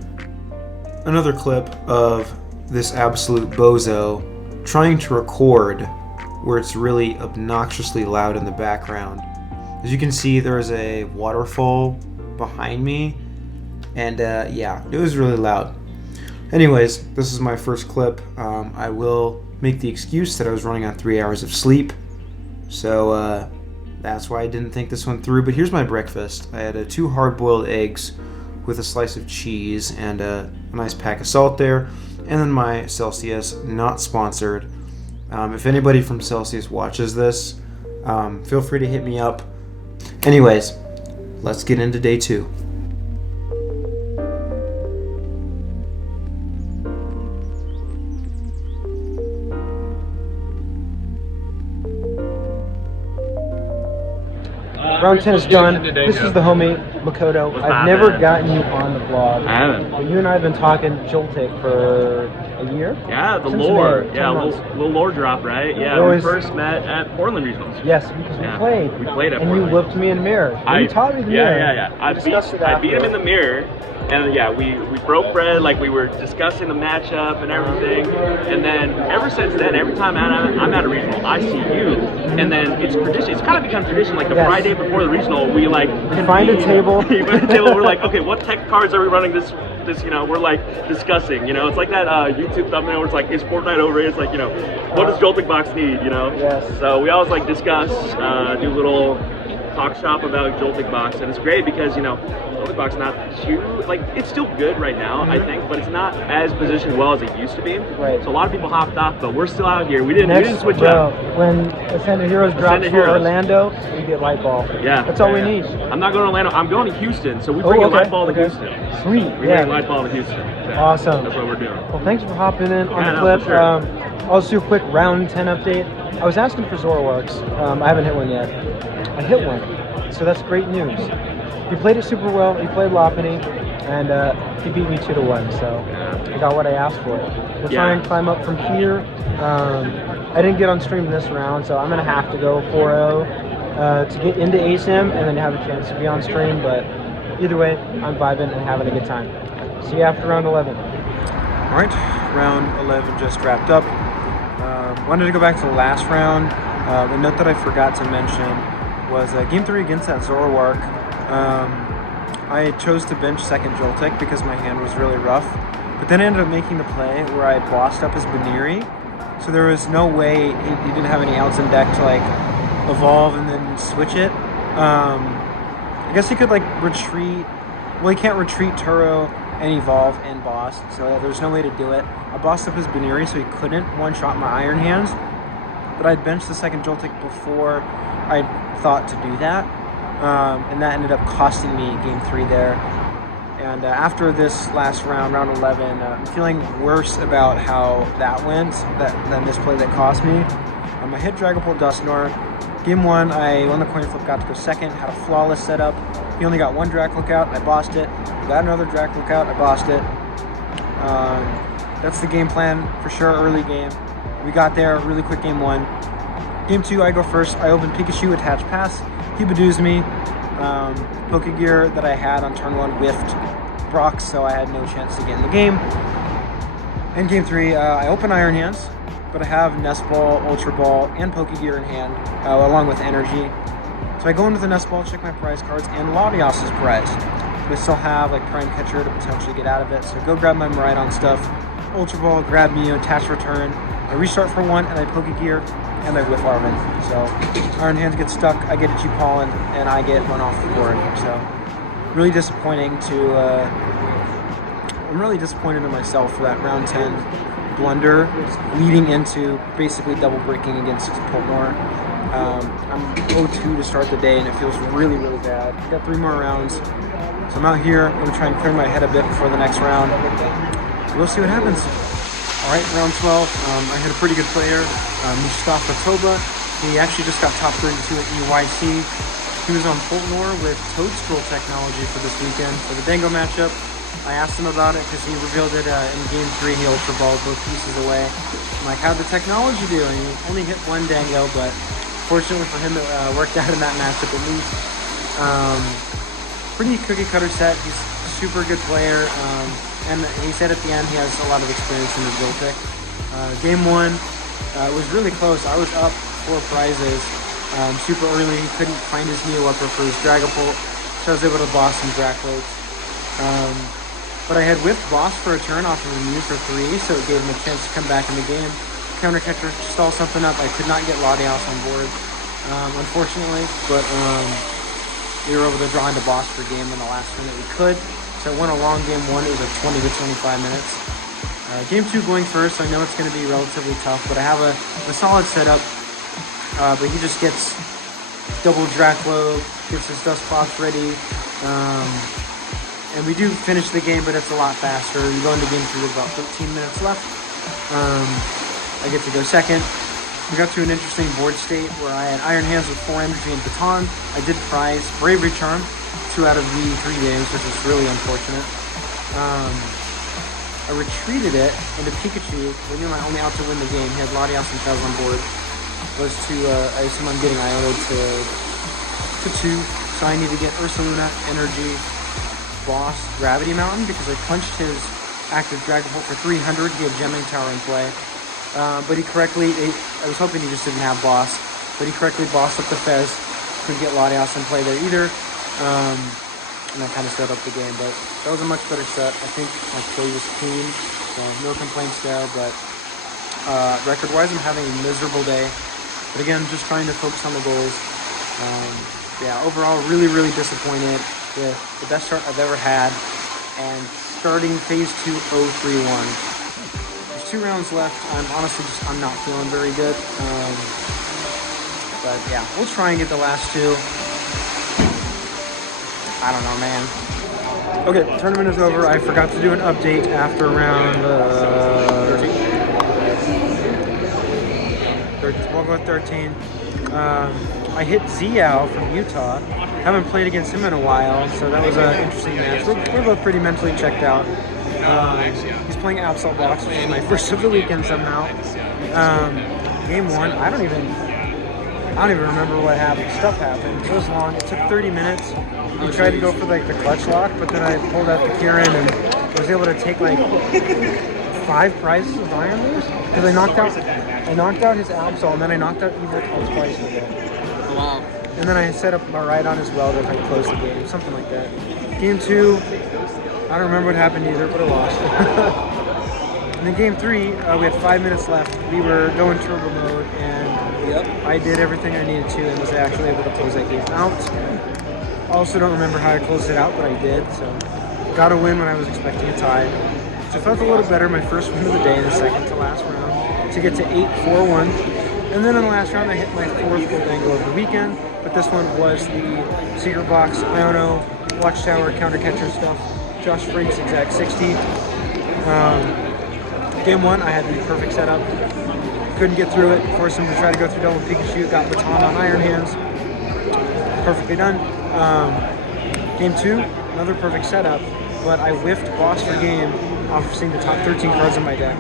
Another clip of this absolute bozo trying to record where it's really obnoxiously loud in the background. As you can see, there is a waterfall behind me, and yeah, it was really loud. Anyways, this is my first clip. I will make the excuse that I was running on 3 hours of sleep, so that's why I didn't think this one through. But here's my breakfast. I had 2 hard-boiled eggs with a slice of cheese and a nice pack of salt there, and then my Celsius, not sponsored. If anybody from Celsius watches this, feel free to hit me up. Anyways, let's get into day 2. Round 10 is done. This is the homie Makoto. I've never gotten you on the vlog. I haven't. But you and I have been talking Joltik for a year? Yeah, the Since lore. May, Yeah, 10 months. little lore drop, right? Yeah, we first met at Portland Regionals. Yes, because we played. We played at and Portland. you whipped me in mirror. You taught me the mirror. Yeah. I beat him in the mirror, and yeah, we broke bread, like we were discussing the matchup and everything. And then ever since then, every time I'm at a regional, I see you, and then it's tradition. It's kind of become tradition. Like the Friday before the regional, we like find a table. We find a table. We're like, okay, what tech cards are we running this? We're like discussing. It's like that YouTube thumbnail where it's like, is Fortnite over? It's like, what does Joltik Box need? Yes. So we always like discuss, do little talk shop about Joltik Box, and it's great because Joltik Box not too it's still good right now, I think, but it's not as positioned well as it used to be. Right. So a lot of people hopped off, but we're still out here. We didn't switch up. When Ascend of Heroes drops for Orlando, we get light ball. Yeah, that's all we need. I'm not going to Orlando. I'm going to Houston, so we bring a light ball to Houston. Sweet. We bring a light ball to Houston. Yeah. Awesome. That's what we're doing. Well, thanks for hopping in on the clip. For sure. I'll just do a quick round 10 update. I was asking for Zorworks. I haven't hit one yet. I hit one, so that's great news. He played it super well. He played Lopunny, and he beat me 2-1. So I got what I asked for. We're trying to climb up from here. I didn't get on stream this round, so I'm gonna have to go 4-0 to get into ASIM and then have a chance to be on stream. But either way, I'm vibing and having a good time. See you after round 11. All right, round 11 just wrapped up. Wanted to go back to the last round. The note that I forgot to mention was game 3 against that Zoroark. I chose to bench second Joltik because my hand was really rough, but then I ended up making the play where I bossed up his Baniri, so there was no way he didn't have any outs in deck to evolve and then switch it. I guess he could retreat well, he can't retreat, Turo, and evolve and boss, so there's no way to do it. I bossed up his Baneri, so he couldn't one-shot my Iron Hands, but I'd benched the second Joltik before I thought to do that, and that ended up costing me game 3 there. And after this last round, round 11, I'm feeling worse about how that went, that misplay that cost me. I hit Dragapult Dusknoir. Game 1, I won the coin flip, got to go second, had a flawless setup. He only got one Drac Lookout, I bossed it. Got another Drac Lookout, I bossed it. That's the game plan for sure, early game. We got there, really quick game 1. Game 2, I go first. I open Pikachu, attach pass. He Badoos me. Pokegear that I had on turn 1 whiffed Brock, so I had no chance to get in the game. In game 3, I open Iron Hands, but I have Nest Ball, Ultra Ball, and Pokegear in hand, along with Energy. So I go into the Nest Ball, check my prize cards, and Latias is prized. But I still have like Prime Catcher to potentially get out of it, so go grab my Miraidon stuff. Ultra Ball, grab Mio, attach return. I restart for 1, and I Pokegear, and I whiff Larvin. So Iron Hands get stuck, I get a G-Pollen, and I get run off the board. So really disappointing to, I'm really disappointed in myself for that round 10 blunder leading into basically double breaking against Poltnor. I'm 0-2 to start the day, and it feels really, really bad. I've got 3 more rounds, so I'm out here. I'm gonna try and clear my head a bit before the next round. We'll see what happens. All right, round 12. I hit a pretty good player, Mustafa Toba. He actually just got top 32 at EYC. He was on Poltnor with Toadstool technology for this weekend for the Dango matchup. I asked him about it because he revealed it in game 3. He Ultra Balled both pieces away. I'm like, how'd the technology do? And he only hit 1 Dango, but fortunately for him, it worked out in that matchup at least. Pretty cookie cutter set. He's a super good player. And he said at the end he has a lot of experience in the Joltik. Game 1, it was really close. I was up 4 prizes super early. He couldn't find his Neo upper for his Dragapult, so I was able to boss some Dracloaks. But I had whipped boss for a turn off of a Mew for 3, so it gave him a chance to come back in the game. Counter catcher, stall something up. I could not get Latias on board, unfortunately, but we were able to draw into boss for game in the last turn that we could. So I won a long game 1. It was like 20 to 25 minutes. Game 2 going first. I know it's going to be relatively tough, but I have a solid setup. But he just gets double Draclo, gets his Dusclops ready. And we do finish the game, but it's a lot faster. You go into game 3 with about 13 minutes left. I get to go second. We got to an interesting board state where I had Iron Hands with 4 energy and Baton. I did prize Bravery Charm 2 out of the 3 games, which is really unfortunate. I retreated it into Pikachu. I knew I only out to win the game. He had Latias and Tez on board. Was to, I assume I'm getting Iono to 2. So I need to get Ursaluna, Energy, Boss, Gravity Mountain, because I punched his active Dragapult for 300. He had Gemming Tower in play. But he correctly, I was hoping he just didn't have Boss, but he correctly bossed up the Fez. Couldn't get Latias in play there either. And that kind of set up the game, but that was a much better set. I think my play was clean, so no complaints there, but record-wise, I'm having a miserable day. But again, just trying to focus on the goals. Yeah, overall, really, really disappointed with the best start I've ever had, and starting phase 2 0-3-1. There's 2 rounds left. I'm honestly I'm not feeling very good. But yeah, we'll try and get the last 2. I don't know, man. Okay, tournament is over. I forgot to do an update after round 13. We'll go 13. I hit Xiao from Utah. Haven't played against him in a while, so that was an interesting match. We're both pretty mentally checked out. He's playing Absol Box, which is my first of the weekend somehow. Game 1, I don't even remember what happened. Stuff happened. It was long. It took 30 minutes. We tried to go for like the clutch lock, but then I pulled out the Kieran and was able to take like 5 prizes of Iron Moves because I knocked out his Absol, and then I knocked out Evil Pulse twice with it. Wow. And then I set up my Miraidon as well to like close the game, something like that. Game 2, I don't remember what happened either, but I lost. And then game 3, we had 5 minutes left. We were going turbo mode, and I did everything I needed to and was actually able to close that game out. I also don't remember how I closed it out, but I did, so got a win when I was expecting a tie. So I felt a little better. My first win of the day, the second to last round, to get to 8-4-1. And then in the last round, I hit my 4th gold angle of the weekend. But this one was the secret box, Iono, Watchtower, counter catcher stuff. Josh Freak's exact 60. Game 1, I had the perfect setup. Couldn't get through it. Forced him to try to go through double Pikachu. Got baton on Iron Hands. Perfectly done. Game 2, another perfect setup, but I whiffed boss for game off of seeing the top 13 cards in my deck.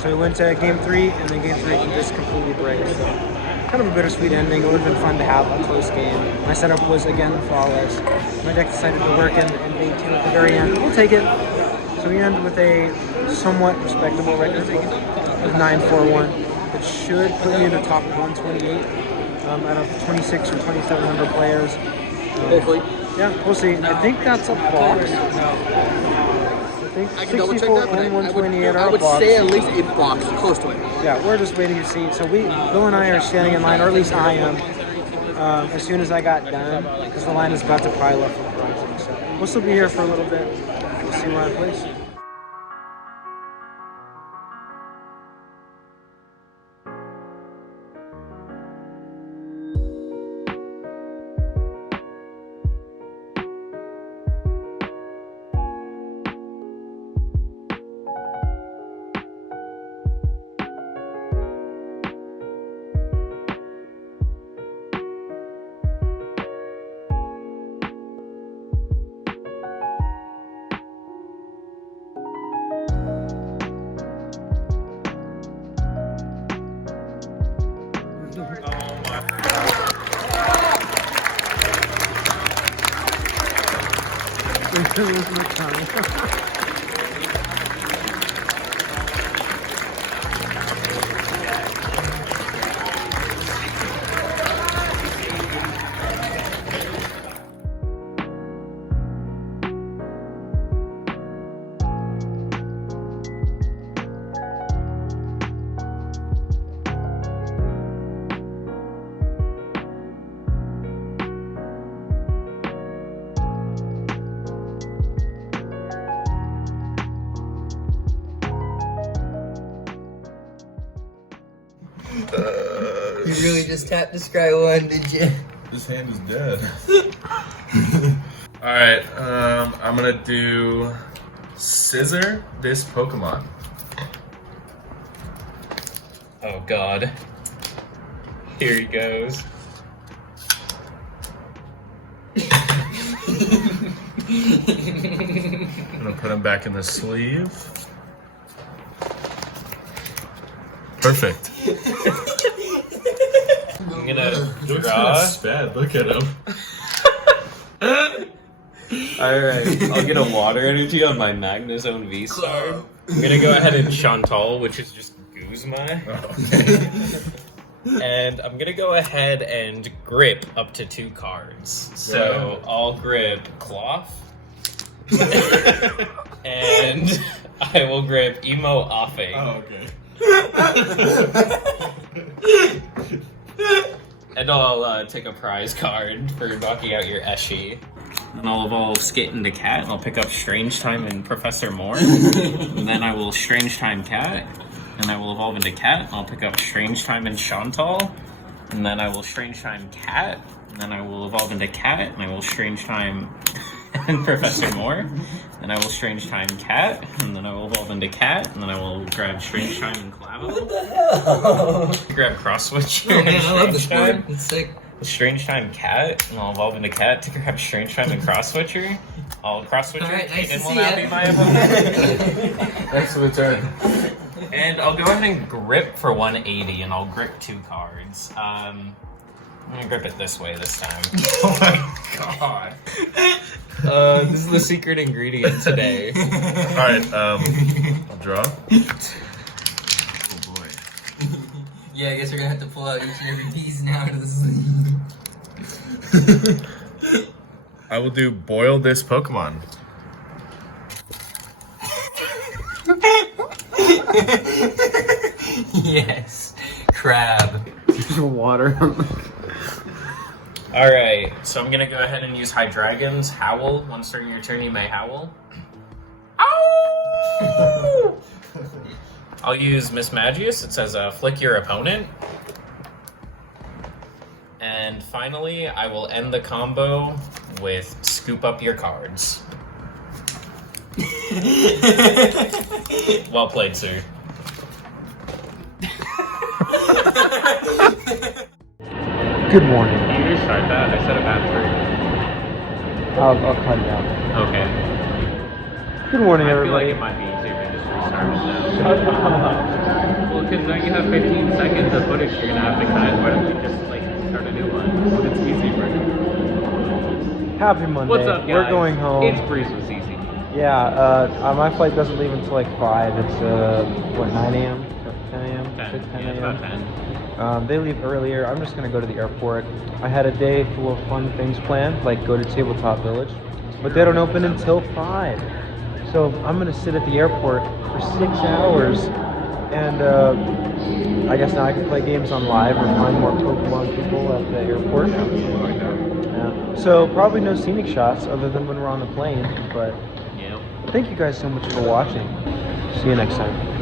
So we went to game 3, and then game 3 just completely breaks. So kind of a bittersweet ending. It would have been fun to have a close game. My setup was again flawless. My deck decided to work in game 2 at the very end. We'll take it. So we end with a somewhat respectable record of 9-4-1. It should put me in the top 128 out of 26 or 2,700 players. Hopefully. Yeah, we'll see. I think that's a box. I can double check that, but I would say at least a box, close to it. Yeah, we're just waiting to see. So Bill and I are standing in line, or at least I am, as soon as I got done, because the line is about to pile up for pricing. So we'll still be here for a little bit. We'll see where I place. Where's my time? You really just tapped the scry one, did you? This hand is dead. Alright, I'm gonna do scissor this Pokemon. Oh god. Here he goes. I'm gonna put him back in the sleeve. Perfect. I'm gonna Looks draw. bad. Look at him. Alright, I'll get a water energy on my Magnezone V-Star. I'm gonna go ahead and Chantal, which is just Guzma. And I'm gonna go ahead and grip up to 2 cards. So I'll grip Cloth. And I will grip Emo Offing. Oh, okay. And I'll take a prize card for knocking out your Eshi. And I'll evolve Skit into Cat, and I'll pick up Strange Time and Professor Moore. And then I will Strange Time Cat, and I will evolve into Cat, and I'll pick up Strange Time and Chantal. And then I will Strange Time Cat, and then I will evolve into Cat, and I will Strange Time and Professor Moore. Then I will Strange Time Cat, and then I will evolve into Cat, and then I will grab Strange Time and Clavo. What the hell? Grab Cross Switch. Oh man, I love this board. It's sick. Strange Time Cat, and I'll evolve into Cat to grab Strange Time and Cross Switcher. I'll Cross Switcher, Alright, nice and to will see now ya. be my opponent. Thanks for the turn. And I'll go ahead and grip for 180, and I'll grip 2 cards. I'm gonna grip it this way this time. Oh my god. This is the secret ingredient today. Alright, I'll draw. Oh boy. Yeah, I guess we're gonna have to pull out each and every piece now to this. I will do boil this Pokemon. Yes. Crab. Water. Alright, so I'm gonna go ahead and use High Dragon's Howl. Once during your turn, you may howl. Ow! I'll use Miss Magius. It says flick your opponent. And finally, I will end the combo with scoop up your cards. Well played, sir. Good morning. Can you restart that? I set a bad I'll cut it out. Okay. Good morning, I feel everybody. like it might be easier to just restart it now. Well, because now you have 15 seconds of footage you're going to have to cut. Why don't we just, like, start a new one? It's easy for you. Happy Monday. What's up, guys? We're going home. It's Breeze with CC. Yeah, my flight doesn't leave until like 5. It's, 9 a.m.? 10 a.m.? 10. 10 Yeah, it's about 10. They leave earlier. I'm just going to go to the airport. I had a day full of fun things planned, like go to Tabletop Village, but they don't open until 5. So I'm going to sit at the airport for 6 hours, and I guess now I can play games on live or find more Pokemon people at the airport. Yeah. So probably no scenic shots other than when we're on the plane, but thank you guys so much for watching. See you next time.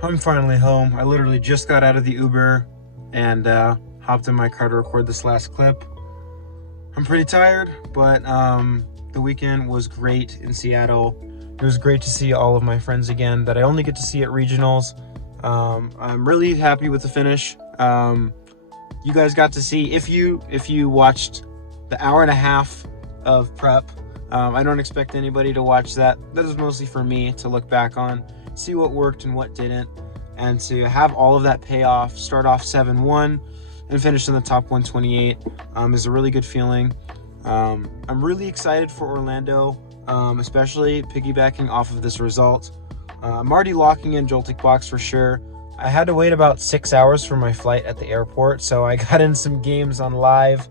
I'm finally home. I literally just got out of the Uber and hopped in my car to record this last clip. I'm pretty tired, but the weekend was great in Seattle. It was great to see all of my friends again that I only get to see at regionals. I'm really happy with the finish. You guys got to see, if you watched the hour and a half of prep, I don't expect anybody to watch that. That is mostly for me to look back on, see what worked and what didn't, and to have all of that pay off, start off 7-1 and finish in the top 128 is a really good feeling. I'm really excited for Orlando, especially piggybacking off of this result. I'm already locking in Joltik Box for sure. I had to wait about 6 hours for my flight at the airport, so I got in some games on live.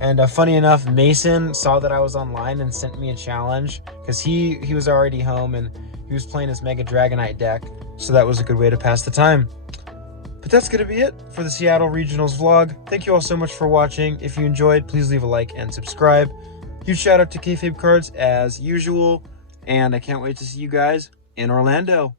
And funny enough, Mason saw that I was online and sent me a challenge because he was already home and he was playing his Mega Dragonite deck, so that was a good way to pass the time. But that's going to be it for the Seattle Regionals vlog. Thank you all so much for watching. If you enjoyed, please leave a like and subscribe. Huge shout out to Kayfabe Cards as usual, and I can't wait to see you guys in Orlando.